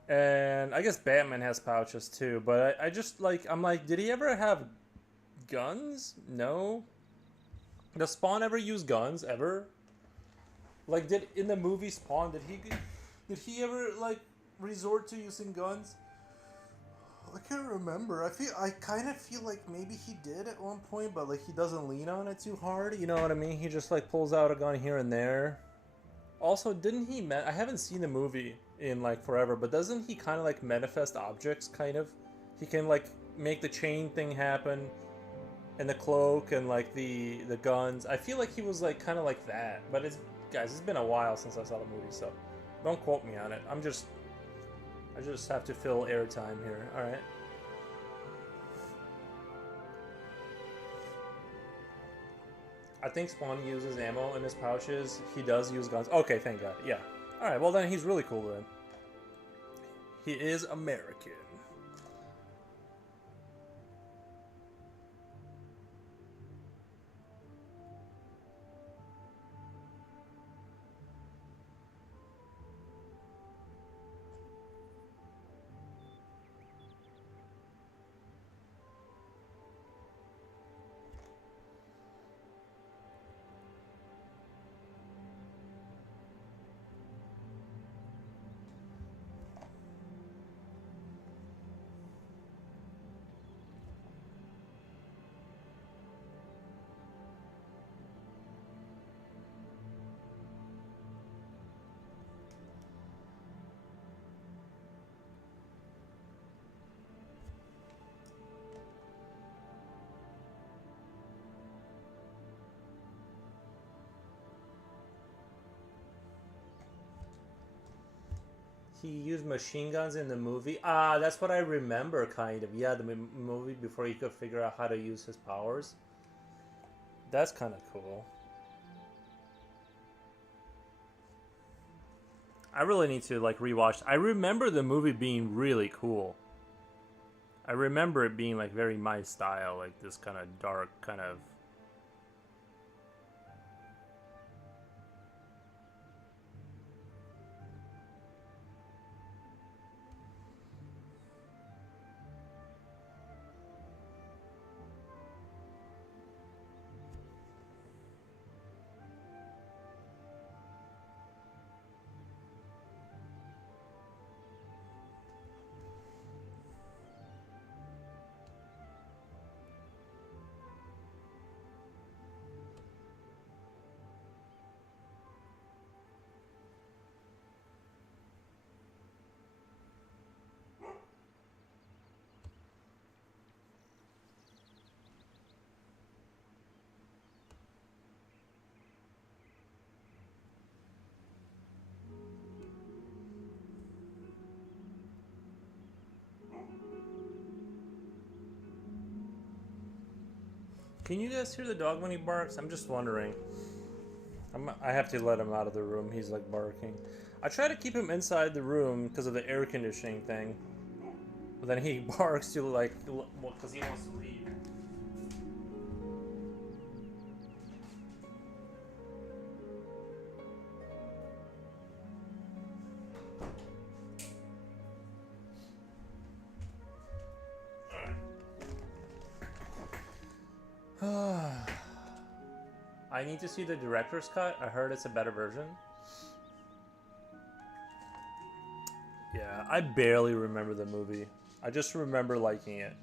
and I guess Batman has pouches too. But I just like I'm like, did he ever have guns? No. Does Spawn ever use guns ever? Like, did in the movie Spawn did he ever like resort to using guns? I can't remember. I kind of feel like maybe he did at one point, but like he doesn't lean on it too hard. You know what I mean? He just like pulls out a gun here and there. Also, didn't he? I haven't seen the movie in like forever, but doesn't he kind of like manifest objects? Kind of. He can like make the chain thing happen, and the cloak and like the guns. I feel like he was like kind of like that. But it's been a while since I saw the movie, so don't quote me on it. I just have to fill airtime here. All right. I think Spawn uses ammo in his pouches. He does use guns. Okay, thank God. Yeah. All right. Well, then he's really cool then. He is American. He used machine guns in the movie. Ah, that's what I remember, kind of. Yeah, the movie before he could figure out how to use his powers. That's kind of cool. I really need to like rewatch. I remember the movie being really cool. I remember it being like very my style, like this kind of dark kind of. Can you guys hear the dog when he barks? I'm just wondering. I have to let him out of the room. He's like barking. I try to keep him inside the room because of the air conditioning thing. But then he barks to like, well, because he wants to leave. I need to see the director's cut. I heard it's a better version. Yeah, I barely remember the movie. I just remember liking it.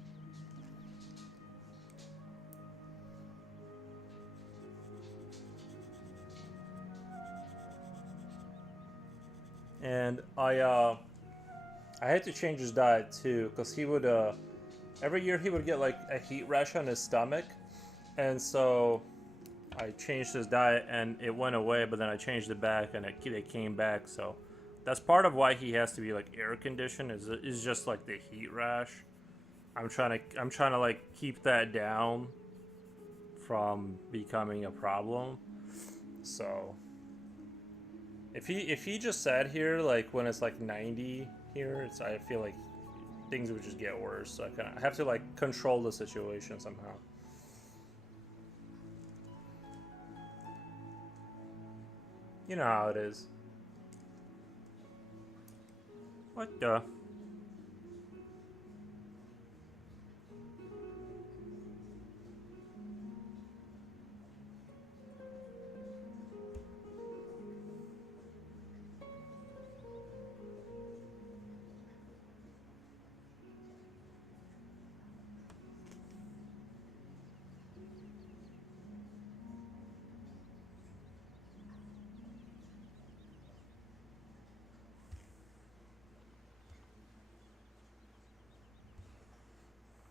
And I had to change his diet too, because he would every year he would get like a heat rash on his stomach, and so I changed his diet and it went away, but then I changed it back and it came back. So that's part of why he has to be like air conditioned is just like the heat rash. I'm trying to like keep that down from becoming a problem. So if he just sat here like when it's like 90 here, I feel like things would just get worse. So I have to like control the situation somehow. You know how it is. What the?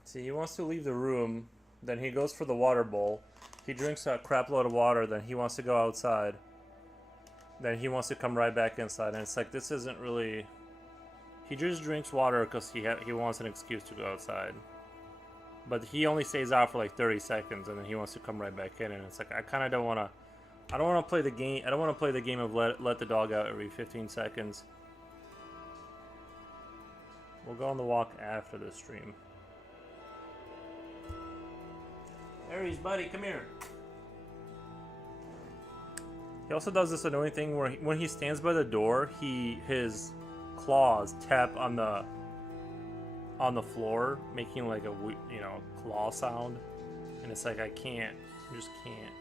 See, he wants to leave the room, then he goes for the water bowl. He drinks a crap load of water, then he wants to go outside. Then he wants to come right back inside, and it's like, this isn't really... He just drinks water because he wants an excuse to go outside. But he only stays out for like 30 seconds, and then he wants to come right back in, and it's like, I kind of don't want to... I don't want to play the game. I don't want to play the game of let the dog out every 15 seconds. We'll go on the walk after the stream. Aries, buddy, come here. He also does this annoying thing where when he stands by the door, his claws tap on the floor, making like a claw sound, and it's like I just can't.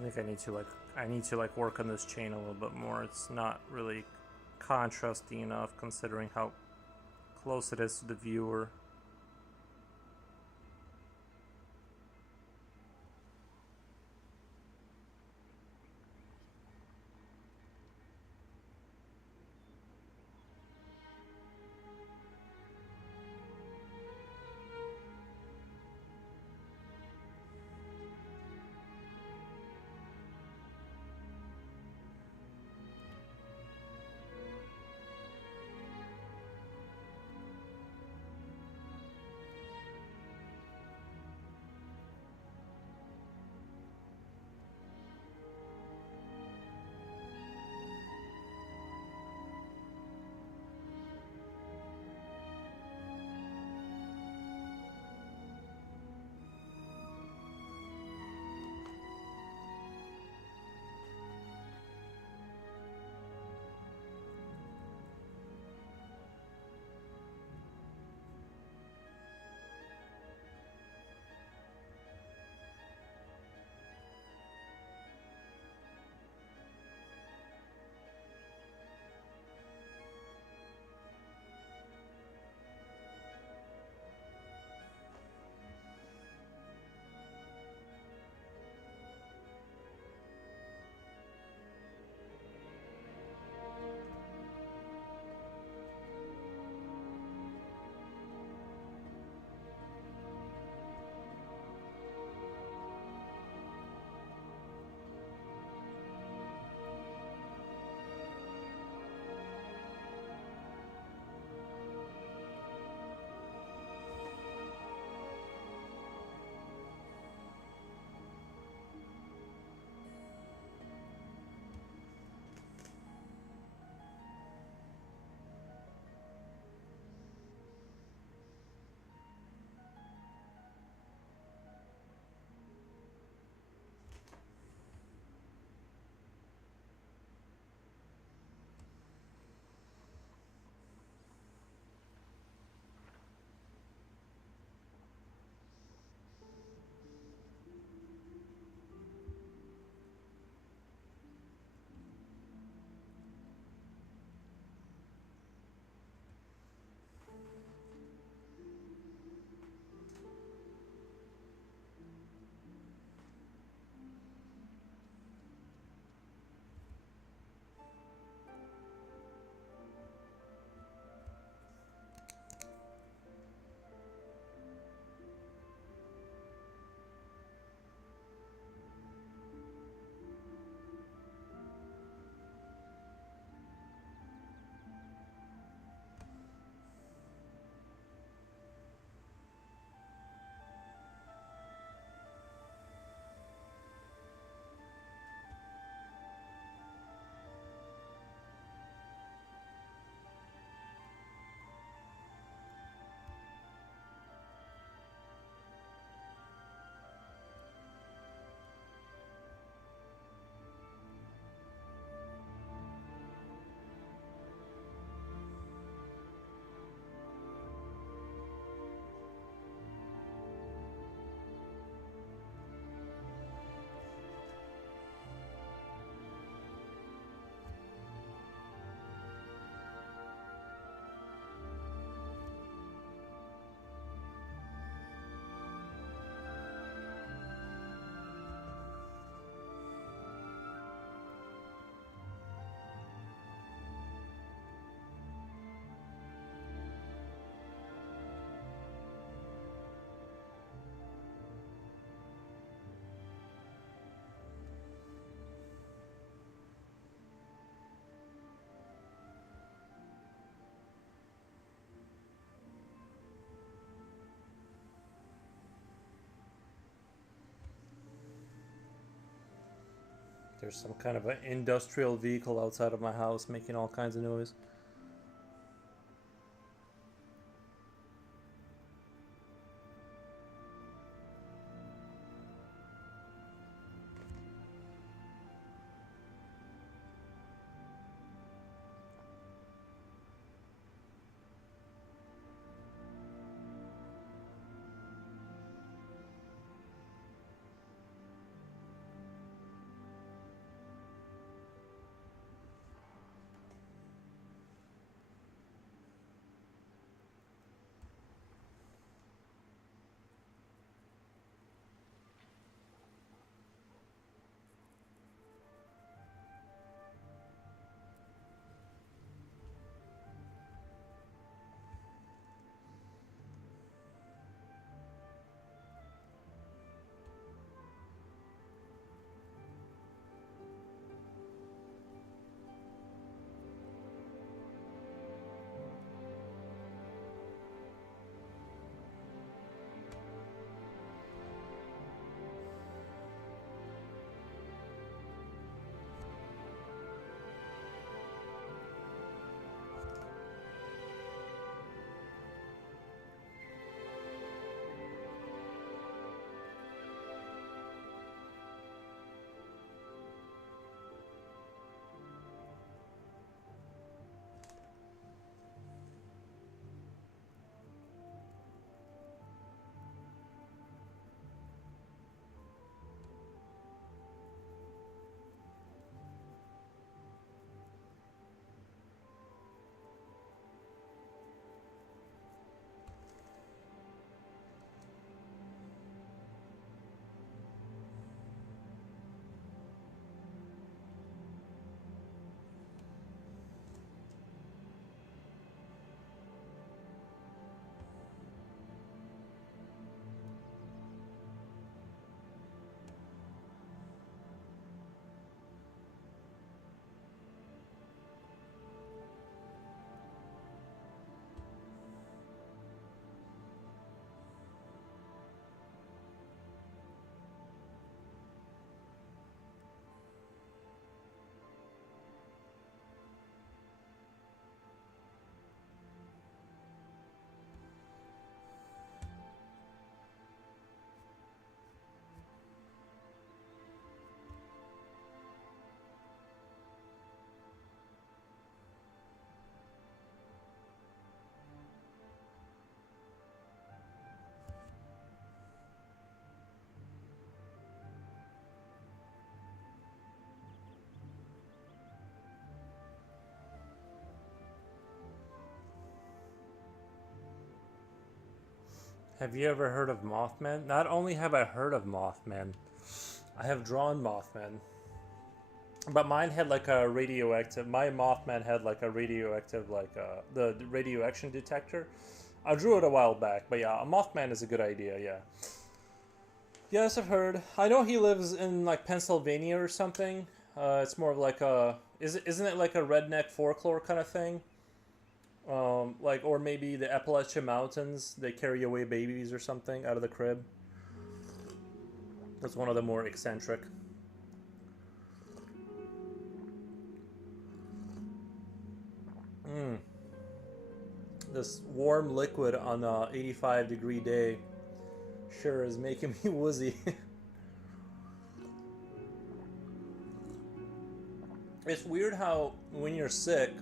I think I need to work on this chain a little bit more. It's not really contrasty enough considering how close it is to the viewer. There's some kind of an industrial vehicle outside of my house making all kinds of noise. Have you ever heard of Mothman? Not only have I heard of Mothman, I have drawn Mothman. But mine had like a radioactive, my Mothman had like a radioactive, like the radioaction detector. I drew it a while back, but yeah, a Mothman is a good idea, yeah. Yes, I've heard. I know he lives in like Pennsylvania or something. It's more of like a, isn't it like a redneck folklore kind of thing? Like, or maybe the Appalachian Mountains, they carry away babies or something out of the crib. That's one of the more eccentric. This warm liquid on a 85-degree day sure is making me woozy. It's weird how when you're sick,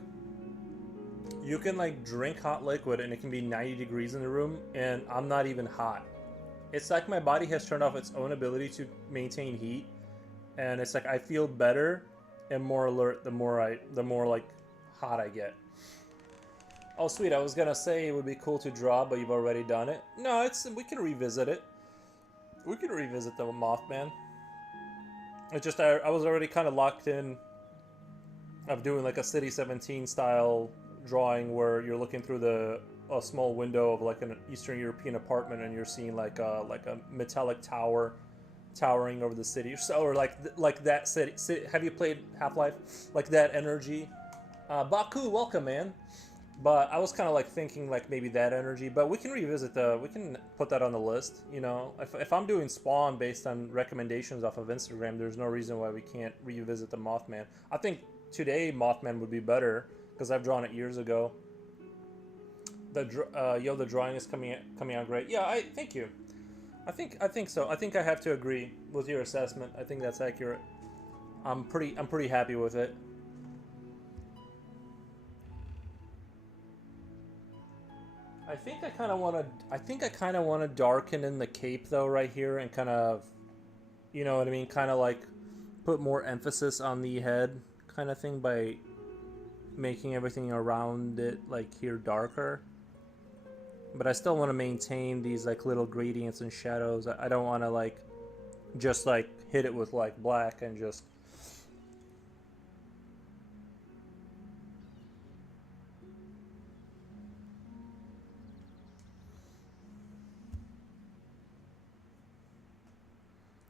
you can like drink hot liquid and it can be 90 degrees in the room and I'm not even hot. It's like my body has turned off its own ability to maintain heat, and it's like I feel better and more alert the more like hot I get. Oh sweet, I was gonna say it would be cool to draw, but you've already done it. No, we can revisit it. We can revisit the Mothman. It's just I was already kind of locked in of doing like a City 17 style drawing where you're looking through a small window of like an Eastern European apartment and you're seeing like a metallic tower towering over the city, or like that city. Have you played Half-Life? Like that energy. Baku, welcome, man. But I was kind of like thinking like maybe that energy, but we can revisit we can put that on the list. You know, if I'm doing Spawn based on recommendations off of Instagram, there's no reason why we can't revisit the Mothman. I think today Mothman would be better because I've drawn it years ago. The drawing is coming out great. Yeah, I thank you. I think so. I think I have to agree with your assessment. I think that's accurate. I'm pretty happy with it. I think I kind of want to darken in the cape though right here and kind of, you know what I mean, kind of like put more emphasis on the head kind of thing by making everything around it like here darker. But I still want to maintain these like little gradients and shadows. I don't want to like just like hit it with like black and just.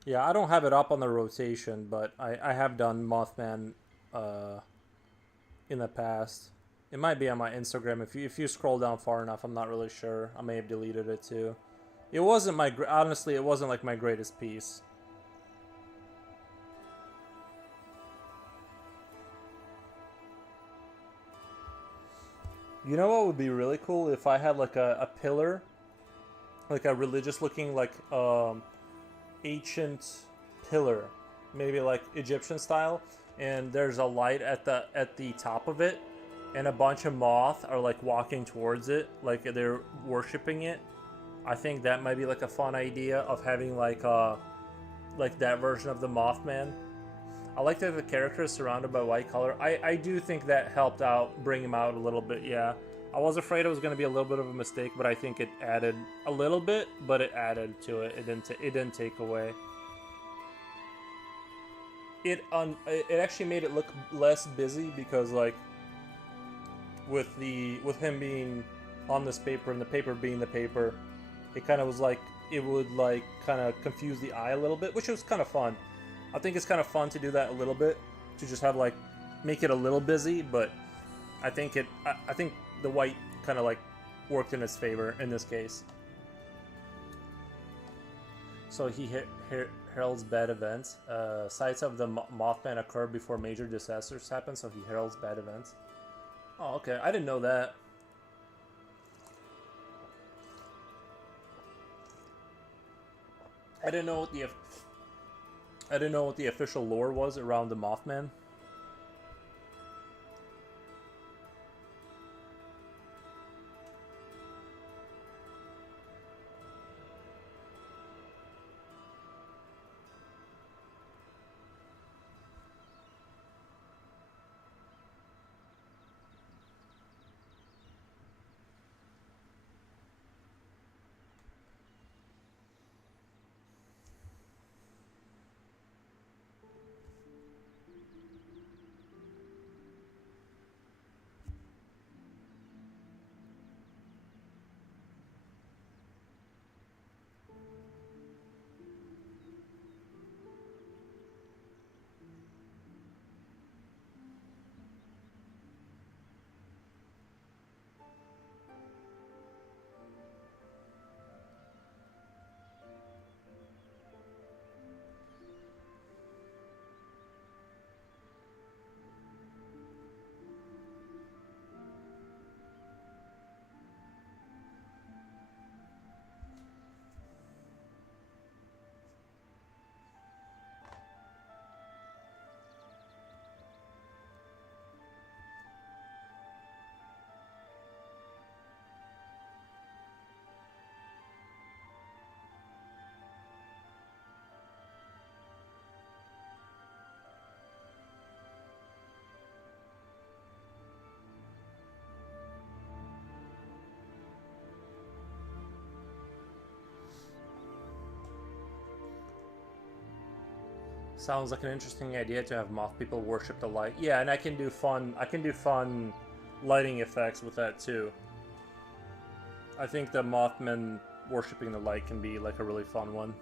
Yeah, I don't have it up on the rotation, but I have done Mothman uh, in the past. It might be on my Instagram. If you scroll down far enough, I'm not really sure. I may have deleted it too. It wasn't honestly, it wasn't like my greatest piece. You know what would be really cool if I had like a pillar, like a religious looking like ancient pillar, maybe like Egyptian style, and there's a light at the top of it, and a bunch of moth are like walking towards it, like they're worshiping it. I think that might be like a fun idea of having like that version of the Mothman. I like that the character is surrounded by white color. I do think that helped out bring him out a little bit. Yeah, I was afraid it was going to be a little bit of a mistake, but I think it added a little bit, but it added to it. It didn't take away. It actually made it look less busy because like with him being on this paper and the paper being the paper, it kind of was like it would like kind of confuse the eye a little bit, which was kind of fun. I think it's kind of fun to do that a little bit, to just have like make it a little busy, but I think the white kind of like worked in his favor in this case. So he heralds bad events. Sights of the Mothman occur before major disasters happen, so he heralds bad events. Oh, okay. I didn't know that. I didn't know what the I didn't know what the official lore was around the Mothman. Sounds like an interesting idea to have moth people worship the light. Yeah, and I can do fun lighting effects with that too. I think the Mothman worshiping the light can be like a really fun one.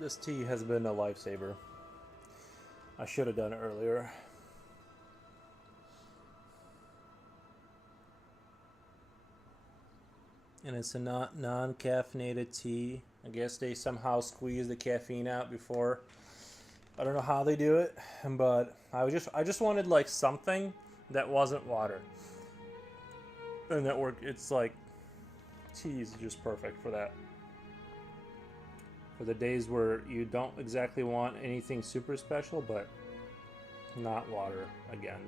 This tea has been a lifesaver. I should have done it earlier. And it's a non-caffeinated tea. I guess they somehow squeeze the caffeine out before. I don't know how they do it, but I just wanted like something that wasn't water. And that worked. It's like tea is just perfect for that. For the days where you don't exactly want anything super special, but not water again.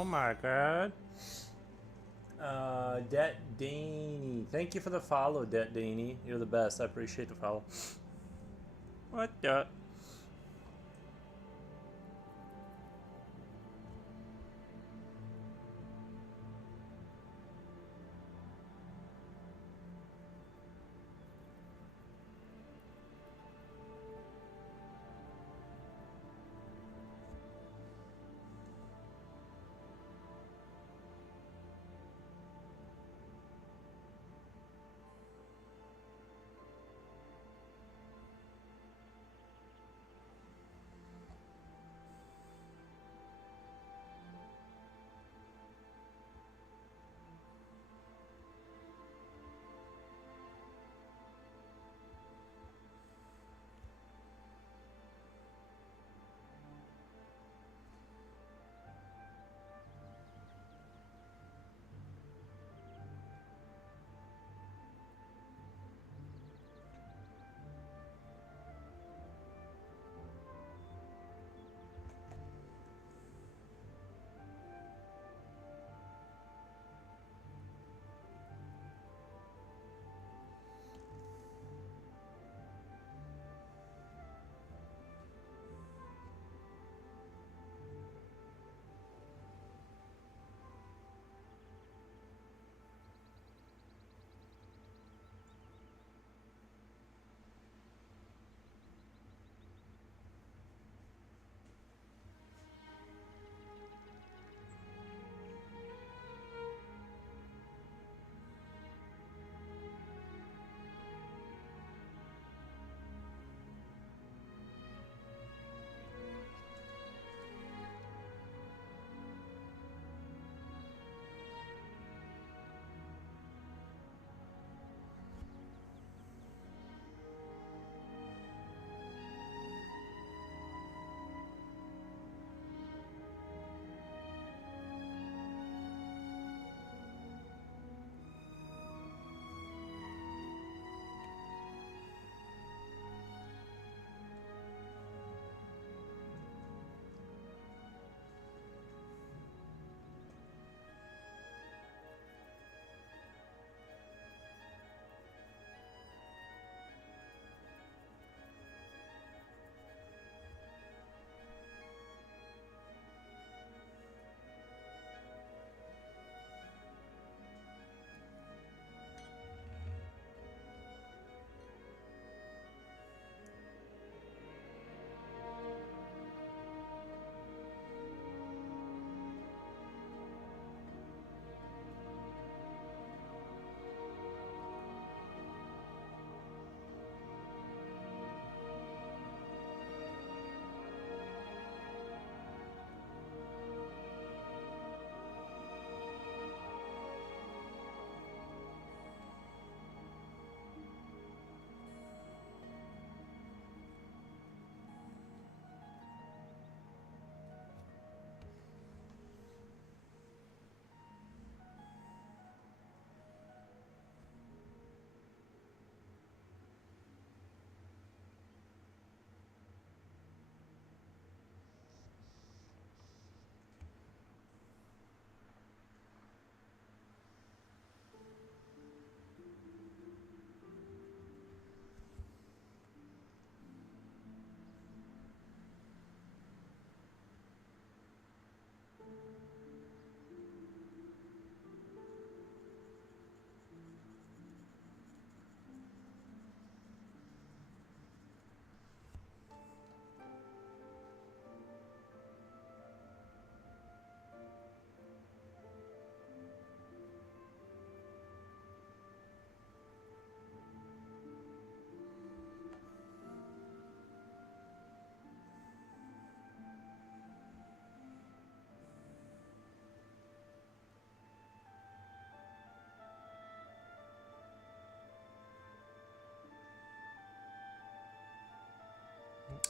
Oh my god. Det Daney. Thank you for the follow, Det Daney. You're the best. I appreciate the follow. What the?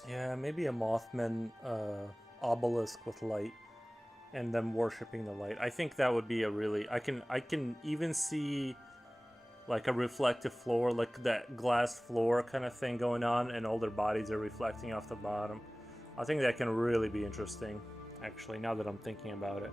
Yeah, maybe a Mothman obelisk with light and them worshipping the light. I think that would be a really I can even see like a reflective floor, like that glass floor kind of thing going on, and all their bodies are reflecting off the bottom. I think that can really be interesting, actually, now that I'm thinking about it.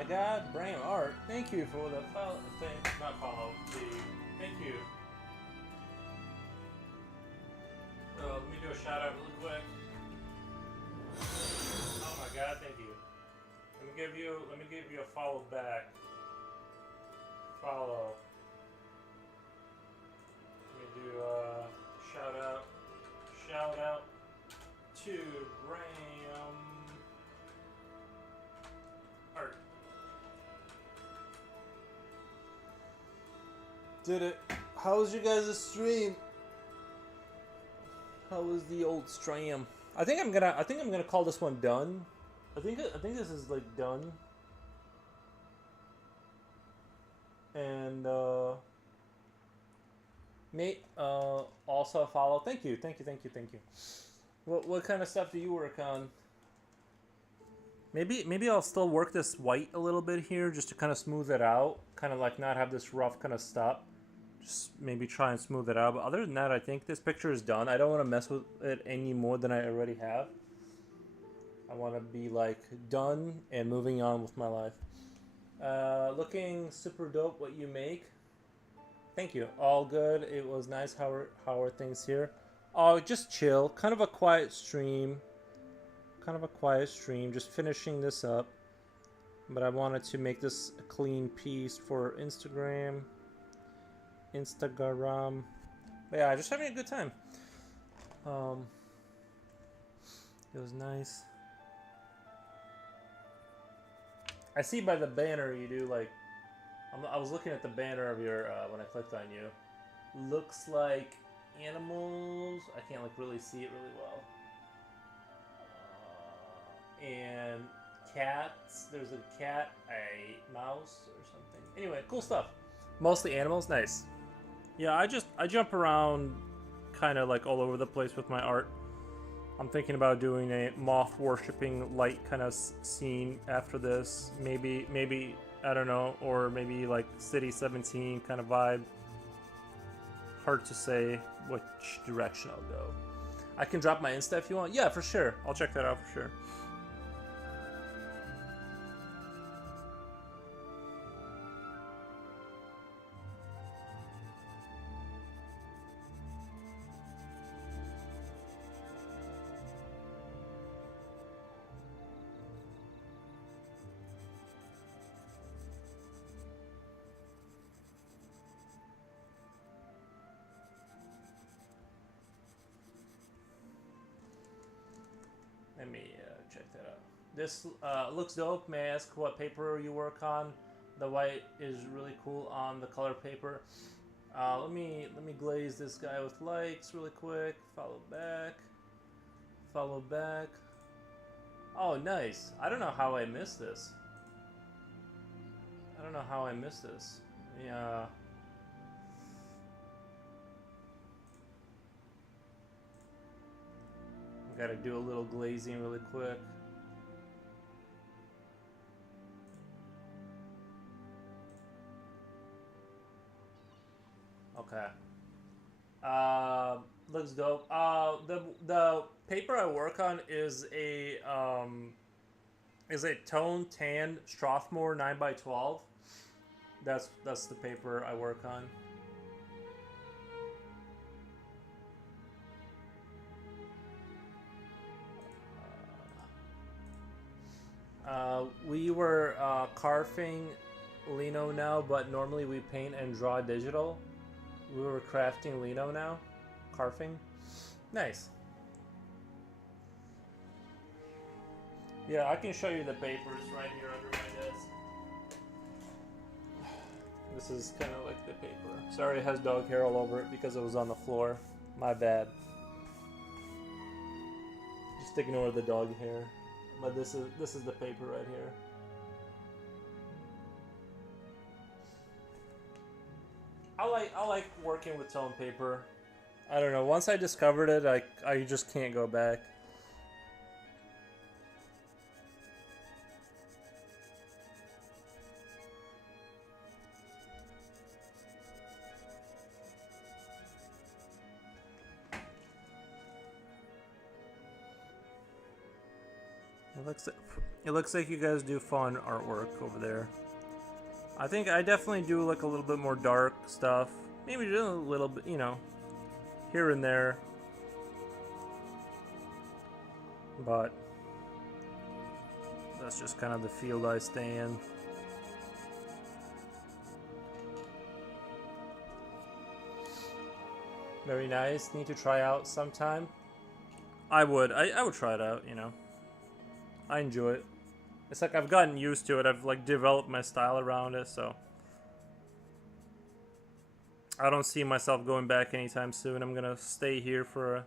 my God, Brain Art, thank you for the follow. Not follow. Thank you. Let me do a shout out really quick. Oh my God, thank you. Let me give you a follow back. Follow. Let me do a shout out to Graham Art. Did it. How was you guys' stream? How was the old stream? I think I'm gonna call this one done. I think this is like done. And Nate, also follow. Thank you. What kind of stuff do you work on? Maybe I'll still work this white a little bit here just to kind of smooth it out, kind of like not have this rough kind of stop. Just maybe try and smooth it out. But other than that, I think this picture is done. I don't want to mess with it any more than I already have. I want to be like done and moving on with my life. Looking super dope what you make. Thank you. All good. It was nice. How are things here? Oh, just chill. Kind of a quiet stream. Just finishing this up. But I wanted to make this a clean piece for Instagram. But yeah, just having a good time. It was nice. I see by the banner you do like. I was looking at the banner of your when I clicked on you. Looks like animals. I can't like really see it really well. And cats. There's a cat, a mouse, or something. Anyway, cool stuff. Mostly animals. Nice. Yeah, I jump around, kind of like all over the place with my art. I'm thinking about doing a moth worshipping light kind of scene after this. Maybe I don't know, or maybe like City 17 kind of vibe. Hard to say which direction I'll go. I can drop my Insta if you want. Yeah, for sure. I'll check that out for sure. Let me check that out. This looks dope. May I ask what paper you work on? The white is really cool on the color paper. Let me glaze this guy with lights really quick. Follow back. Oh, nice. I don't know how I missed this. Yeah. Gotta do a little glazing really quick. Okay. Looks dope. The paper I work on is a tone tan Strathmore 9x12. That's the paper I work on. We were carving Lino now, but normally we paint and draw digital. We were crafting Lino now, carving. Nice. Yeah, I can show you the papers right here under my desk. This is kind of like the paper. Sorry, it has dog hair all over it because it was on the floor. My bad. Just ignore the dog hair. But this is the paper right here. I like working with tone paper. I don't know. Once I discovered it, I just can't go back. It looks like you guys do fun artwork over there. I think I definitely do like a little bit more dark stuff. Maybe just a little bit, you know, here and there. But that's just kind of the field I stay in. Very nice. Need to try out sometime. I would try it out, you know. I enjoy it. It's like I've gotten used to it. I've like developed my style around it, so I don't see myself going back anytime soon. I'm gonna stay here for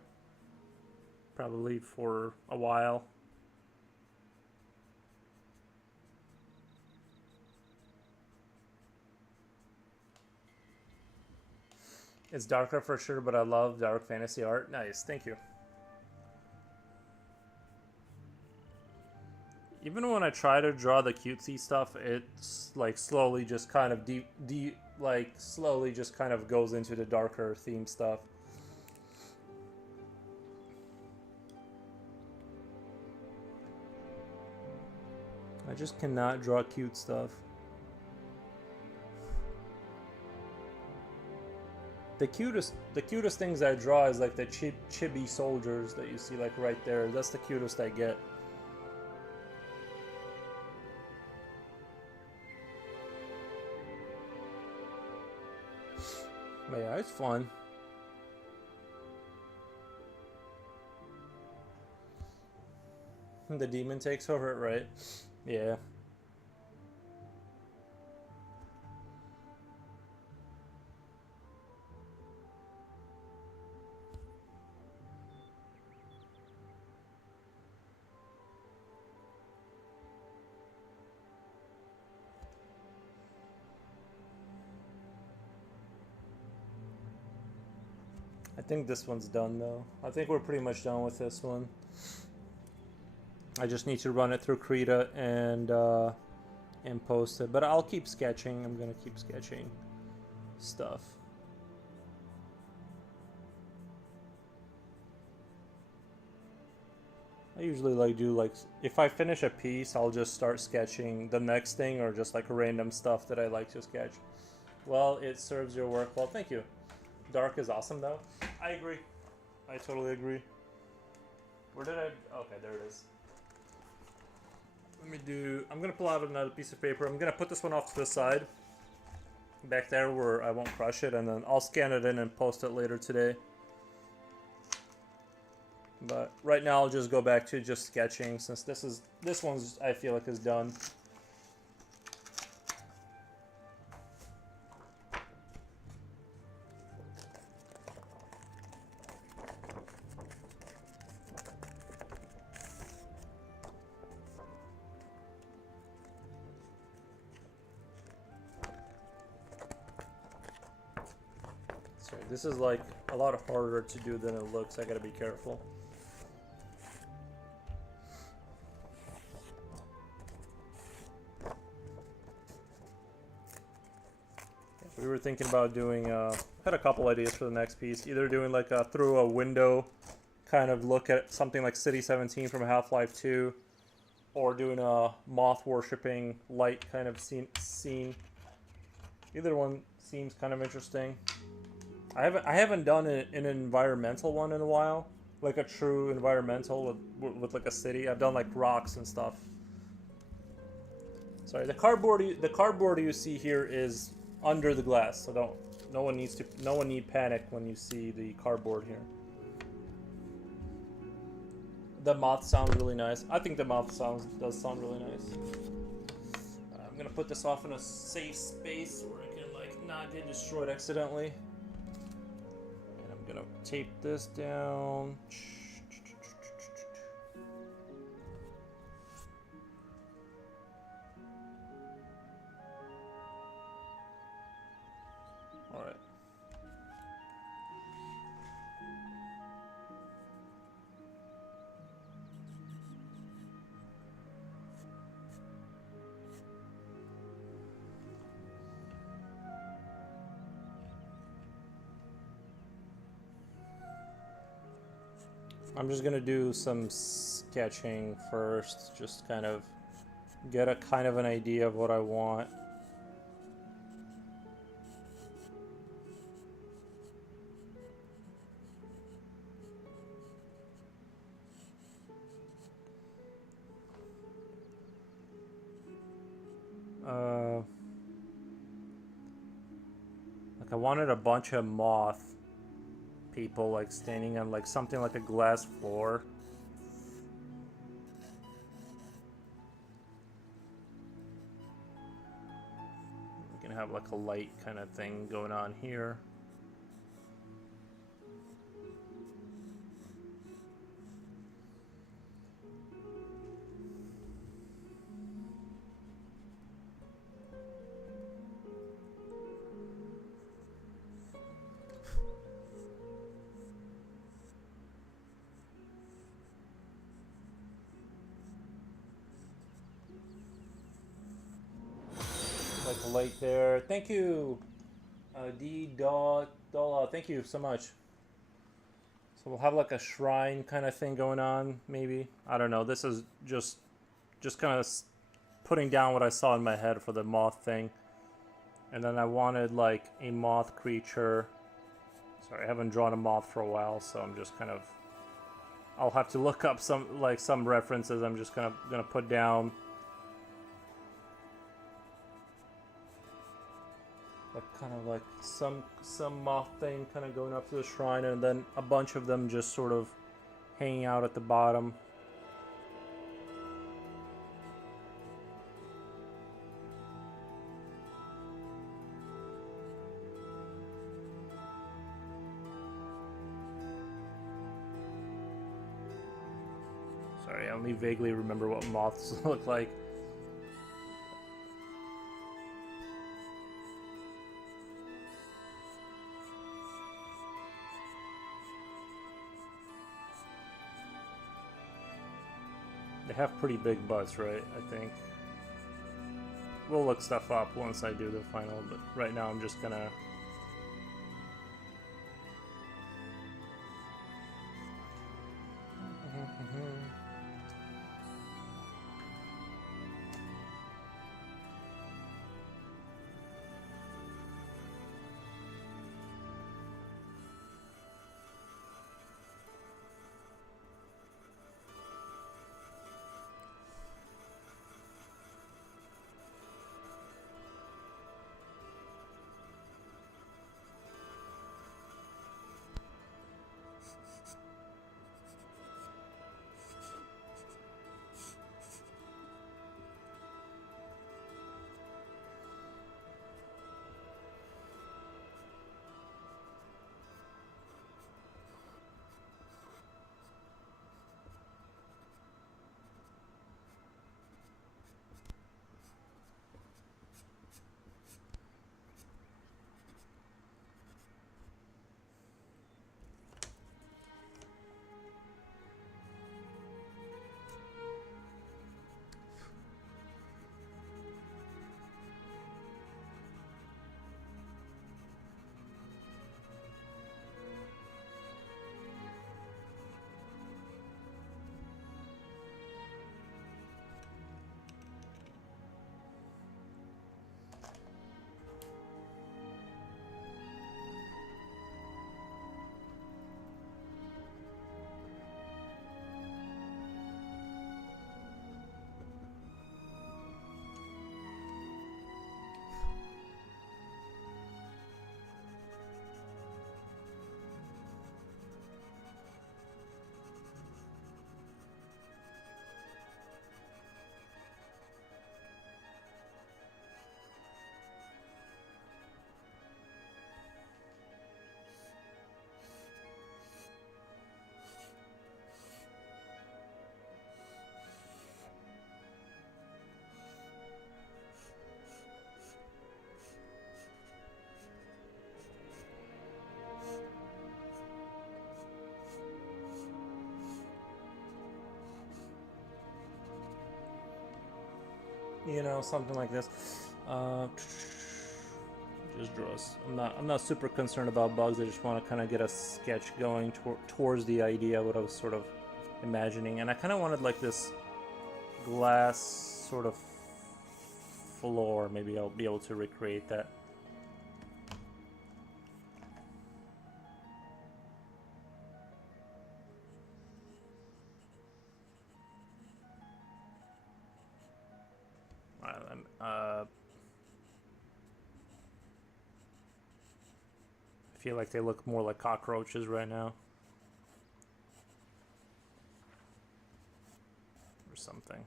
probably for a while. It's darker for sure, but I love dark fantasy art. Nice, thank you. Even when I try to draw the cutesy stuff, it's like slowly just kind of slowly just kind of goes into the darker theme stuff. I just cannot draw cute stuff. The cutest things I draw is like the chibi soldiers that you see like right there. That's the cutest I get. But yeah, it's fun. The demon takes over it, right? Yeah. I think this one's done though. I think we're pretty much done with this one. I just need to run it through Krita and post it. But I'll keep sketching. I'm gonna keep sketching stuff. I usually if I finish a piece, I'll just start sketching the next thing or just like random stuff that I like to sketch. Well, it serves your work well. Thank you. Dark is awesome though. I agree. I totally agree. Where did I... Okay, there it is. I'm gonna pull out another piece of paper. I'm gonna put this one off to the side. Back there where I won't crush it, and then I'll scan it in and post it later today. But right now I'll just go back to just sketching since this one's I feel like is done. This is like a lot harder to do than it looks. I gotta be careful. We were thinking about doing, had a couple ideas for the next piece. Either doing like a through a window kind of look at something like City 17 from Half-Life 2, or doing a moth worshipping light kind of scene. Either one seems kind of interesting. I haven't done an environmental one in a while, like a true environmental with like a city. I've done like rocks and stuff. Sorry, the cardboard you see here is under the glass, so no one need panic when you see the cardboard here. The moth sounds really nice. I think the moth does sound really nice. I'm gonna put this off in a safe space where it can like not get destroyed accidentally. I'm gonna tape this down. All right. I'm just gonna do some sketching first, just kind of get a kind of an idea of what I want. Like I wanted a bunch of moth people like standing on like something like a glass floor. We can have like a light kind of thing going on here. Like a light there. Thank you, Dolla. Thank you so much. So we'll have like a shrine kind of thing going on, maybe. I don't know. This is just kind of putting down what I saw in my head for the moth thing. And then I wanted like a moth creature. Sorry, I haven't drawn a moth for a while, so I'm just kind of. I'll have to look up some references. I'm just gonna put down. Like kind of like some moth thing kind of going up to the shrine, and then a bunch of them just sort of hanging out at the bottom. Sorry, I only vaguely remember what moths look like. They have pretty big butts, right? I think. We'll look stuff up once I do the final, but right now I'm just gonna... You know, something like this. Just draws. I'm not super concerned about bugs. I just want to kind of get a sketch going towards the idea what I was sort of imagining. And I kind of wanted like this glass sort of floor. Maybe I'll be able to recreate that. I feel like they look more like cockroaches right now. Or something.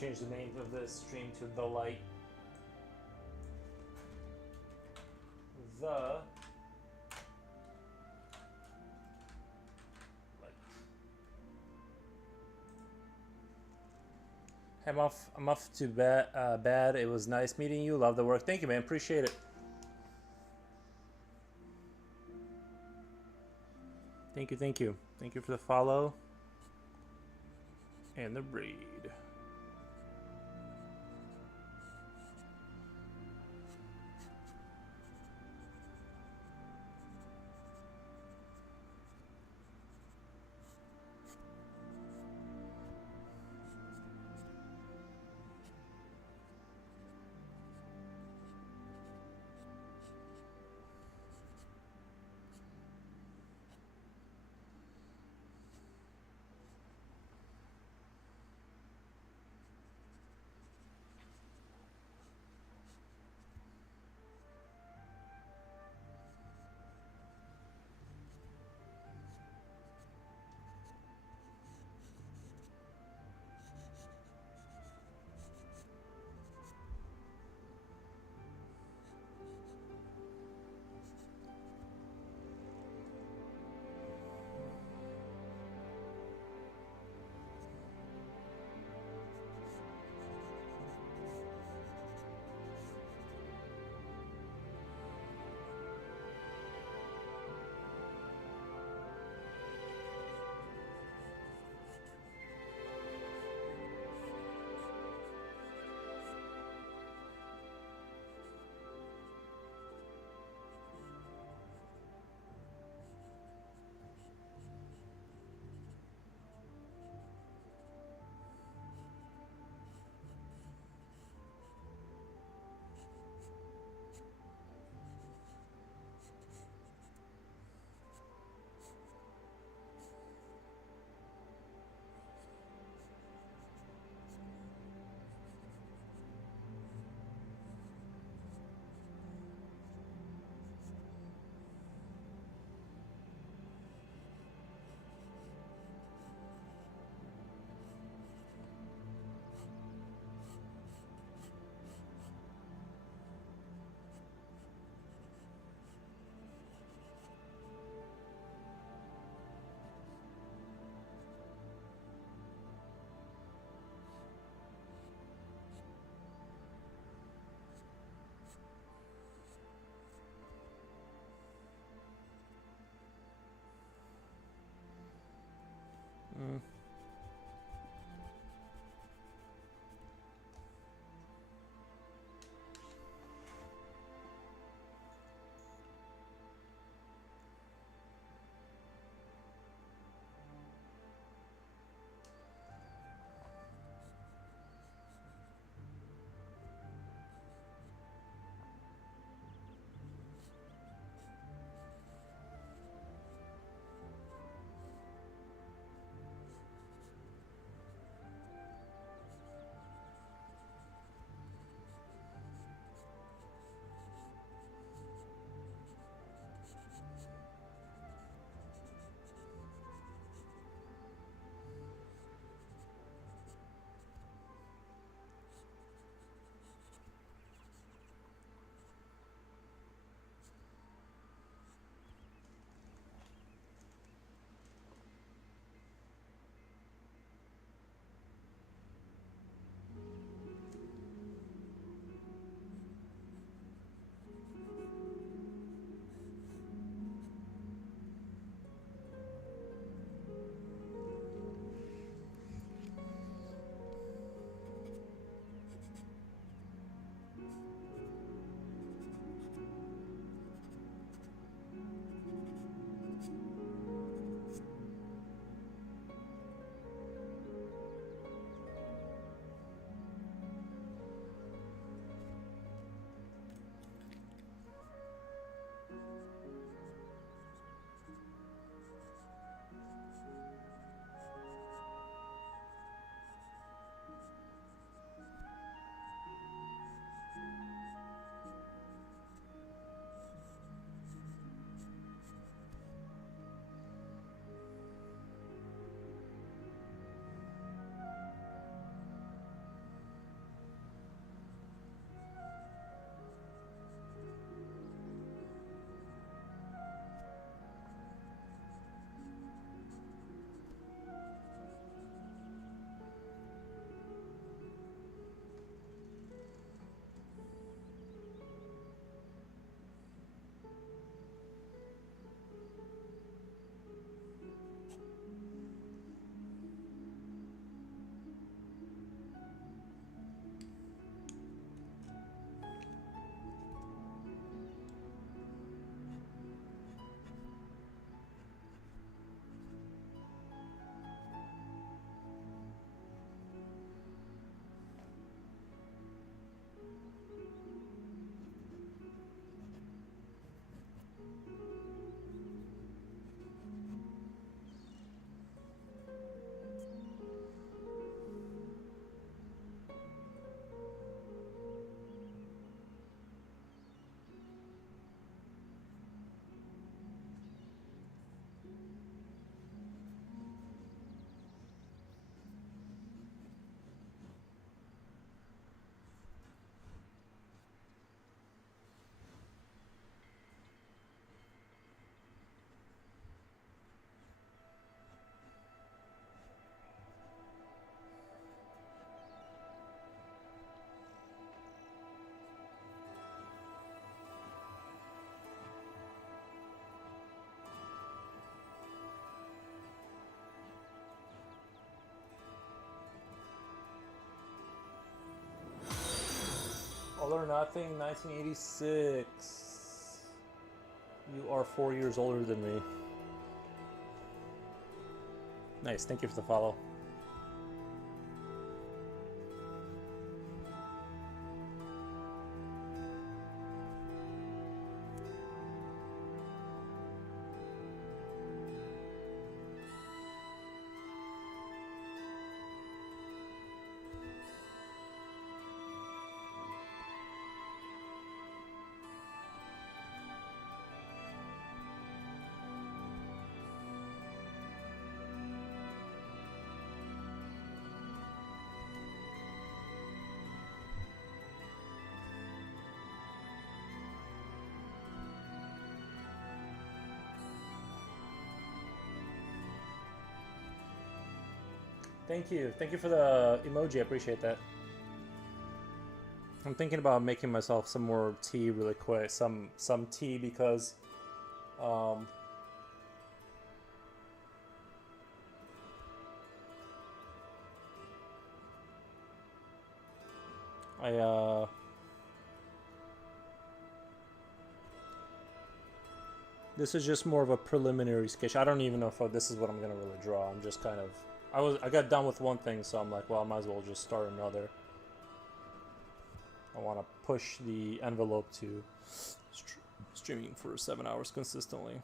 Change the name of this stream to The Light. The Light. I'm off to bed. It was nice meeting you. Love the work. Thank you, man. Appreciate it. Thank you, thank you. Thank you for the follow. And the raid. All or Nothing, 1986. You are 4 years older than me. Nice, thank you for the follow. Thank you. Thank you for the emoji. I appreciate that. I'm thinking about making myself some more tea really quick. Some tea because this is just more of a preliminary sketch. I don't even know if this is what I'm gonna really draw. I'm just kind of I got done with one thing, so I'm like, well, I might as well just start another. I want to push the envelope to streaming for 7 hours consistently.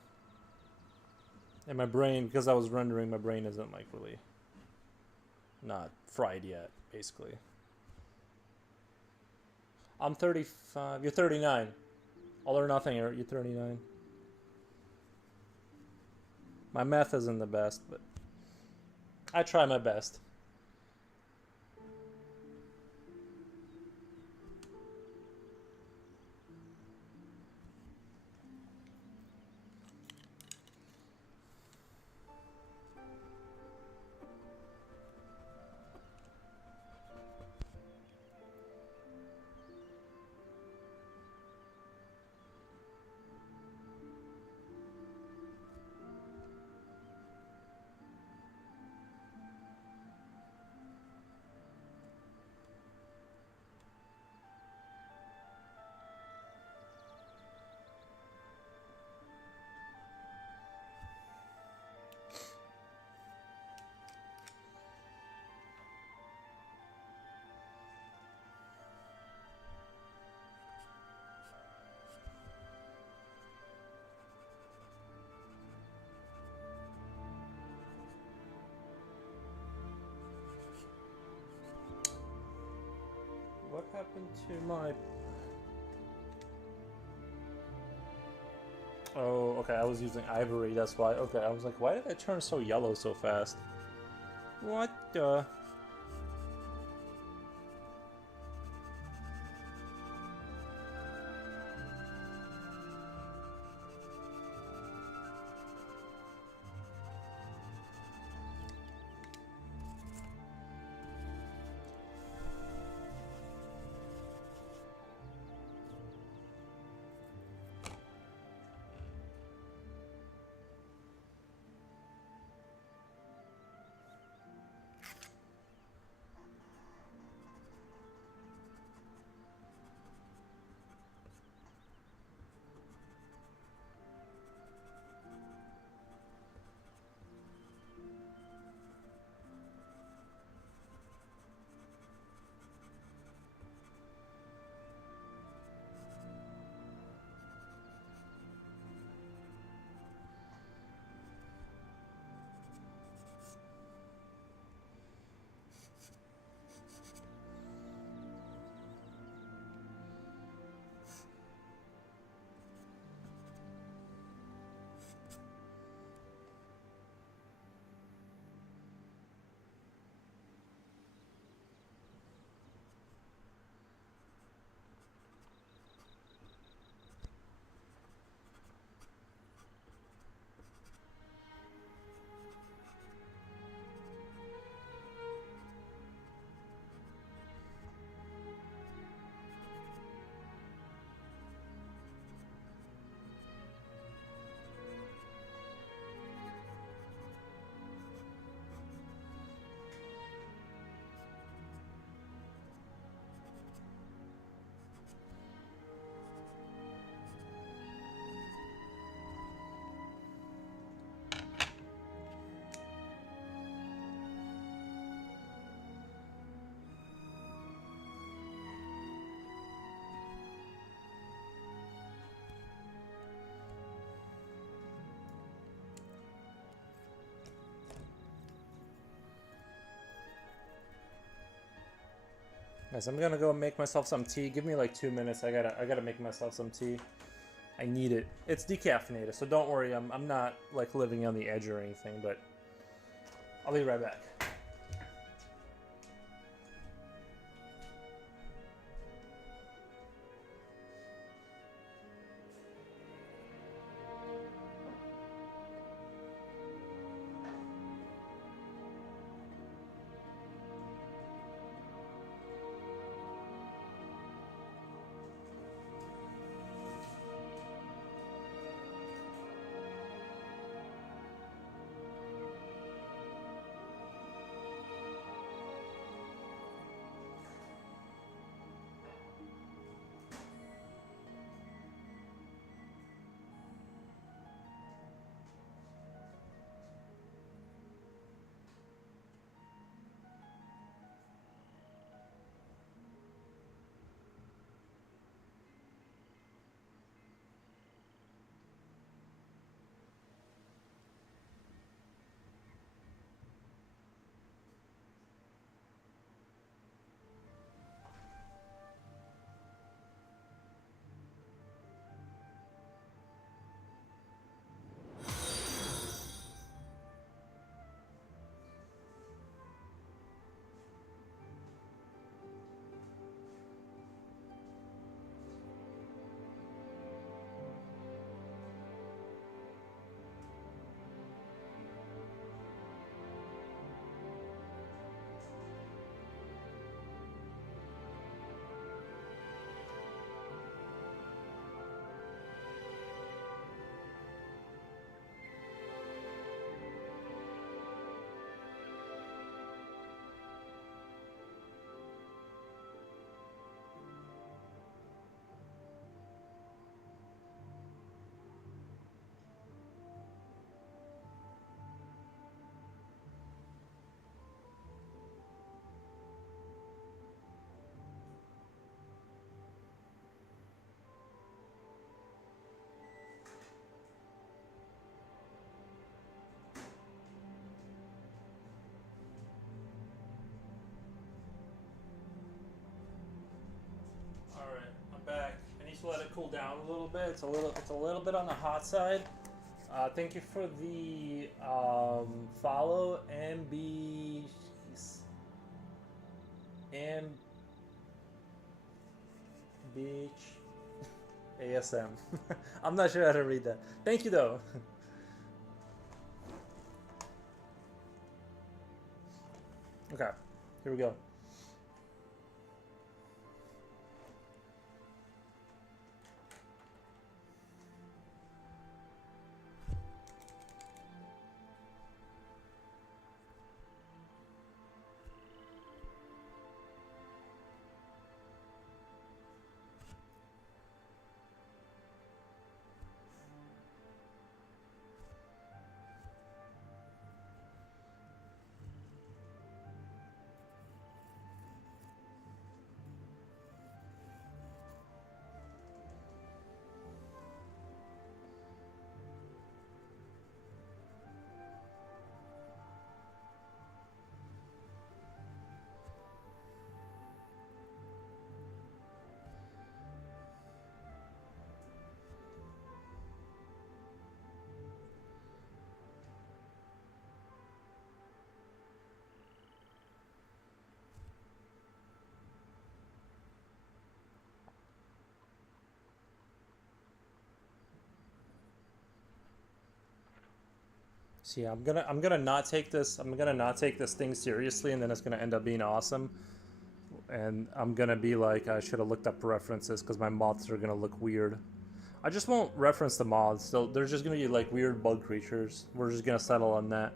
And my brain, because I was rendering, my brain isn't like really not fried yet, basically. I'm 35. You're 39. All or Nothing, you're 39. My math isn't the best, but I try my best. What happened to my... Oh, okay, I was using ivory, that's why. Okay, I was like, why did it turn so yellow so fast? What the... Guys, I'm gonna go make myself some tea. Give me like 2 minutes. I gotta make myself some tea. I need it. It's decaffeinated, so don't worry. I'm not like living on the edge or anything, but I'll be right back. Back. I need to let it cool down a little bit. It's a little bit on the hot side. Thank you for the follow. Beach ASM. I'm not sure how to read that. Thank you though. Okay, here we go. See, I'm gonna not take this. I'm gonna not take this thing seriously, and then it's gonna end up being awesome. And I'm gonna be like, I should have looked up references because my moths are gonna look weird. I just won't reference the moths. So they're just gonna be like weird bug creatures. We're just gonna settle on that.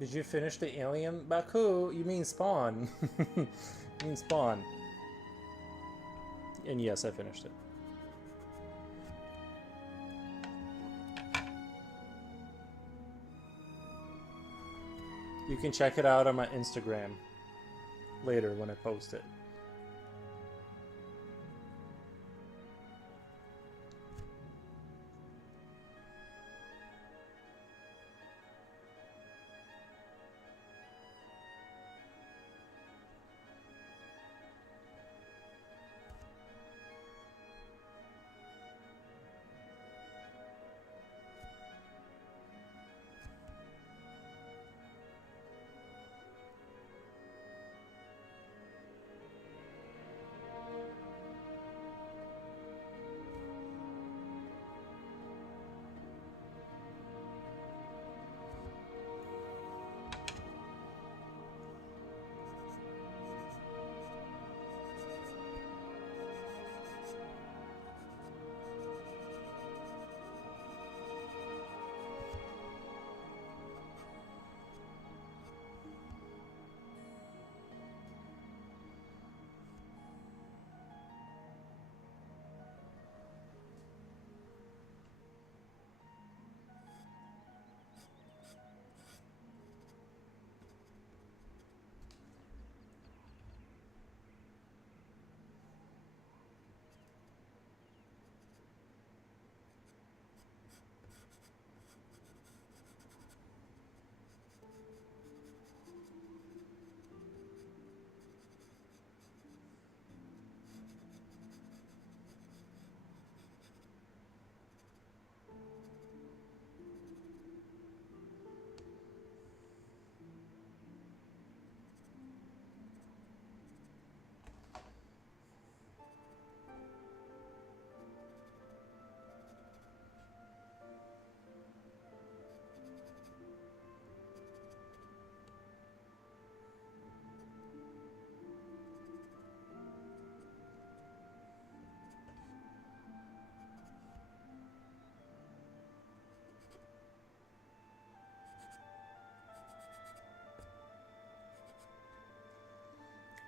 Did you finish the Alien? Baku, you mean Spawn. You mean Spawn. And yes, I finished it. You can check it out on my Instagram later when I post it.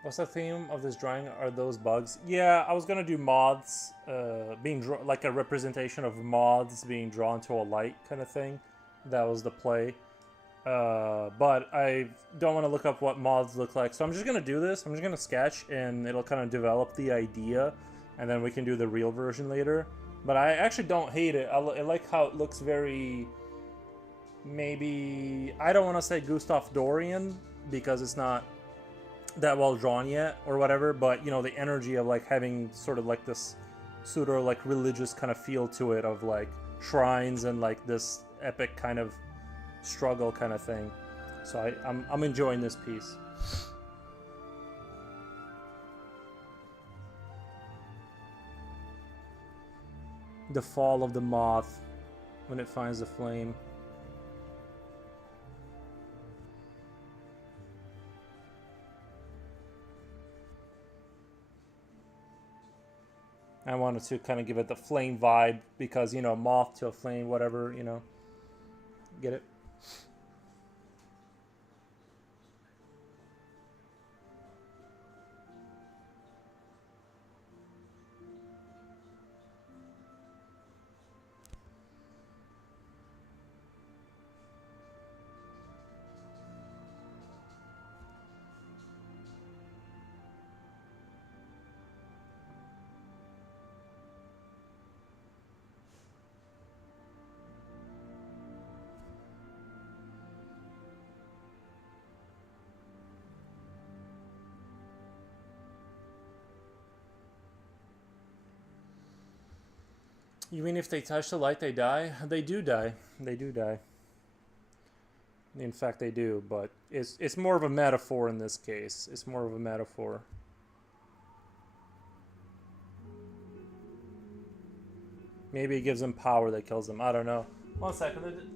What's the theme of this drawing? Are those bugs? Yeah, I was gonna do moths being like a representation of moths being drawn to a light kind of thing. That was the play. But I don't want to look up what moths look like, so I'm just gonna do this. I'm just gonna sketch, and it'll kind of develop the idea, and then we can do the real version later. But I actually don't hate it. I like how it looks very. Maybe I don't want to say Gustav Dorian because it's not that well drawn yet or whatever, but you know, the energy of like having sort of like this pseudo like religious kind of feel to it, of like shrines and like this epic kind of struggle kind of thing. So I'm enjoying this piece. The fall of the moth when it finds the flame. I wanted to kind of give it the flame vibe because, you know, moth to a flame, whatever, you know. Get it? You mean if they touch the light, they die? They do die. They do die. In fact, they do, but it's more of a metaphor in this case. It's more of a metaphor. Maybe it gives them power that kills them. I don't know. 1 second.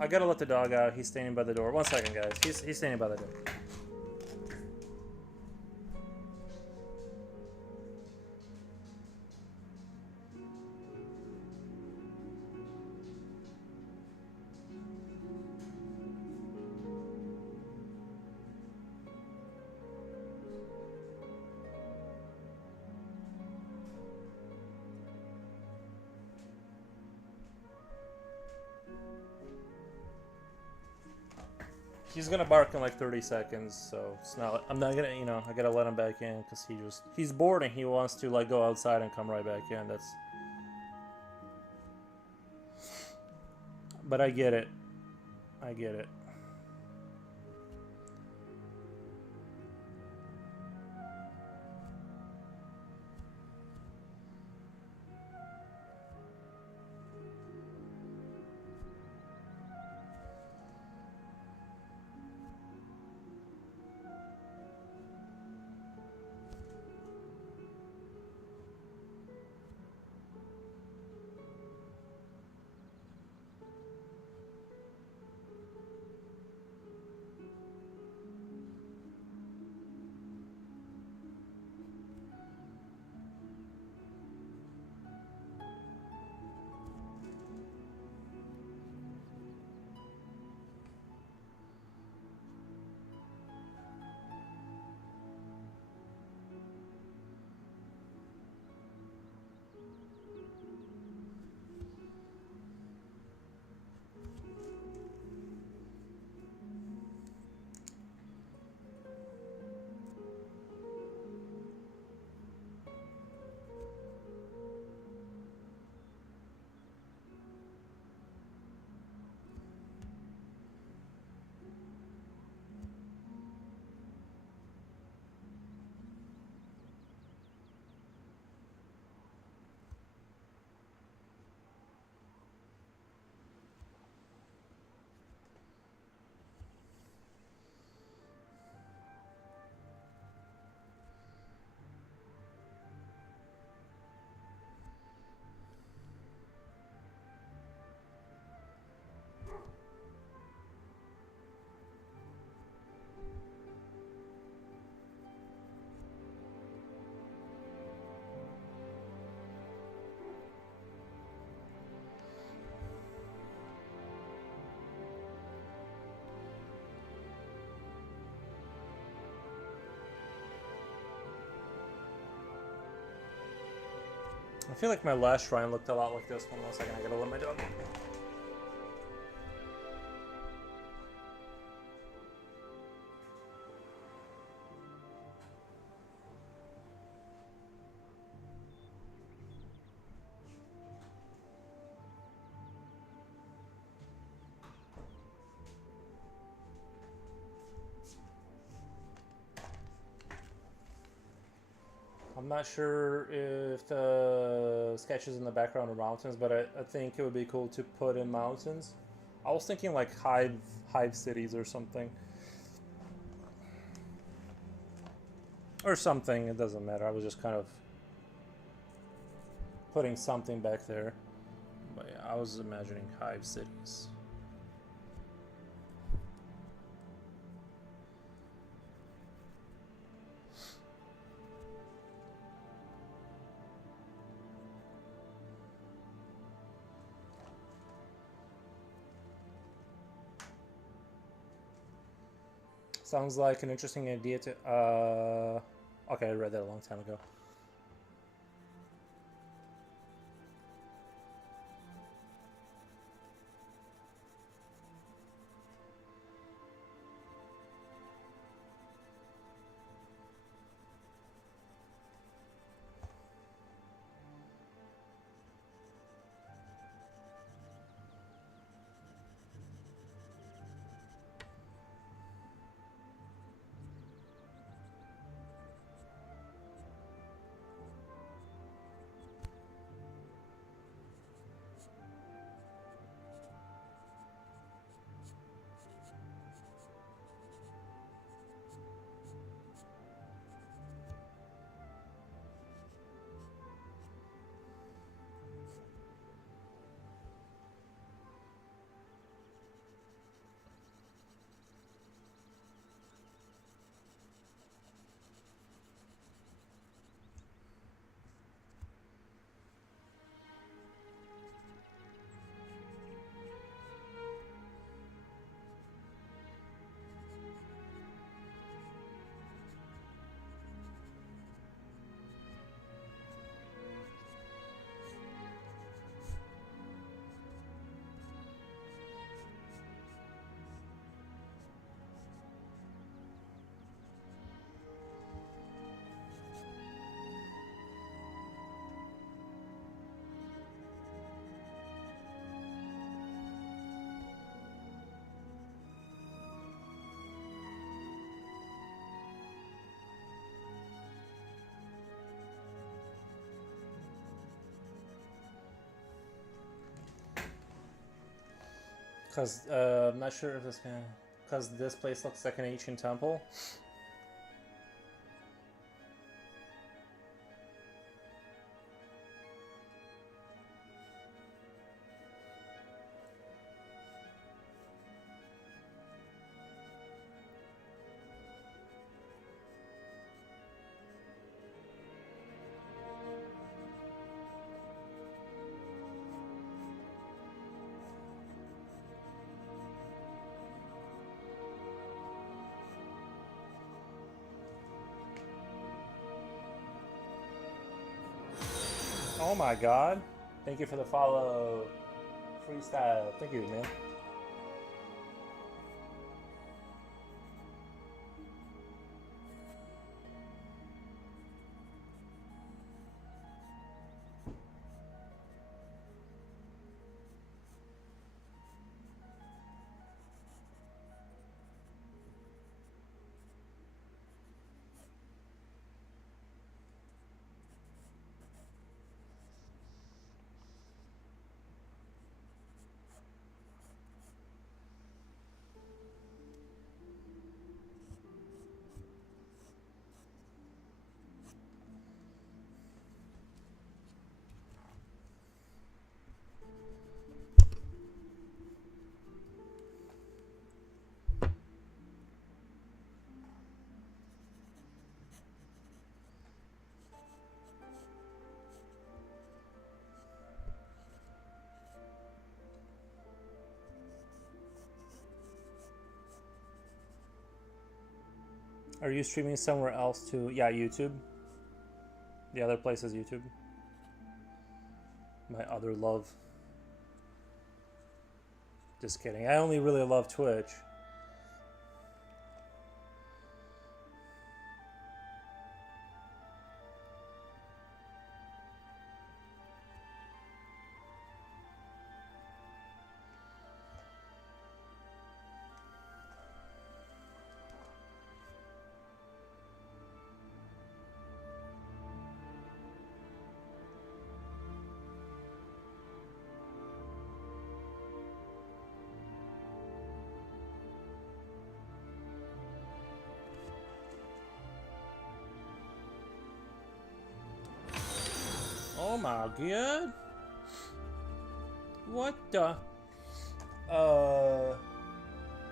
I gotta let the dog out. He's standing by the door. 1 second, guys. He's standing by the door. He's gonna bark in like 30 seconds, so it's not. I'm not gonna, you know, I gotta let him back in because he's bored and he wants to like go outside and come right back in. That's. But I get it. I get it. I feel like my last shrine looked a lot like this one. 1 second, I gotta let my dog. I'm not sure if the sketches in the background are mountains, but I think it would be cool to put in mountains. I was thinking like hive cities or something. Or something, it doesn't matter. I was just kind of putting something back there. But yeah, I was imagining hive cities. Sounds like an interesting idea to... Okay, I read that a long time ago. Cause I'm not sure if this can. Cause this place looks like an ancient temple. Oh my god. Thank you for the follow. Freestyle. Thank you, man. Are you streaming somewhere else too? Yeah, YouTube. The other place is YouTube. My other love. Just kidding. I only really love Twitch. Oh my god. What the?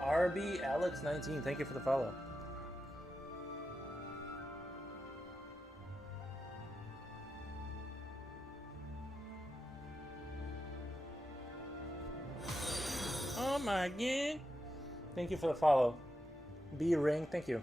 RB Alex 19, thank you for the follow. Oh my god. Thank you for the follow. B Ring, thank you.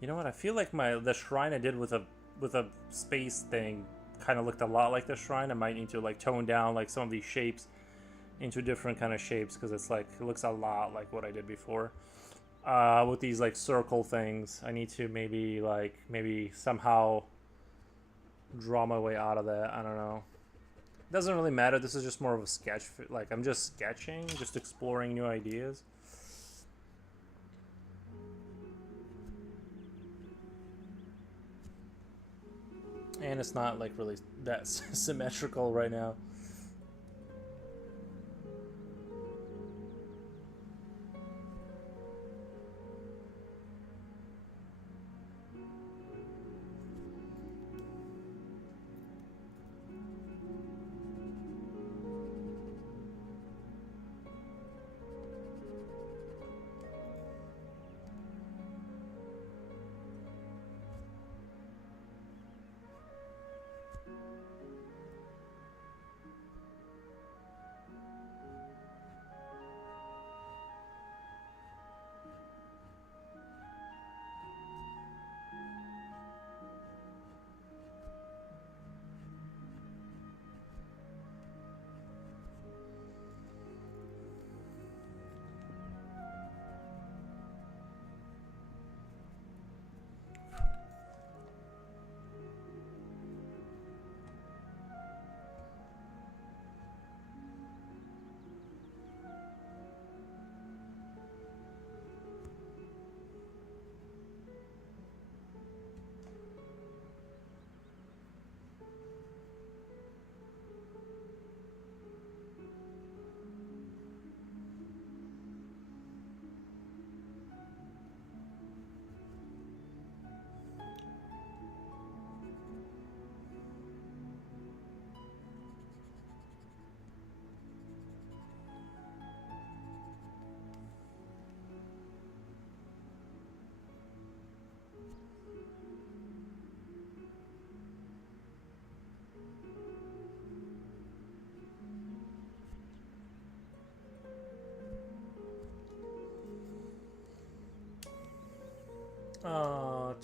You know what? I feel like the shrine I did with a space thing kind of looked a lot like the shrine. I might need to like tone down like some of these shapes into different kind of shapes because it's like it looks a lot like what I did before. With these like circle things, I need to maybe somehow draw my way out of that. I don't know. It doesn't really matter. This is just more of a sketch. Like I'm just sketching, just exploring new ideas. And it's not like really that symmetrical right now.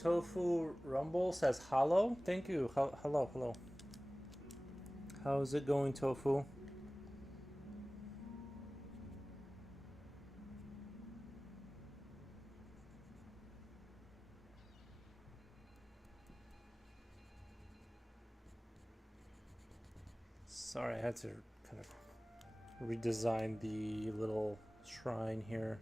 Tofu Rumble says hello. Thank you. Hello, hello. How's it going, Tofu? Sorry, I had to kind of redesign the little shrine here.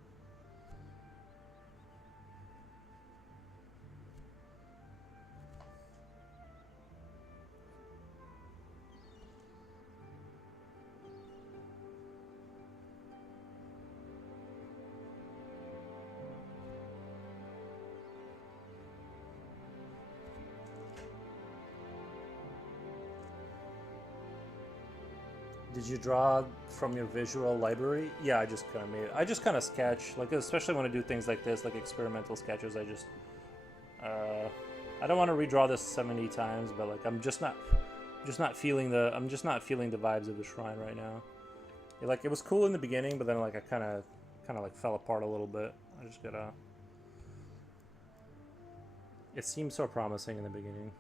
Did you draw from your visual library? Yeah, I just kind of made it. I just kind of sketch, like especially when I do things like this, like experimental sketches. I just, I don't want to redraw this 70 times, but like I'm just not feeling the vibes of the shrine right now. Like it was cool in the beginning, but then like I kind of like fell apart a little bit. I just gotta. It seemed so promising in the beginning.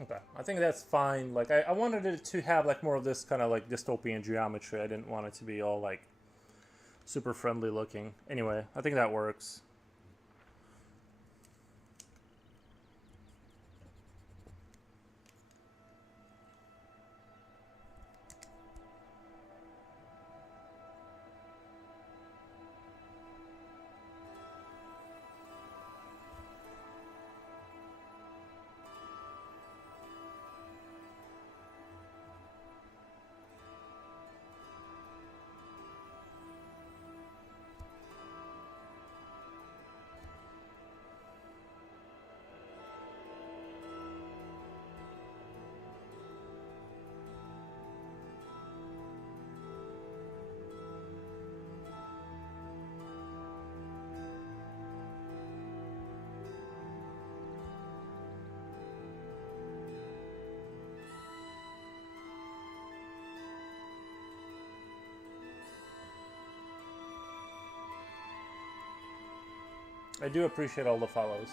Okay, I think that's fine. Like, I wanted it to have like more of this kind of like dystopian geometry. I didn't want it to be all like super friendly looking. Anyway, I think that works. I do appreciate all the follows.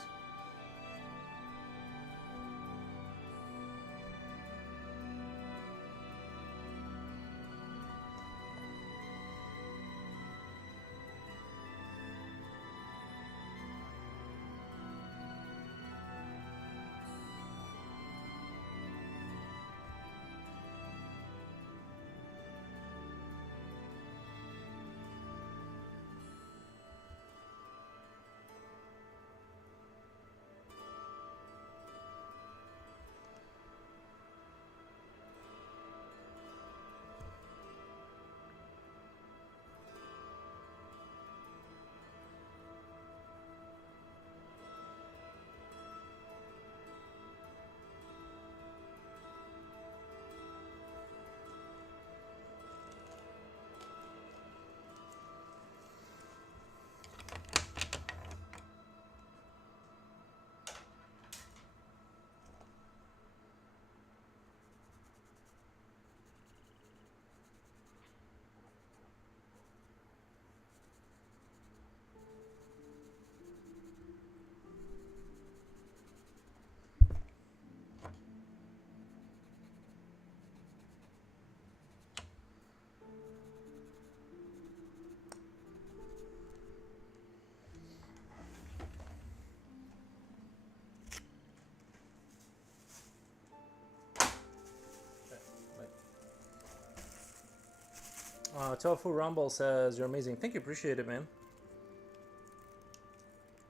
Tofu Rumble says, you're amazing. Thank you, appreciate it, man.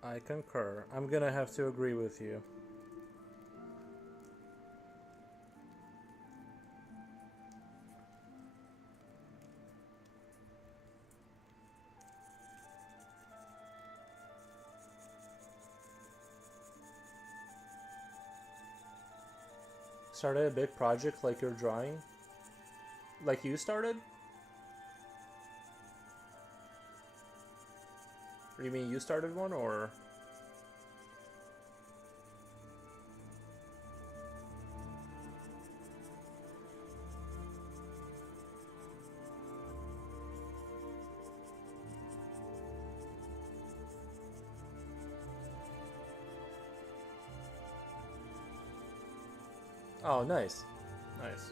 I concur. I'm gonna have to agree with you. Started a big project like you're drawing? Like you started? Or you mean you started one, or? Oh, nice. Nice.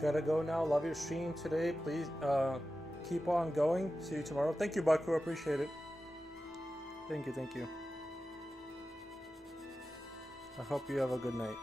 Gotta go now. Love your stream today. Please keep on going. See you tomorrow. Thank you, Baku. Appreciate it. Thank you. Thank you. I hope you have a good night.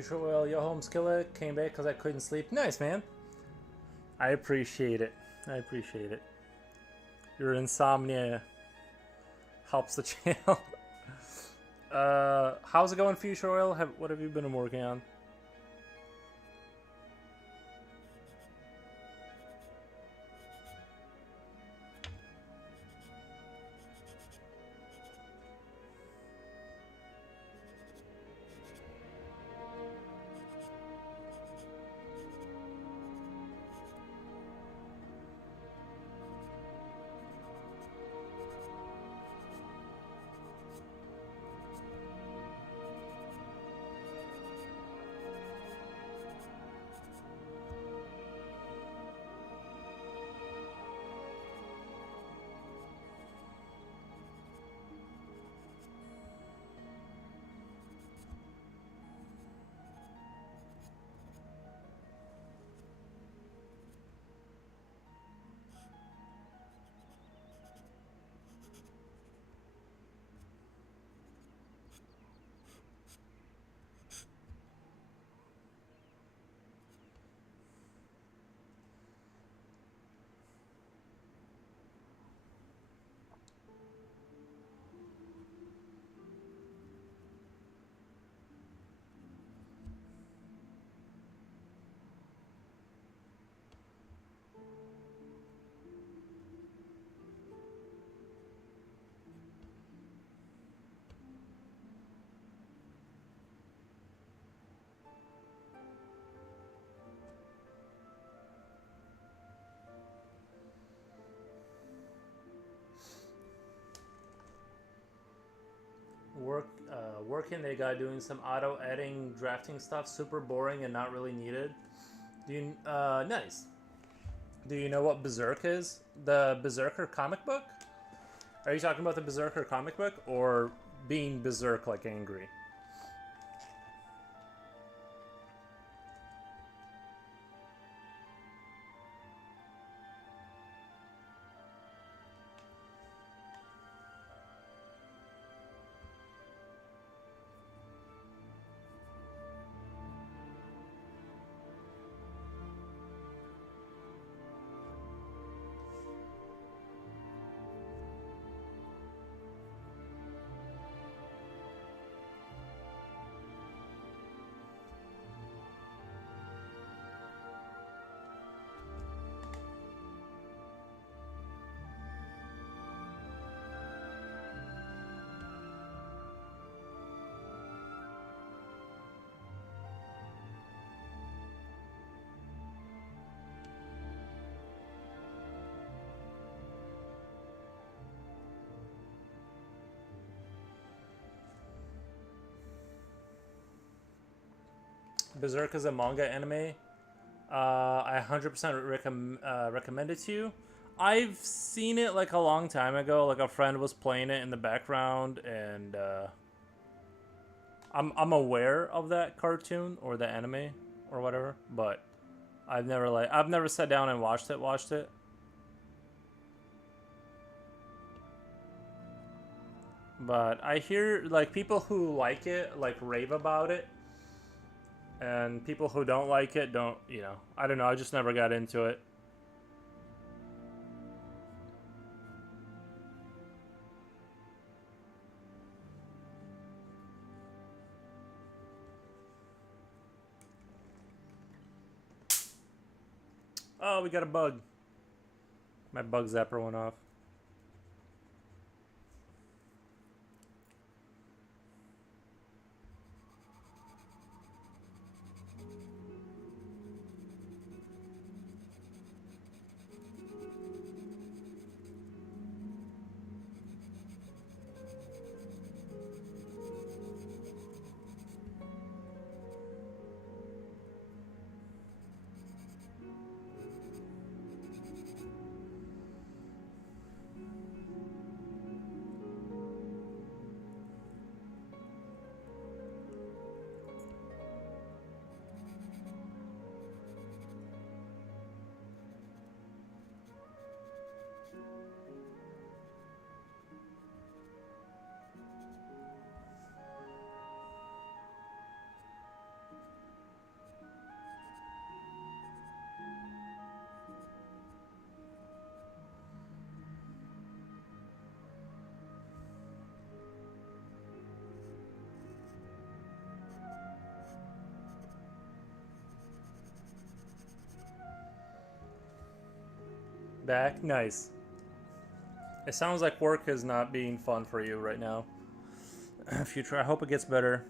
Future Will, yo home skillet, came back because I couldn't sleep. Nice, man. I appreciate it. I appreciate it. Your insomnia helps the channel. How's it going, Future Oil? What have you been working on? Working the guy doing some auto editing drafting stuff, super boring and not really needed. Do you nice. Do you know what Berserk is? The Berserker comic book? Are you talking about the Berserker comic book or being berserk like angry? Berserk is a manga anime. I 100% recommend it to you. I've seen it like a long time ago. Like a friend was playing it in the background, and I'm aware of that cartoon or the anime or whatever, but I've never sat down and watched it. But I hear like people who like it like rave about it. And people who don't like it don't, I don't know, I just never got into it. Oh, we got a bug. My bug zapper went off. Back? Nice. It sounds like work is not being fun for you right now. Future, I hope it gets better.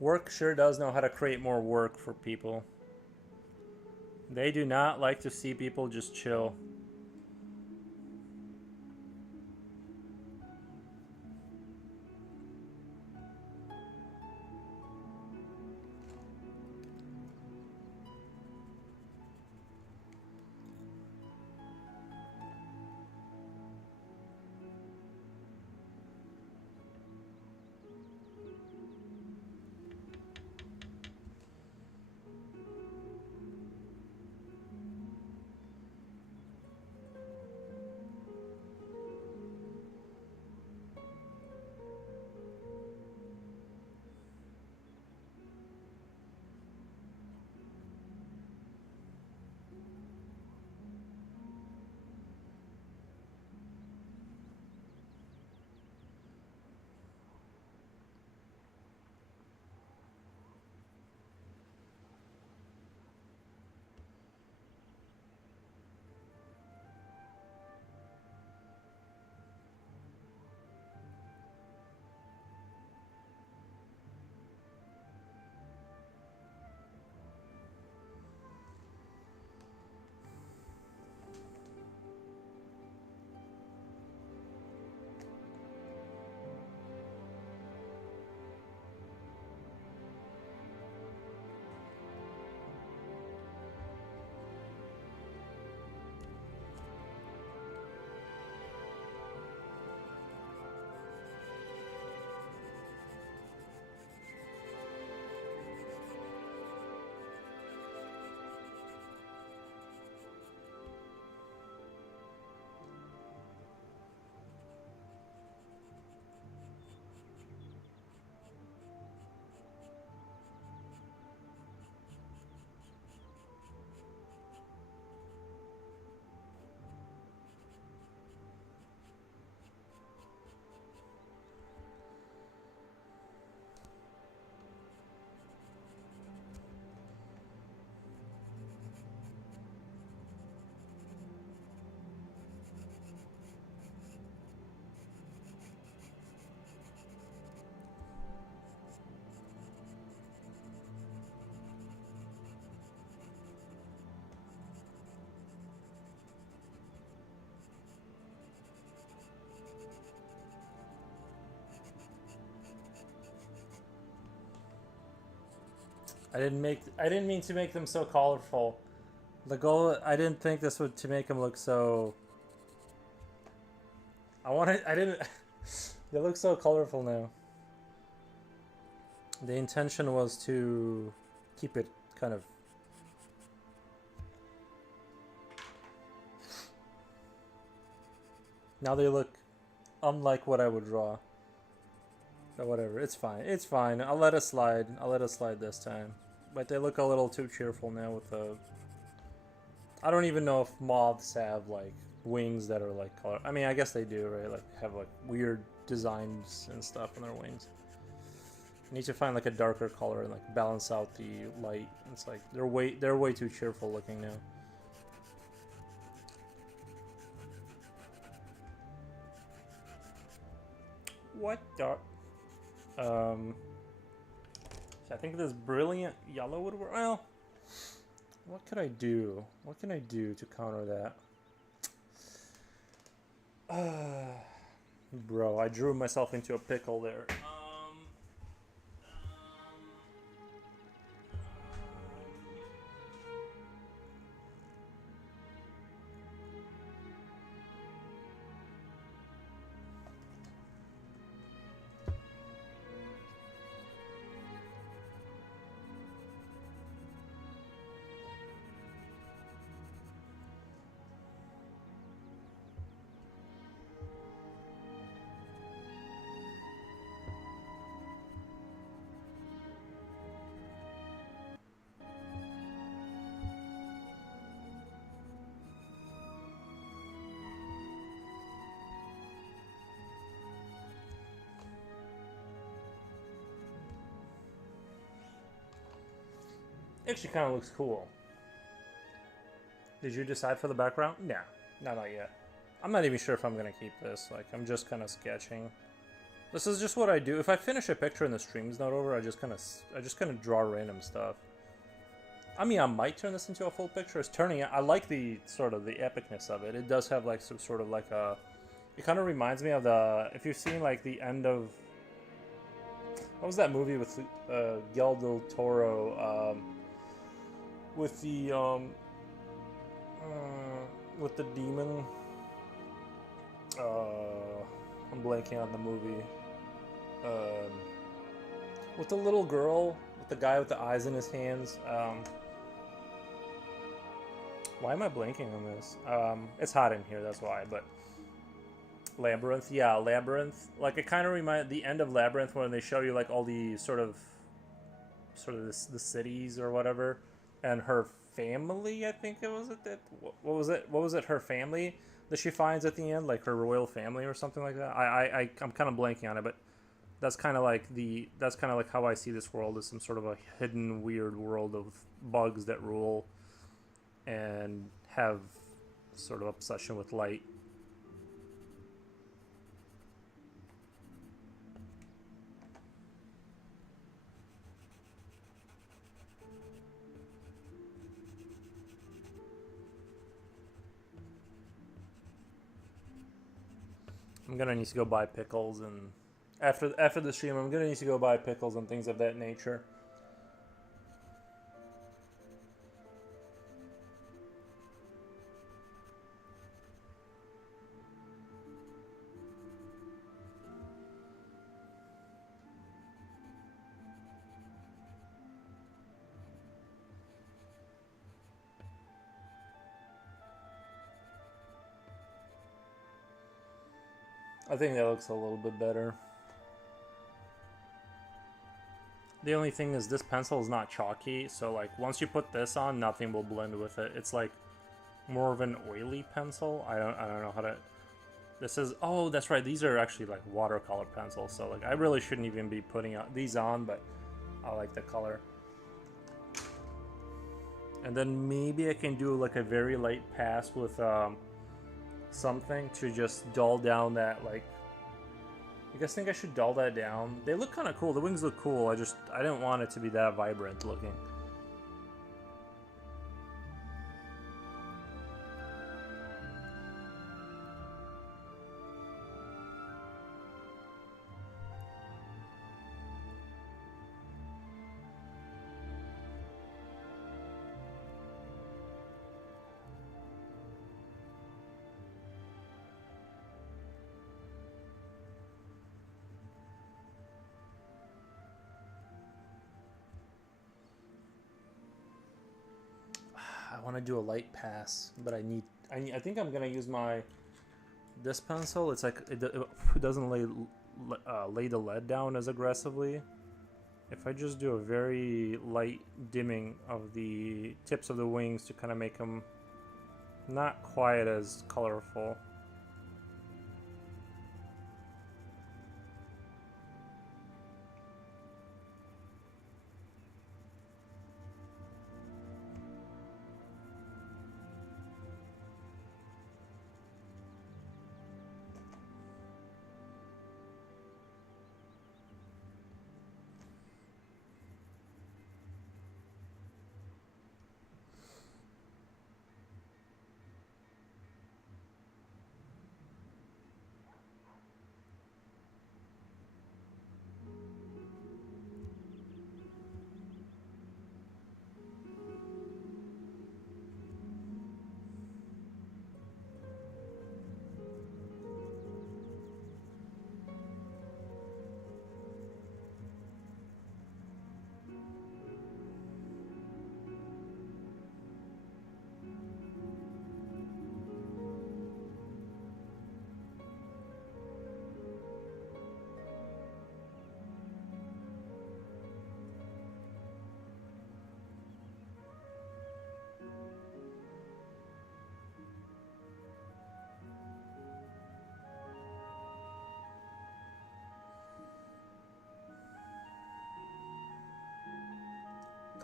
Work sure does know how to create more work for people. They do not like to see people just chill. I didn't mean to make them so colorful. The goal, I didn't think this would to make them look so. I didn't. They look so colorful now. The intention was to keep it kind of. Now they look unlike what I would draw. But whatever, it's fine. It's fine. I'll let it slide. I'll let it slide this time. But they look a little too cheerful now with the... I don't even know if moths have, like, wings that are, like, color... I mean, I guess they do, right? Like, have, like, weird designs and stuff on their wings. I need to find, like, a darker color and, like, balance out the light. It's like, they're way too cheerful looking now. What the... I think this brilliant yellow would work. Well, what could I do? What can I do to counter that? Bro, I drew myself into a pickle there. Actually kind of looks cool. Did you decide for the background? Nah, not yet. I'm not even sure if I'm gonna keep this. Like, I'm just kind of sketching. This is just what I do. If I finish a picture and the stream's not over, I just kind of draw random stuff. I mean, I might turn this into a full picture. It's turning it. I like the sort of the epicness of it. It does have like some sort of like a. It kind of reminds me of the. If you've seen like the end of. What was that movie with Guillermo del Toro? With the demon. I'm blanking on the movie. With the little girl, with the guy with the eyes in his hands. Why am I blanking on this? It's hot in here, that's why. But Labyrinth, yeah, Labyrinth. Like, it kind of reminds the end of Labyrinth when they show you like all the sort of the cities or whatever, and her family. I think it was it that what was it? What was it? Her family that she finds at the end, like her royal family or something like that. I'm kind of blanking on it, but that's kind of like how I see this world, as some sort of a hidden weird world of bugs that rule and have sort of obsession with light. I'm gonna need to go buy pickles, and after the stream, I'm gonna need to go buy pickles and things of that nature. I think that looks a little bit better. The only thing is this pencil is not chalky, so like once you put this on, nothing will blend with it. It's like more of an oily pencil. I don't know how to. This is, oh, that's right. These are actually like watercolor pencils, so like I really shouldn't even be putting these on, but I like the color. And then maybe I can do like a very light pass with something to just dull down that, like, you guys think I should dull that down? They look kind of cool. The wings look cool. I didn't want it to be that vibrant looking. I want to do a light pass, but I think I'm gonna use this pencil. It's like it doesn't lay the lead down as aggressively. If I just do a very light dimming of the tips of the wings to kind of make them not quite as colorful.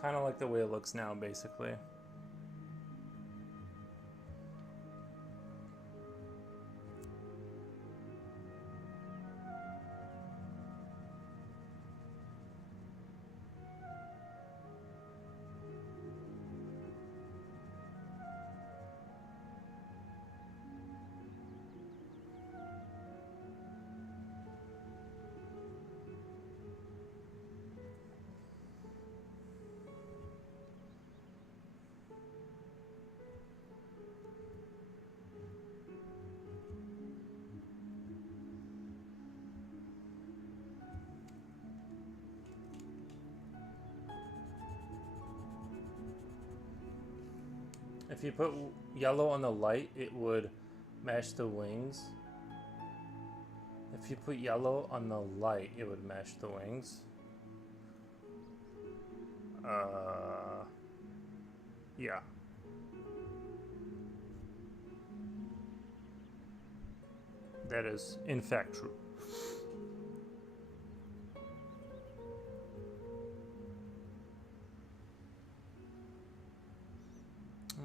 Kind of like the way it looks now, basically. If you put yellow on the light, it would match the wings. If you put yellow on the light, it would match the wings. Yeah. That is, in fact, true.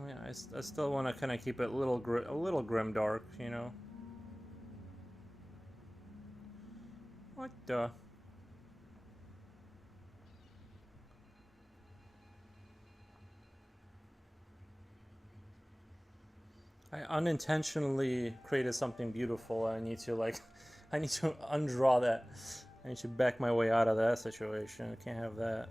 Yeah, I still want to kind of keep it a little grimdark, you know. What the? I unintentionally created something beautiful. I need to like, I need to undraw that. I need to back my way out of that situation. I can't have that.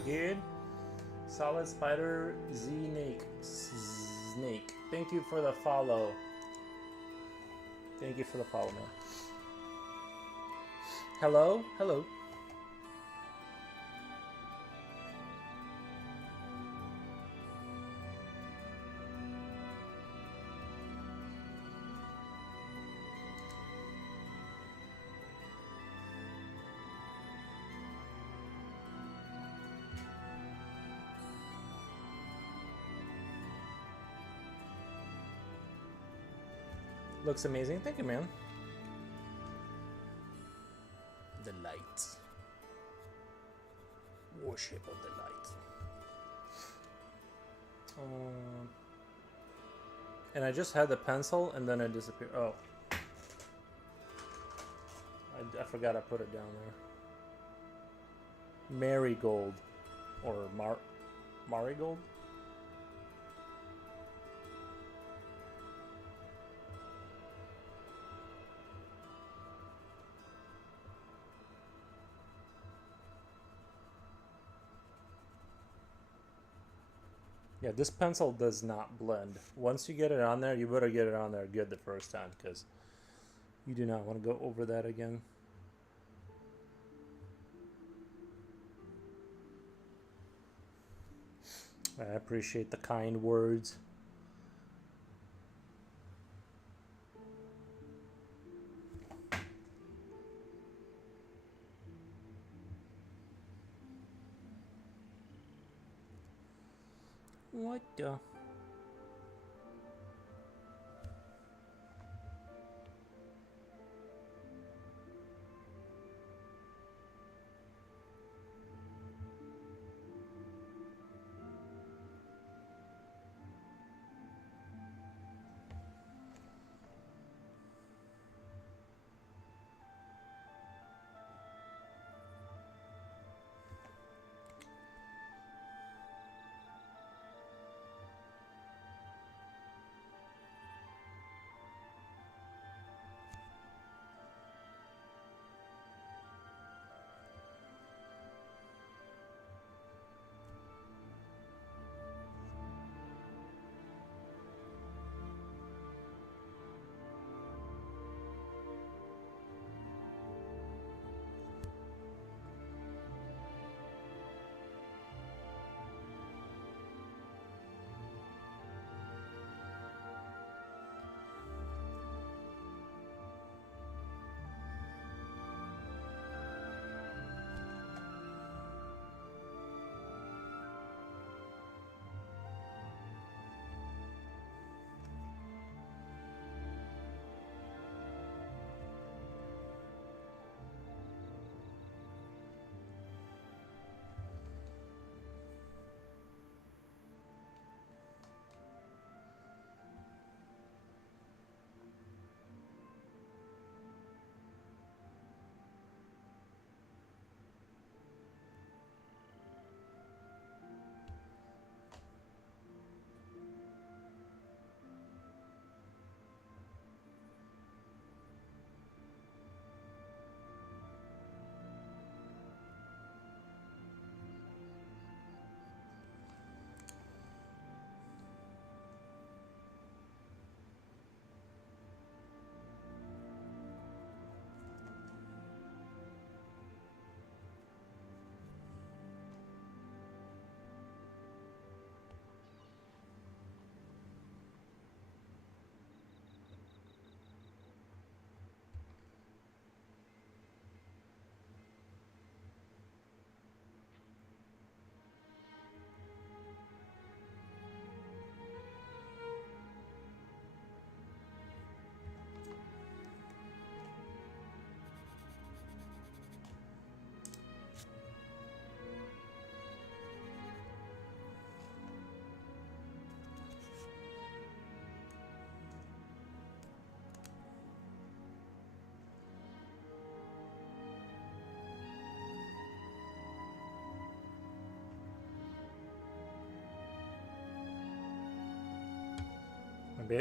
good. Solid Spider Snake. Thank you for the follow. Thank you for the follow, man. Hello? Hello. Looks amazing. Thank you, man. The light. Worship of the light. And I just had the pencil and then it disappeared. Oh. I forgot I put it down there. Marigold. Or Marigold? Yeah, this pencil does not blend. Once you get it on there, you better get it on there good the first time, because you do not want to go over that again. I appreciate the kind words. What the?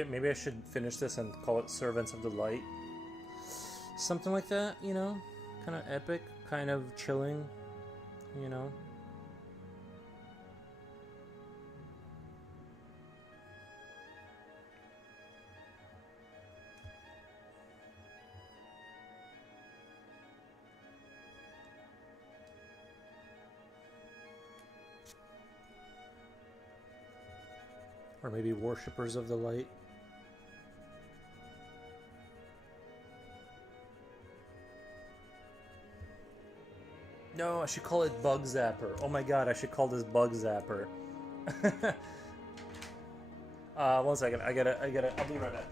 Maybe I should finish this and call it Servants of the Light. Something like that, you know? Kind of epic, kind of chilling, you know? Or maybe worshippers of the light. No, I should call it Bug Zapper. Oh my god, I should call this Bug Zapper. 1 second. I gotta. I'll be right back.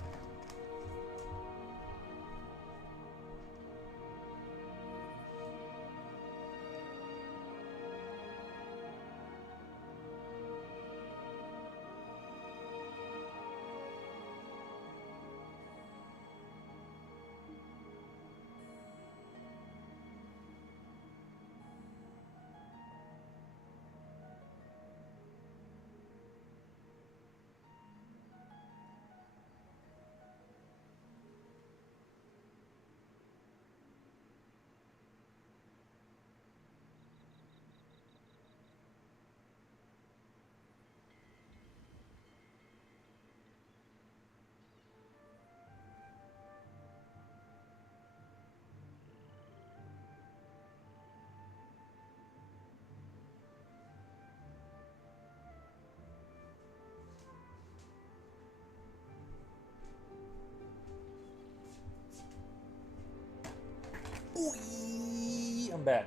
Ooh, I'm back.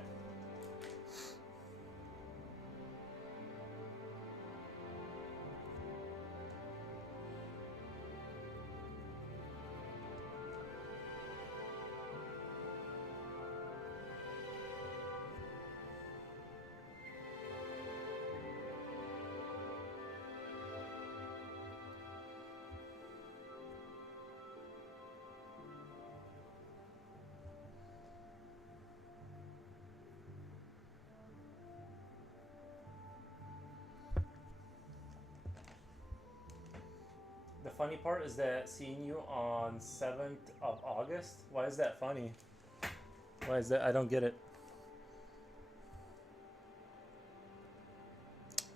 The funny part is that seeing you on 7th of August, why is that funny? Why is that? I don't get it.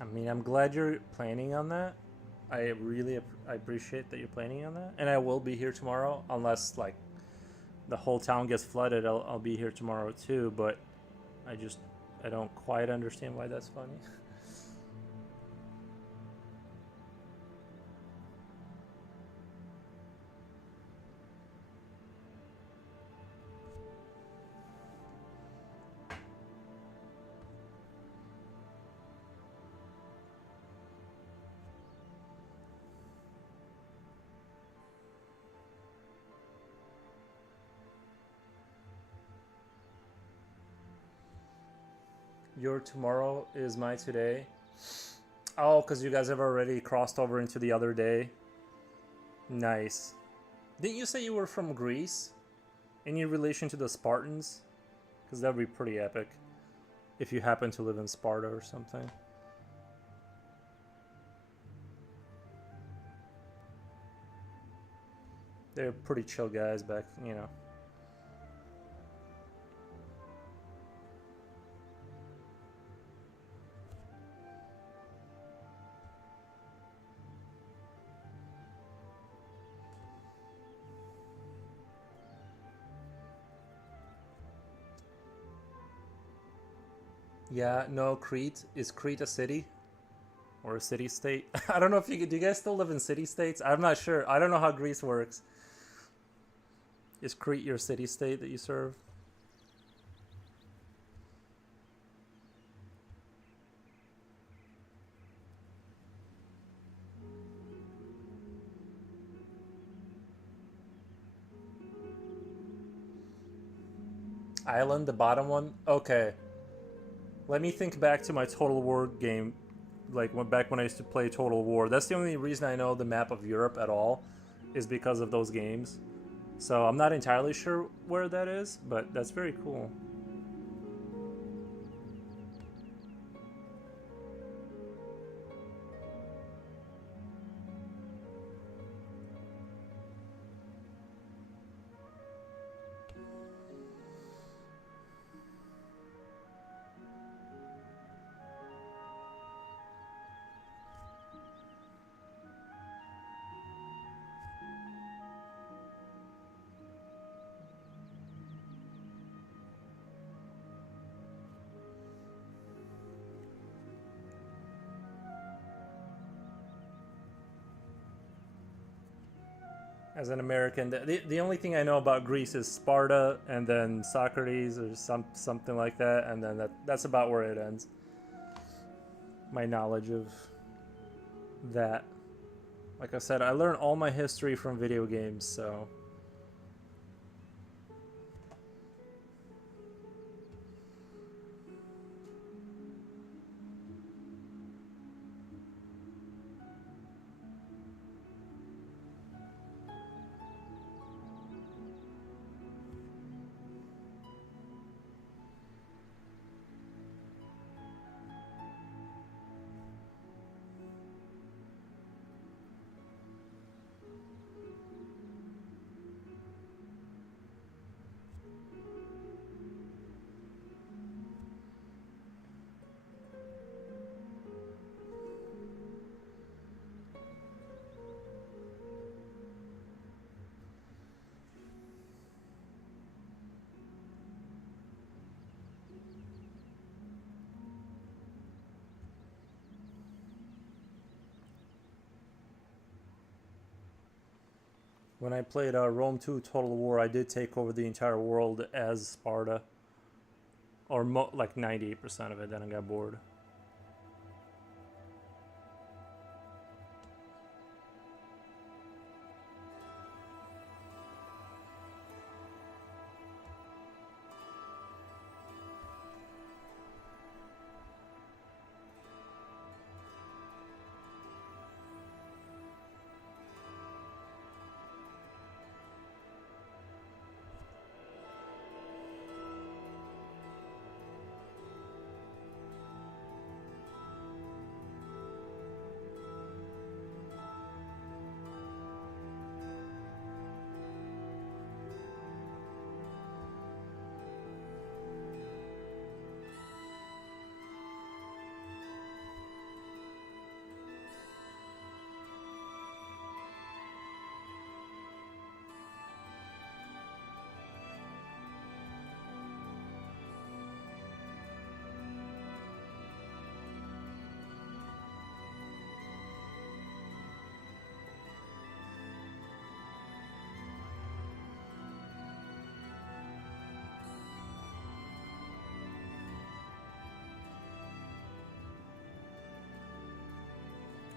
I mean, I'm glad you're planning on that. I appreciate that you're planning on that. And I will be here tomorrow, unless like the whole town gets flooded. I'll be here tomorrow too, but I don't quite understand why that's funny. Your tomorrow is my today. Oh, because you guys have already crossed over into the other day. Nice. Didn't you say you were from Greece? Any relation to the Spartans? Because that would be pretty epic. If you happen to live in Sparta or something. They're pretty chill guys back, you know. Yeah, no, Crete. Is Crete a city? Or a city state? I don't know if you could. Do you guys still live in city states? I'm not sure. I don't know how Greece works. Is Crete your city state that you serve? Island, the bottom one? Okay. Let me think back to my Total War game. Like back when I used to play Total War. That's the only reason I know the map of Europe at all. Is because of those games. So I'm not entirely sure where that is, but that's very cool. as an American, the only thing I know about Greece is Sparta and then Socrates or something like that, and then that's about where it ends. My knowledge of that. Like I said, I learned all my history from video games, so... When I played Rome 2 Total War, I did take over the entire world as Sparta. Or like 98% of it, then I got bored.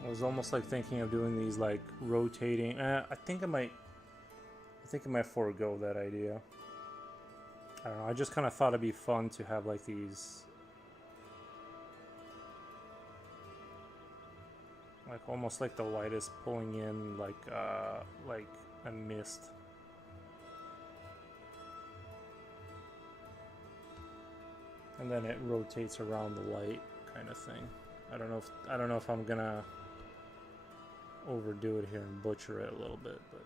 I was almost like thinking of doing these like rotating. I think I might forego that idea. I don't know. I just kind of thought it'd be fun to have like these, like almost like the light is pulling in like a mist. And then it rotates around the light, kind of thing. I don't know if I'm gonna overdo it here and butcher it a little bit, but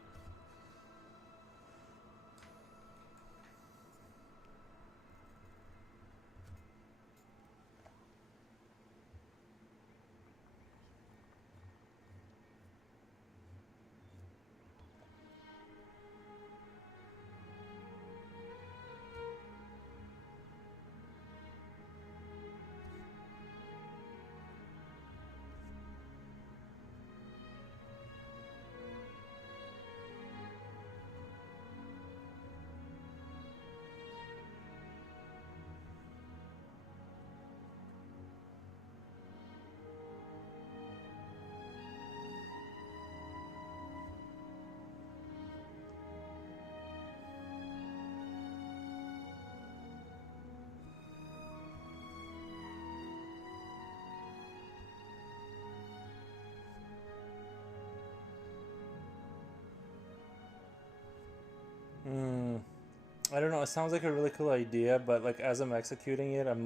I don't know. It sounds like a really cool idea, but like as I'm executing it, I'm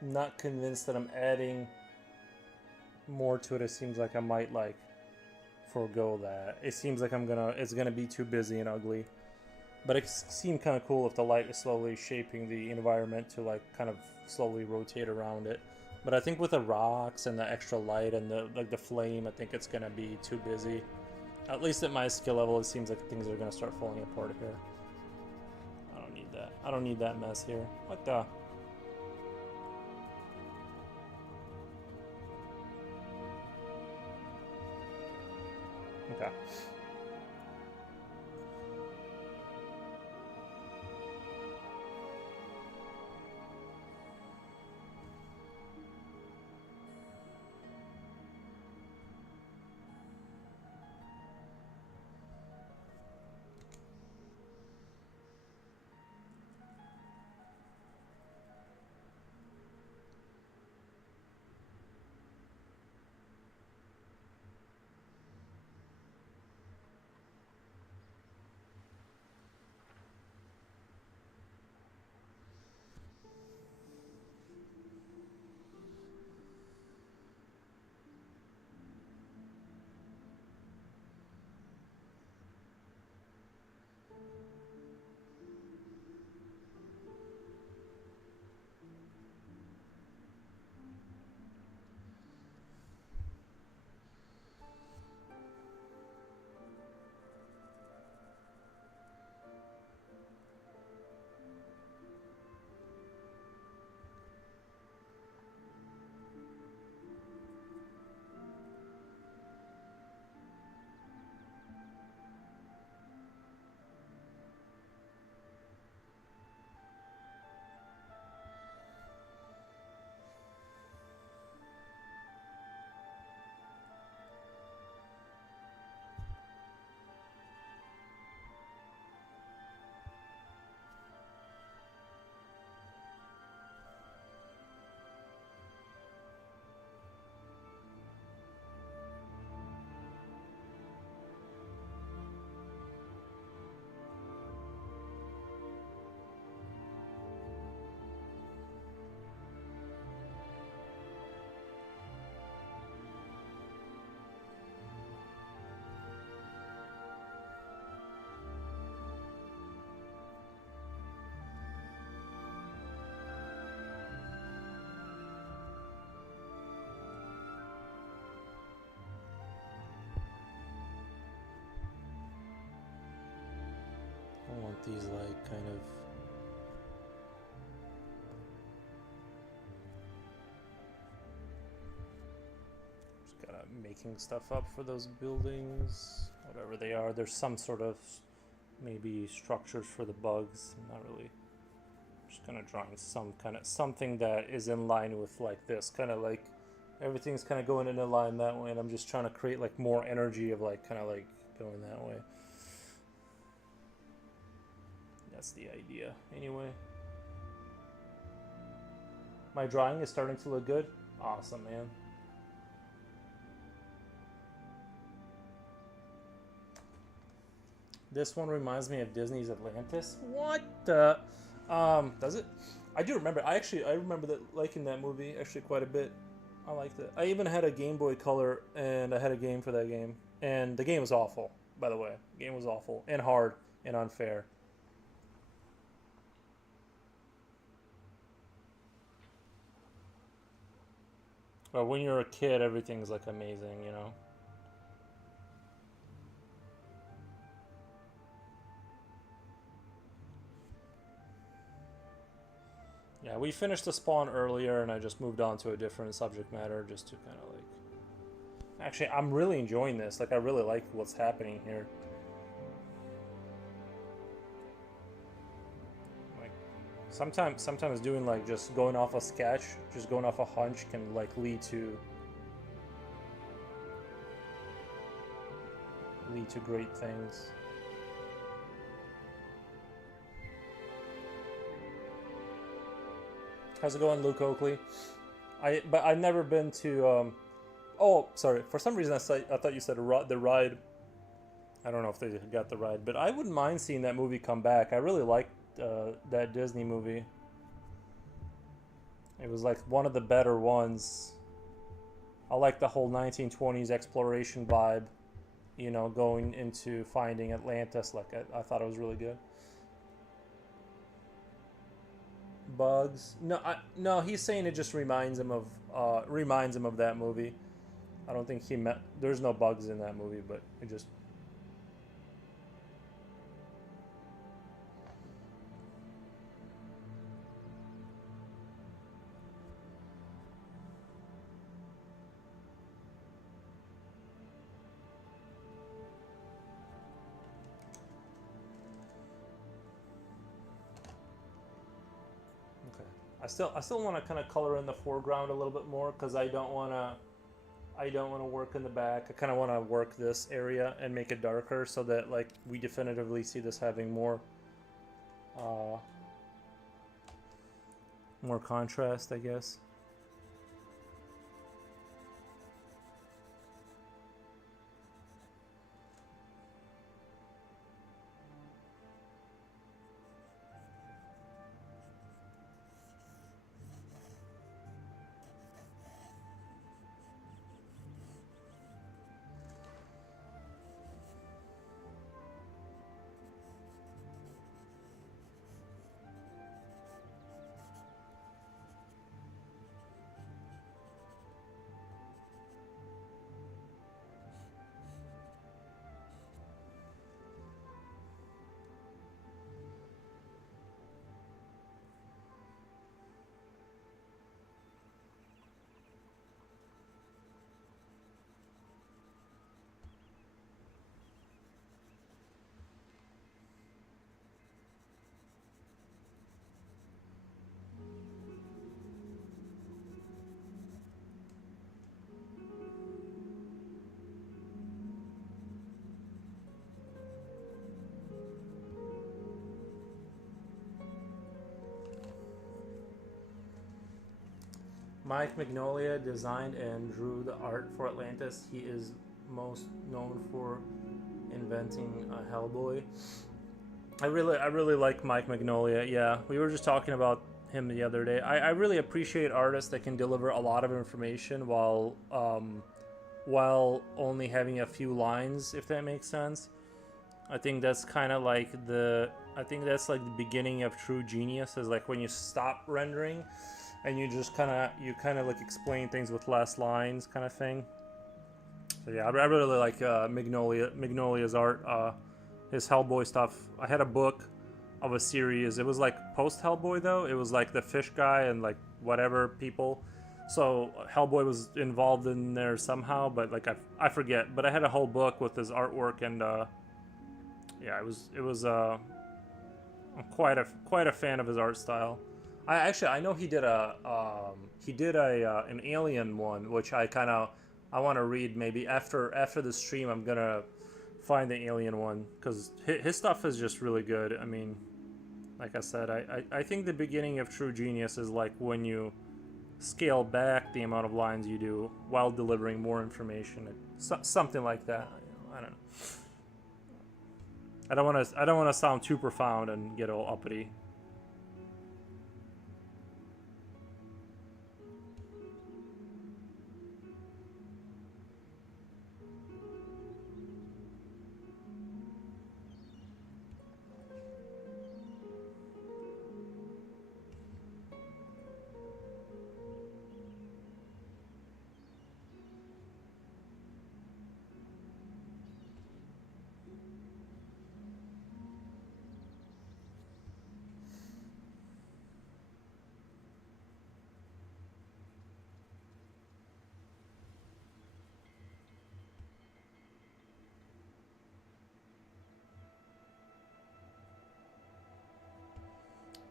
not convinced that I'm adding more to it. It seems like I might like forego that. It seems like it's gonna be too busy and ugly. But it seemed kind of cool if the light is slowly shaping the environment to like kind of slowly rotate around it. But I think with the rocks and the extra light and the flame, I think it's gonna be too busy. At least at my skill level, it seems like things are gonna start falling apart here. I don't need that. I don't need that mess here. What the? Okay. these like kind of just kind of making stuff up for those buildings, whatever they are. There's some sort of maybe structures for the bugs. Not really. Just kind of drawing some kind of something that is in line with like this, kind of like everything's kind of going in a line that way, and I'm just trying to create like more energy of like kind of like going that way. That's the idea anyway. My drawing is starting to look good. Awesome, man. This one reminds me of Disney's Atlantis. What the? Does it? I do remember. I remember that liking that movie actually quite a bit. I liked it. I even had a Game Boy Color, and I had a game for that game. And the game was awful, by the way. The game was awful and hard and unfair. But when you're a kid, everything's like amazing, you know. Yeah, we finished the spawn earlier, and I just moved on to a different subject matter just to kind of like... Actually, I'm really enjoying this. Like, I really like what's happening here. Like, sometimes doing like just going off a sketch, just going off a hunch can like lead to great things. How's it going, Luke Oakley? But I've never been to. Oh, sorry. For some reason, I thought you said the ride. I don't know if they got the ride, but I wouldn't mind seeing that movie come back. I really liked that Disney movie. It was like one of the better ones. I like the whole 1920s exploration vibe. You know, going into finding Atlantis. Like I thought it was really good. Bugs? No. He's saying it just reminds him of that movie. I don't think he meant. There's no bugs in that movie, but it just. I still want to kind of color in the foreground a little bit more because I don't want to work in the back. I kind of want to work this area and make it darker so that like we definitively see this having more contrast, I guess. Mike Mignola designed and drew the art for Atlantis. He is most known for inventing Hellboy. I really like Mike Mignola. Yeah, we were just talking about him the other day. I really appreciate artists that can deliver a lot of information while only having a few lines, if that makes sense. I think that's kind of like the beginning of true genius, is like when you stop rendering and you just kind of like explain things with less lines, kind of thing. So yeah, I really like Mignolia's art, his Hellboy stuff. I had a book of a series. It was like post Hellboy though. It was like the fish guy and like whatever people. So Hellboy was involved in there somehow, but like I forget. But I had a whole book with his artwork, and yeah, it was I'm quite a fan of his art style. I know he did a an Alien one, which I want to read maybe after the stream. I'm gonna find the Alien one because his stuff is just really good. I mean, like I said, I think the beginning of true genius is like when you scale back the amount of lines you do while delivering more information. Something like that. I don't know. I don't want to sound too profound and get all uppity.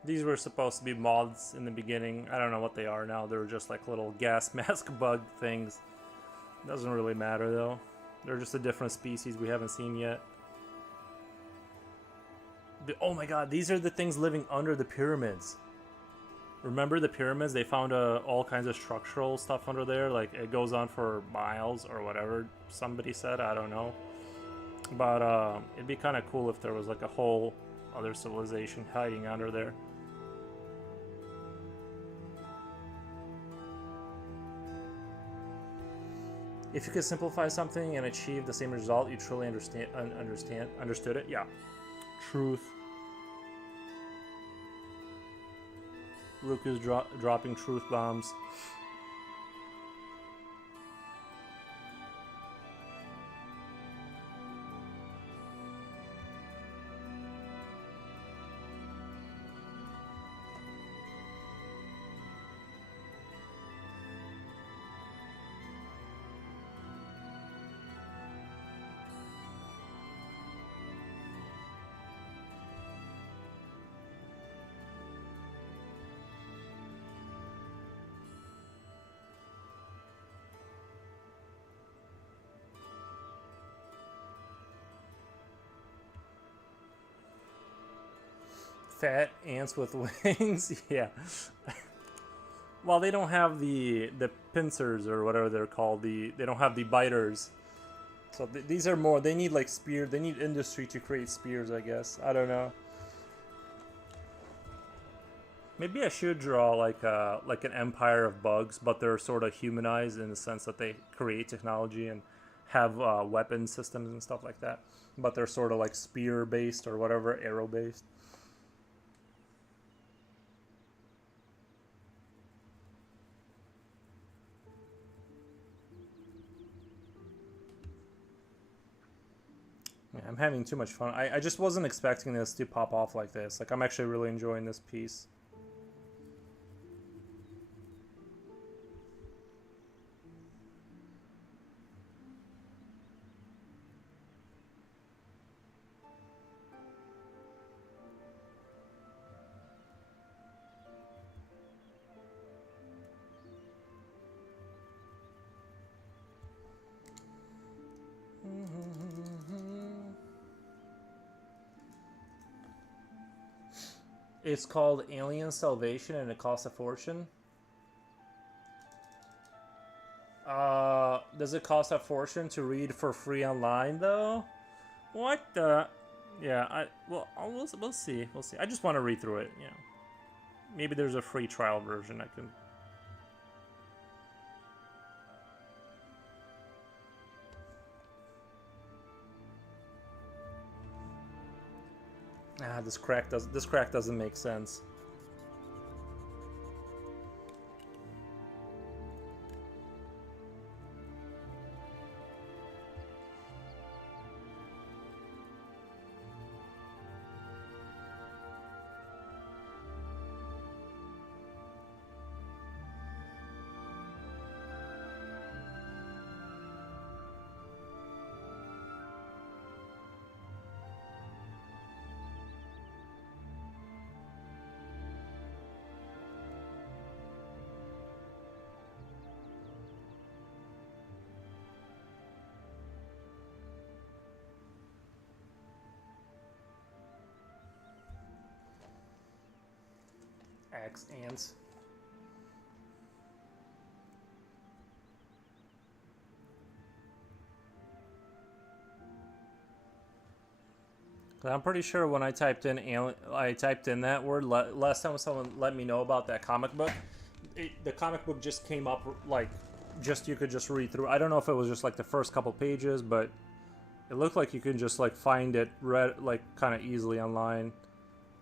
These were supposed to be moths in the beginning. I don't know what they are now. They're just like little gas mask bug things. Doesn't really matter though. They're just a different species we haven't seen yet. Oh my god, these are the things living under the pyramids. Remember the pyramids? They found all kinds of structural stuff under there. Like it goes on for miles or whatever somebody said. I don't know. But it'd be kind of cool if there was like a whole other civilization hiding under there. If you could simplify something and achieve the same result, you truly understood it. Yeah, truth. Luke is dropping truth bombs. Fat ants with wings. Yeah. Well, they don't have the pincers or whatever they're called. They don't have the biters. So these are more. They need like spear. They need industry to create spears. I guess. I don't know. Maybe I should draw like an empire of bugs, but they're sort of humanized in the sense that they create technology and have weapon systems and stuff like that. But they're sort of like spear based or whatever, arrow based. Yeah, I'm having too much fun. I just wasn't expecting this to pop off like this. Like, I'm actually really enjoying this piece. It's called Alien Salvation and it costs a fortune. Does it cost a fortune to read for free online though? What the? Yeah, we'll see. We'll see. I just want to read through it. You know, maybe there's a free trial version I can. This crack doesn't make sense. Axe ants. I'm pretty sure when I typed in that word last time someone let me know about that comic book. The comic book just came up like you could just read through. I don't know if it was just like the first couple pages, but it looked like you could just like find it read like kind of easily online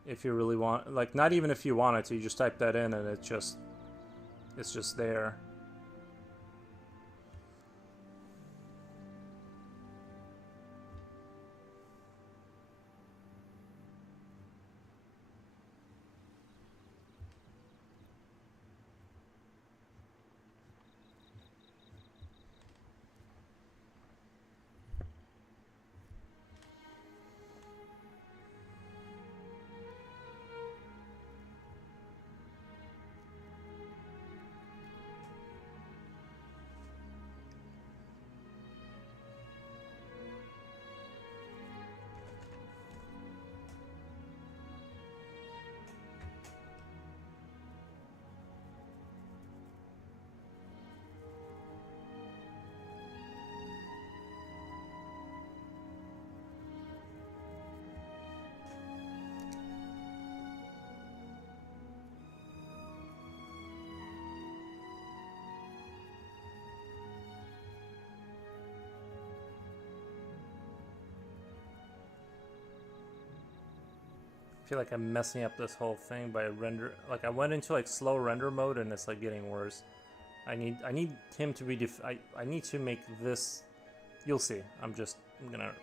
if you really want. Like not even if you wanted to, you just type that in and it's just there. I feel like I'm messing up this whole thing by render. Like I went into like slow render mode and it's like getting worse. I need him to be I need to make this. You'll see. I'm gonna.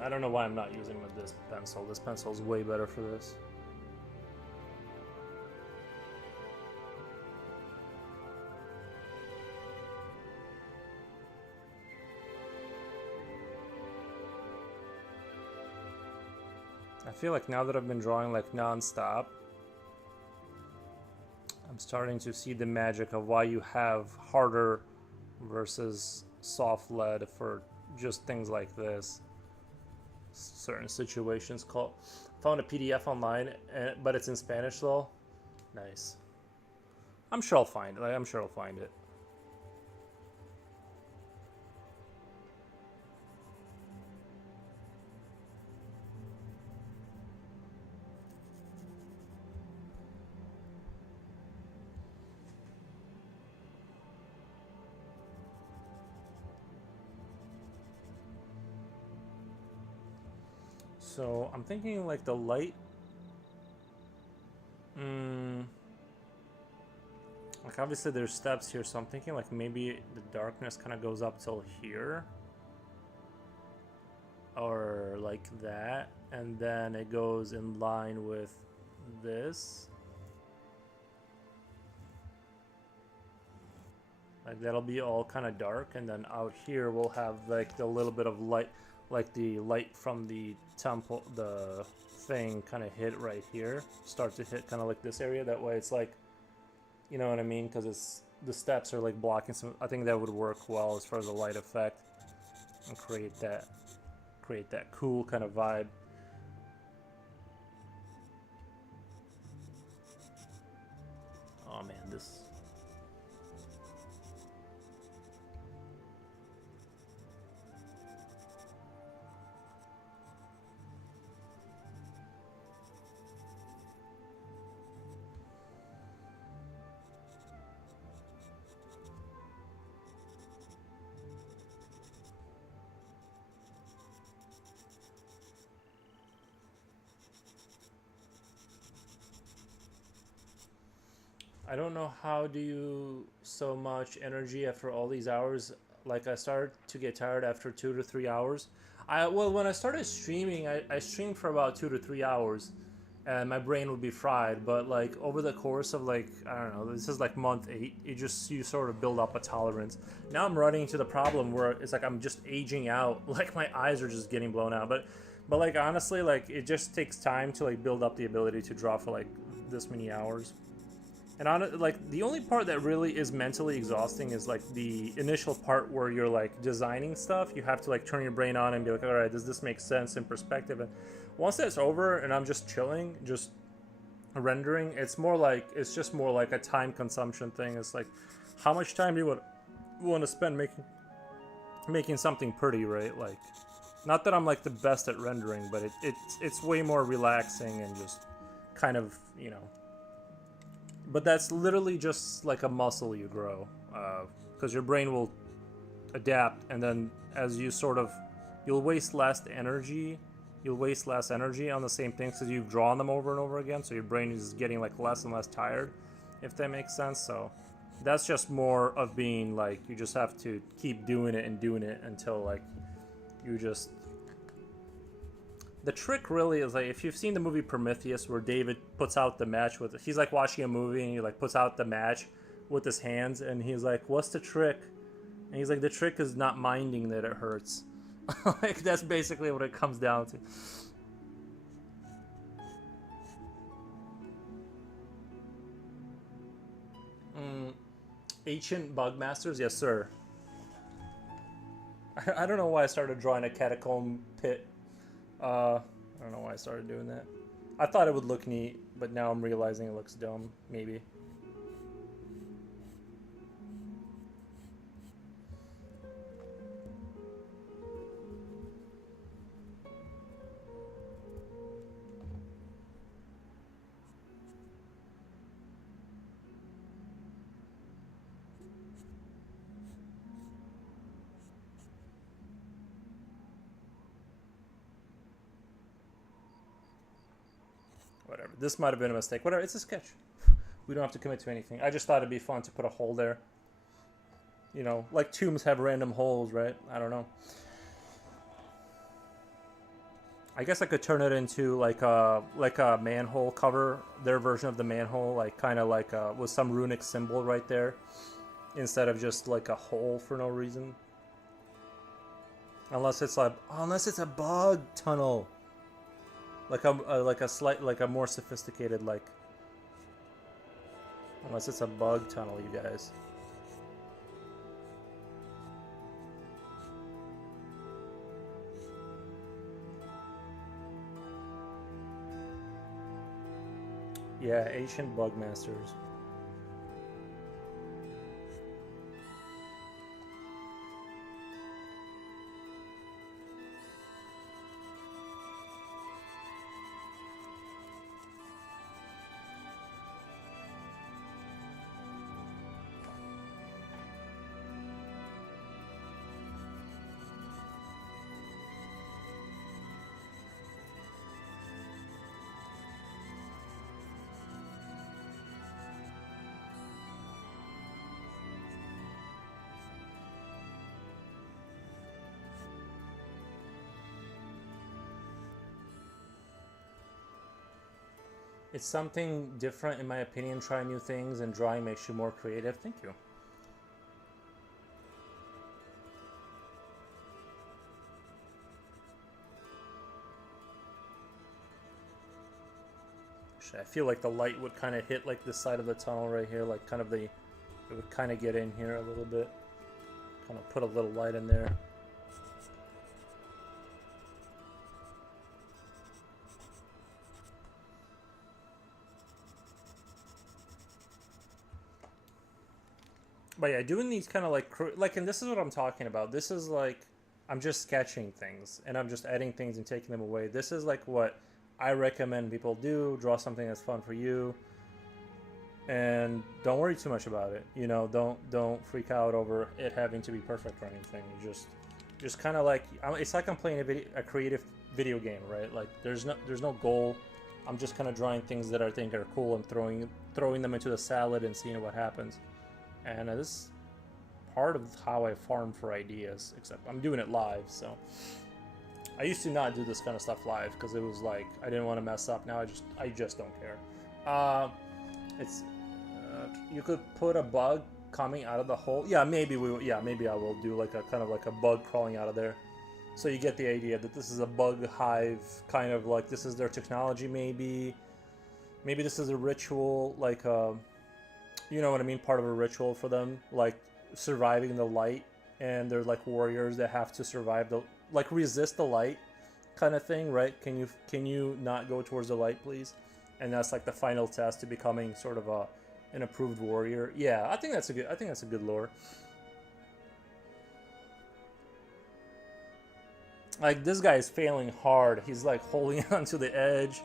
I don't know why I'm not using with this pencil. This pencil is way better for this. I feel like now that I've been drawing like non-stop, I'm starting to see the magic of why you have harder versus soft lead for just things like this. Certain situations. Found a PDF online, but it's in Spanish though. Nice. I'm sure I'll find it. I'm sure I'll find it. So I'm thinking like the light. Like obviously there's steps here, so I'm thinking like maybe the darkness kind of goes up till here. Or like that. And then it goes in line with this. Like that'll be all kind of dark, and then out here we'll have like the little bit of light. like the light from the temple, the thing kind of hit right here, start to hit kind of like this area. That way it's like, you know what I mean? Because it's the steps are like blocking some. I think that would work well as far as the light effect and create that cool kind of vibe. Oh man, this. I don't know how do you so much energy after all these hours. Like I started to get tired after 2 to 3 hours. Well, when I started streaming, I streamed for about 2 to 3 hours, and my brain would be fried. But like over the course of like I don't know, this is like month 8. You sort of build up a tolerance. Now I'm running into the problem where it's like I'm just aging out. Like my eyes are just getting blown out. But like honestly, like it just takes time to like build up the ability to draw for like this many hours. And on like the only part that really is mentally exhausting is like the initial part where you're like designing stuff. You have to like turn your brain on and be like, all right, does this make sense in perspective? And once that's over and I'm just chilling, just rendering, it's just more like a time consumption thing. It's like, how much time do you want to spend making something pretty, right? Like, not that I'm like the best at rendering, but it's way more relaxing and just kind of, you know. But that's literally just like a muscle you grow, because your brain will adapt, and then as you sort of, you'll waste less energy on the same things because you've drawn them over and over again, so your brain is getting like less and less tired, if that makes sense. So that's just more of being like, you just have to keep doing it until like you just. The trick really is like, if you've seen the movie Prometheus, where David puts out the match he's like watching a movie and he like puts out the match with his hands, and he's like, what's the trick? And he's like, the trick is not minding that it hurts. Like that's basically what it comes down to. Ancient Bug Masters, yes sir. I don't know why I started drawing a catacomb pit. I don't know why I started doing that. I thought it would look neat, but now I'm realizing it looks dumb, maybe. Whatever. This might have been a mistake. Whatever, it's a sketch. We don't have to commit to anything. I just thought it'd be fun to put a hole there. You know, like tombs have random holes, right? I don't know. I guess I could turn it into like a manhole cover, their version of the manhole, like kind of like with some runic symbol right there, instead of just like a hole for no reason. Unless it's a bug tunnel, like a more sophisticated like. Unless it's a bug tunnel, you guys. Yeah, ancient bug masters. It's something different, in my opinion. Try new things, and drawing makes you more creative. Thank you. Actually, I feel like the light would kind of hit like the side of the tunnel right here, like kind of the, it would kind of get in here a little bit. Kind of put a little light in there. But yeah, doing these kind of like, and this is what I'm talking about. This is like, I'm just sketching things and I'm just adding things and taking them away. This is like what I recommend people do. Draw something that's fun for you, and don't worry too much about it. You know, don't freak out over it having to be perfect or anything. You just kind of like, it's like I'm playing a creative video game, right? Like there's no goal. I'm just kind of drawing things that I think are cool and throwing them into the salad and seeing what happens. And this is part of how I farm for ideas, except I'm doing it live, so. I used to not do this kind of stuff live because it was like, I didn't want to mess up. Now I just don't care. You could put a bug coming out of the hole. Yeah, maybe I will do like a kind of like a bug crawling out of there. So you get the idea that this is a bug hive, kind of like this is their technology maybe. Maybe this is a ritual, like you know what I mean, part of a ritual for them, like surviving the light, and they're like warriors that have to survive the, like resist the light kind of thing, right? Can you not go towards the light, please? And that's like the final test to becoming sort of an approved warrior. Yeah, I think that's a good lore. Like this guy is failing hard. He's like holding onto the edge.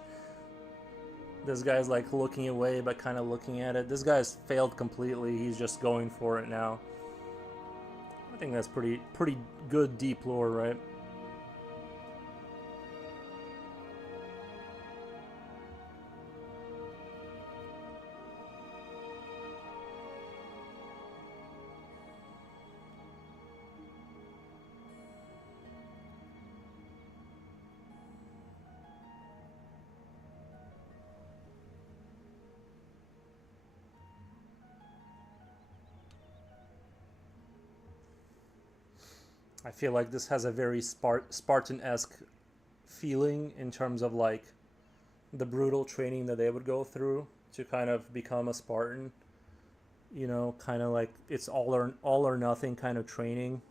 This guy's like looking away but kind of looking at it. This guy's failed completely. He's just going for it now. I think that's pretty good deep lore, right? I feel like this has a very Spartan-esque feeling in terms of like the brutal training that they would go through to kind of become a Spartan. You know, kind of like it's all or nothing kind of training.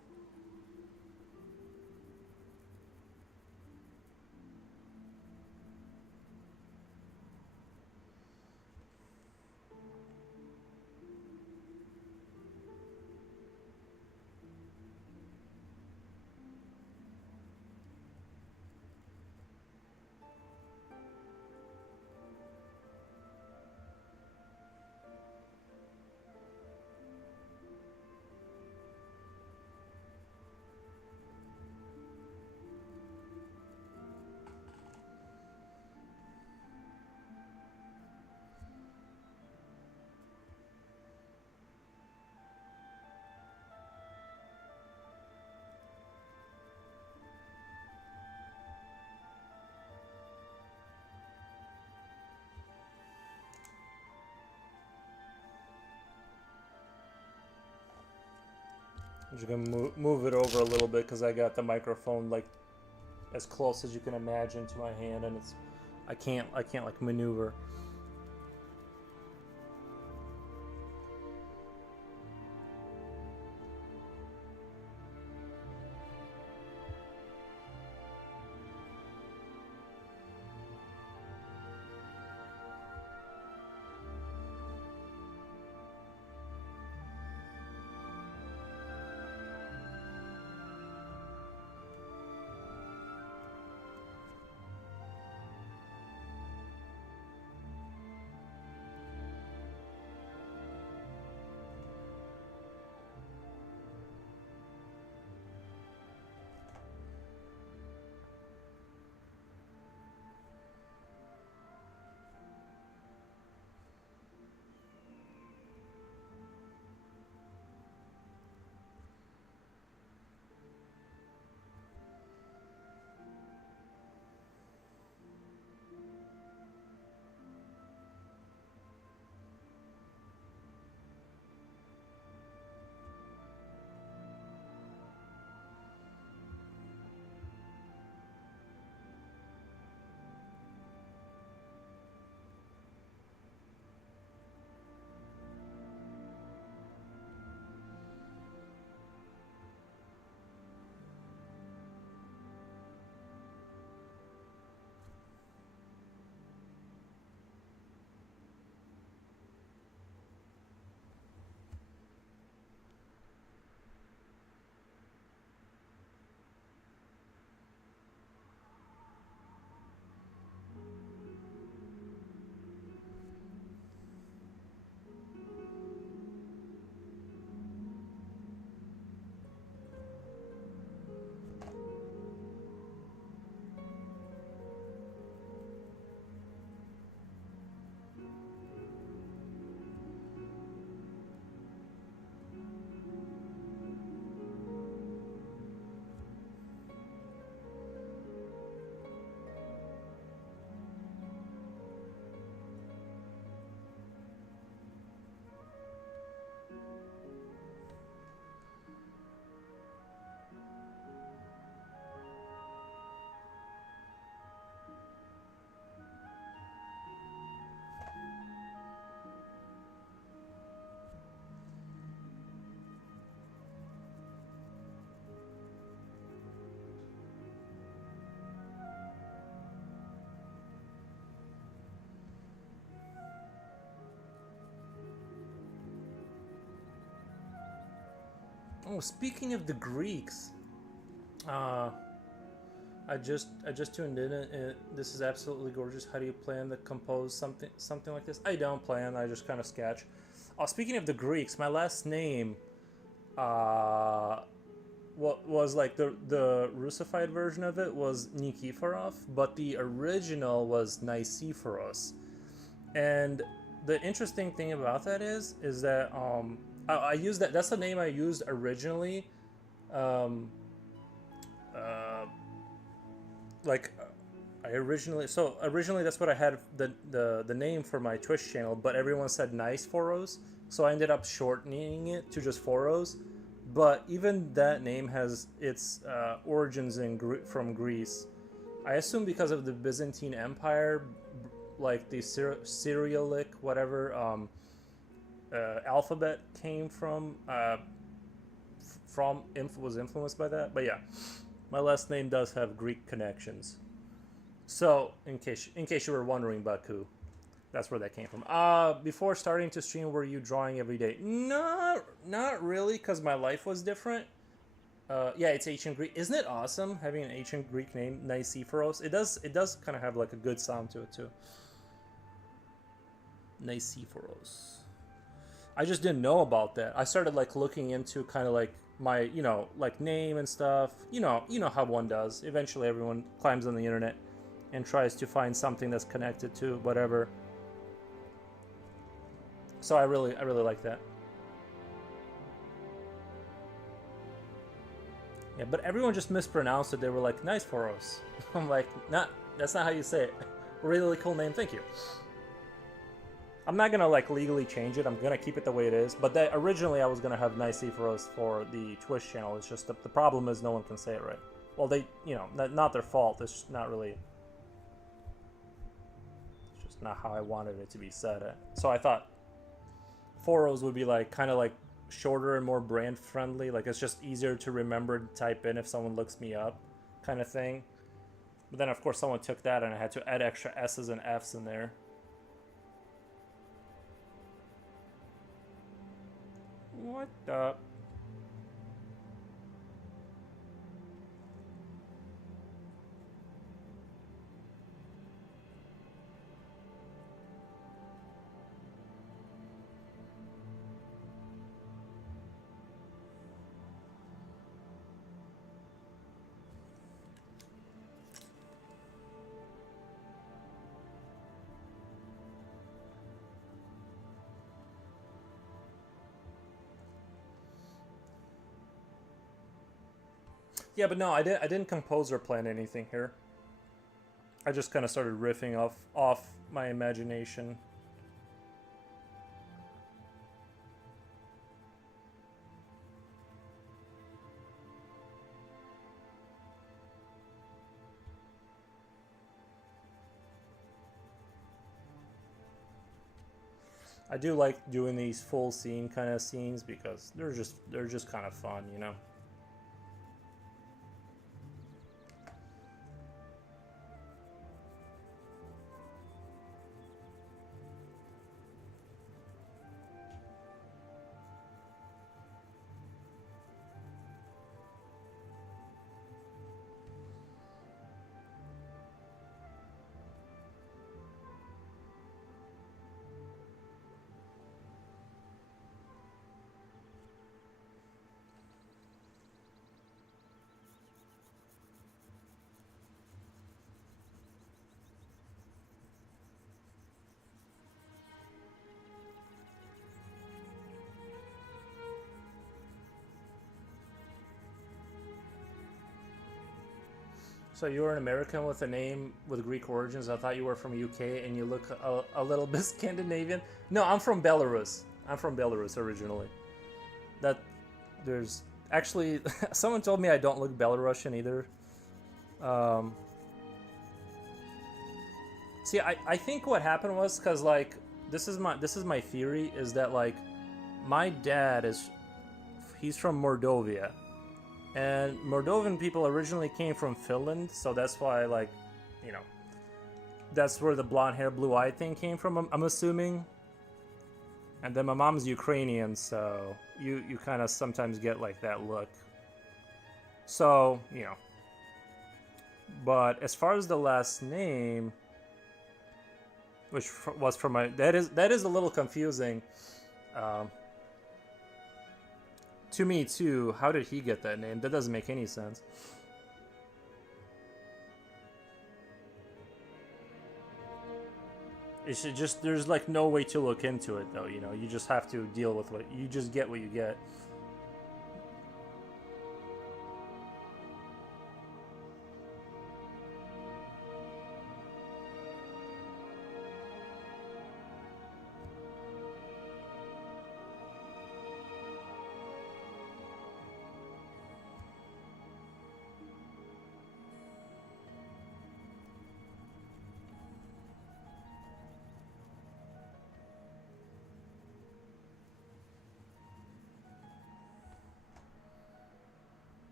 I'm just gonna move it over a little bit because I got the microphone like as close as you can imagine to my hand, and it's I can't like maneuver. Oh, speaking of the Greeks, I just tuned in. And this is absolutely gorgeous. How do you plan to compose something like this? I don't plan. I just kind of sketch. Speaking of the Greeks, my last name, what was like the Russified version of it was Nikiforov, but the original was Nicephoros. And the interesting thing about that is that I used that. That's the name I used originally. Um, uh, like originally that's what I had the name for my Twitch channel, but everyone said Nice Foros, so I ended up shortening it to just Foros. But even that name has its origins from Greece. I assume because of the Byzantine Empire, like the Cyrillic whatever alphabet came from was influenced by that. But yeah, my last name does have Greek connections. So in case you were wondering, Baku, that's where that came from. Before starting to stream, were you drawing every day? Not really, because my life was different. Yeah, it's ancient Greek. Isn't it awesome having an ancient Greek name, Nicephoros? It does kind of have like a good sound to it too. Nicephoros. I just didn't know about that. I started like looking into kind of like my like name and stuff. You know how one does. Eventually, everyone climbs on the internet and tries to find something that's connected to whatever. So I really like that. Yeah, but everyone just mispronounced it. They were like, "Nice for us." I'm like, that's not how you say it. Really cool name, thank you. I'm not gonna like legally change it. I'm gonna keep it the way it is. But that originally I was gonna have Nicephoros for the Twitch channel. It's just the problem is no one can say it right. Well, they not their fault. It's just not really. It's just not how I wanted it to be said. So I thought Foros would be like kind of like shorter and more brand friendly. Like it's just easier to remember to type in if someone looks me up, kind of thing. But then of course someone took that and I had to add extra S's and F's in there. What the? Yeah, but no, I didn't compose or plan anything here. I just kind of started riffing off my imagination. I do like doing these full scene kind of scenes because they're just kind of fun, you know. So you were an American with a name with Greek origins. I thought you were from UK and you look a little bit Scandinavian. No, I'm from Belarus. I'm from Belarus originally. There's actually someone told me I don't look Belarusian either. See, I think what happened was because like this is my theory is that like my dad he's from Mordovia. And Moldovan people originally came from Finland, so that's why, like, that's where the blonde hair, blue eye thing came from, I'm assuming. And then my mom's Ukrainian, so you kind of sometimes get like that look. So, you know. But as far as the last name, which was from my that is a little confusing to me too. How did he get that name? That doesn't make any sense. It should just there's like no way to look into it though. You know, you just have to deal with what you just get what you get.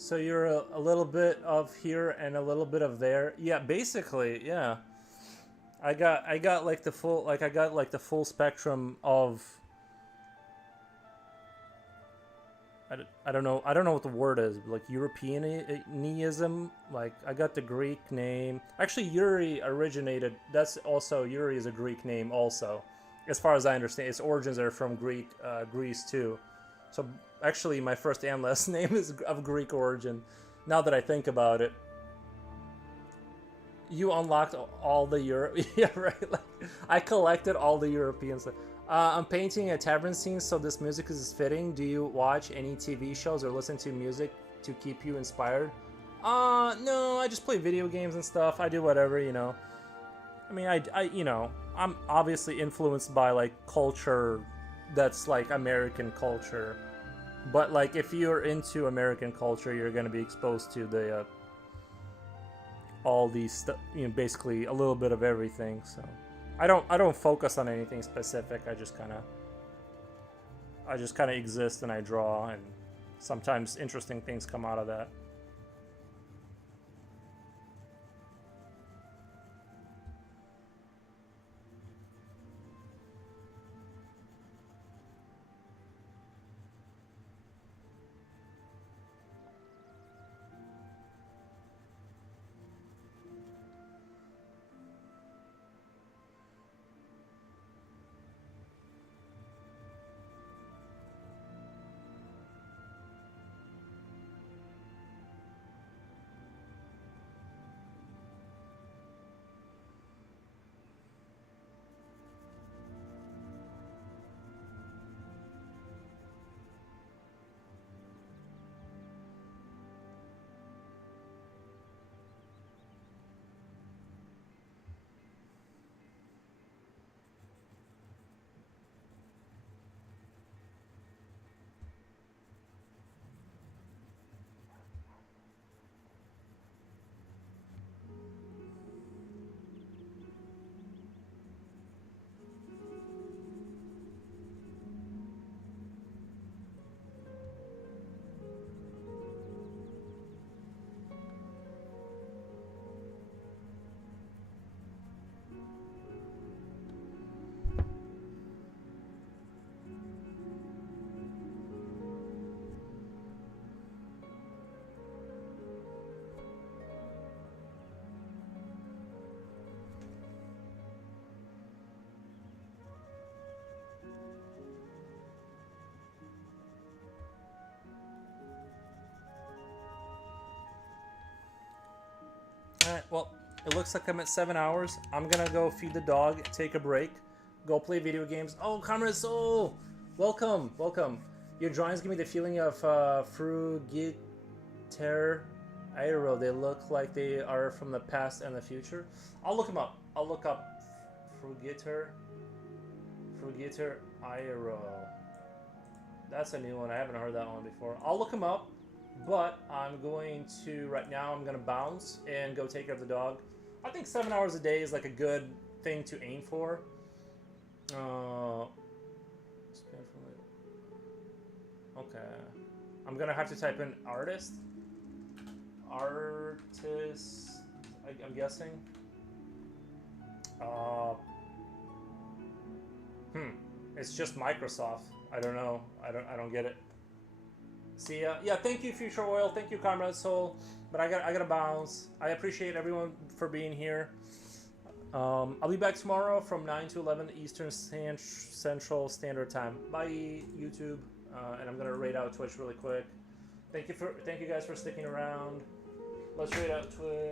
So you're a little bit of here and a little bit of there. Yeah, basically, yeah. I got like the full I got like the full spectrum of I don't know what the word is, like Europeanism. Like I got the Greek name. Actually, Yuri originated. That's also Yuri is a Greek name also, as far as I understand. Its origins are from Greece too. So actually, my first and last name is of Greek origin. Now that I think about it, you unlocked all the Europe. Yeah, right. Like I collected all the European stuff. I'm painting a tavern scene, so this music is fitting. Do you watch any TV shows or listen to music to keep you inspired? No, I just play video games and stuff. I do whatever, you know. I mean, you know, I'm obviously influenced by like culture that's like American culture. But like, if you're into American culture, you're gonna be exposed to the all these stuff. You know, basically a little bit of everything. So, I don't focus on anything specific. I just kind of exist and I draw, and sometimes interesting things come out of that. Alright, well, it looks like I'm at 7 hours. I'm gonna go feed the dog, take a break. go play video games. Oh, Comrade Soul, welcome, welcome. Your drawings give me the feeling of Frugiter Aero. They look like they are from the past and the future. I'll look them up. I'll look up Frugiter Aero. That's a new one. I haven't heard that one before. I'll look them up, but I'm going to, right now, I'm going to bounce and go take care of the dog. I think 7 hours a day is like a good thing to aim for. Okay. I'm going to have to type in artist. Artist, I'm guessing. It's just Microsoft. I don't know. I don't get it. See ya. Yeah, thank you, Future Oil. Thank you, Comrade Soul. But I gotta bounce. I appreciate everyone for being here. I'll be back tomorrow from 9 to 11 Eastern Central Standard Time. Bye, YouTube. And I'm gonna raid out Twitch really quick. Thank you guys for sticking around. Let's raid out Twitch.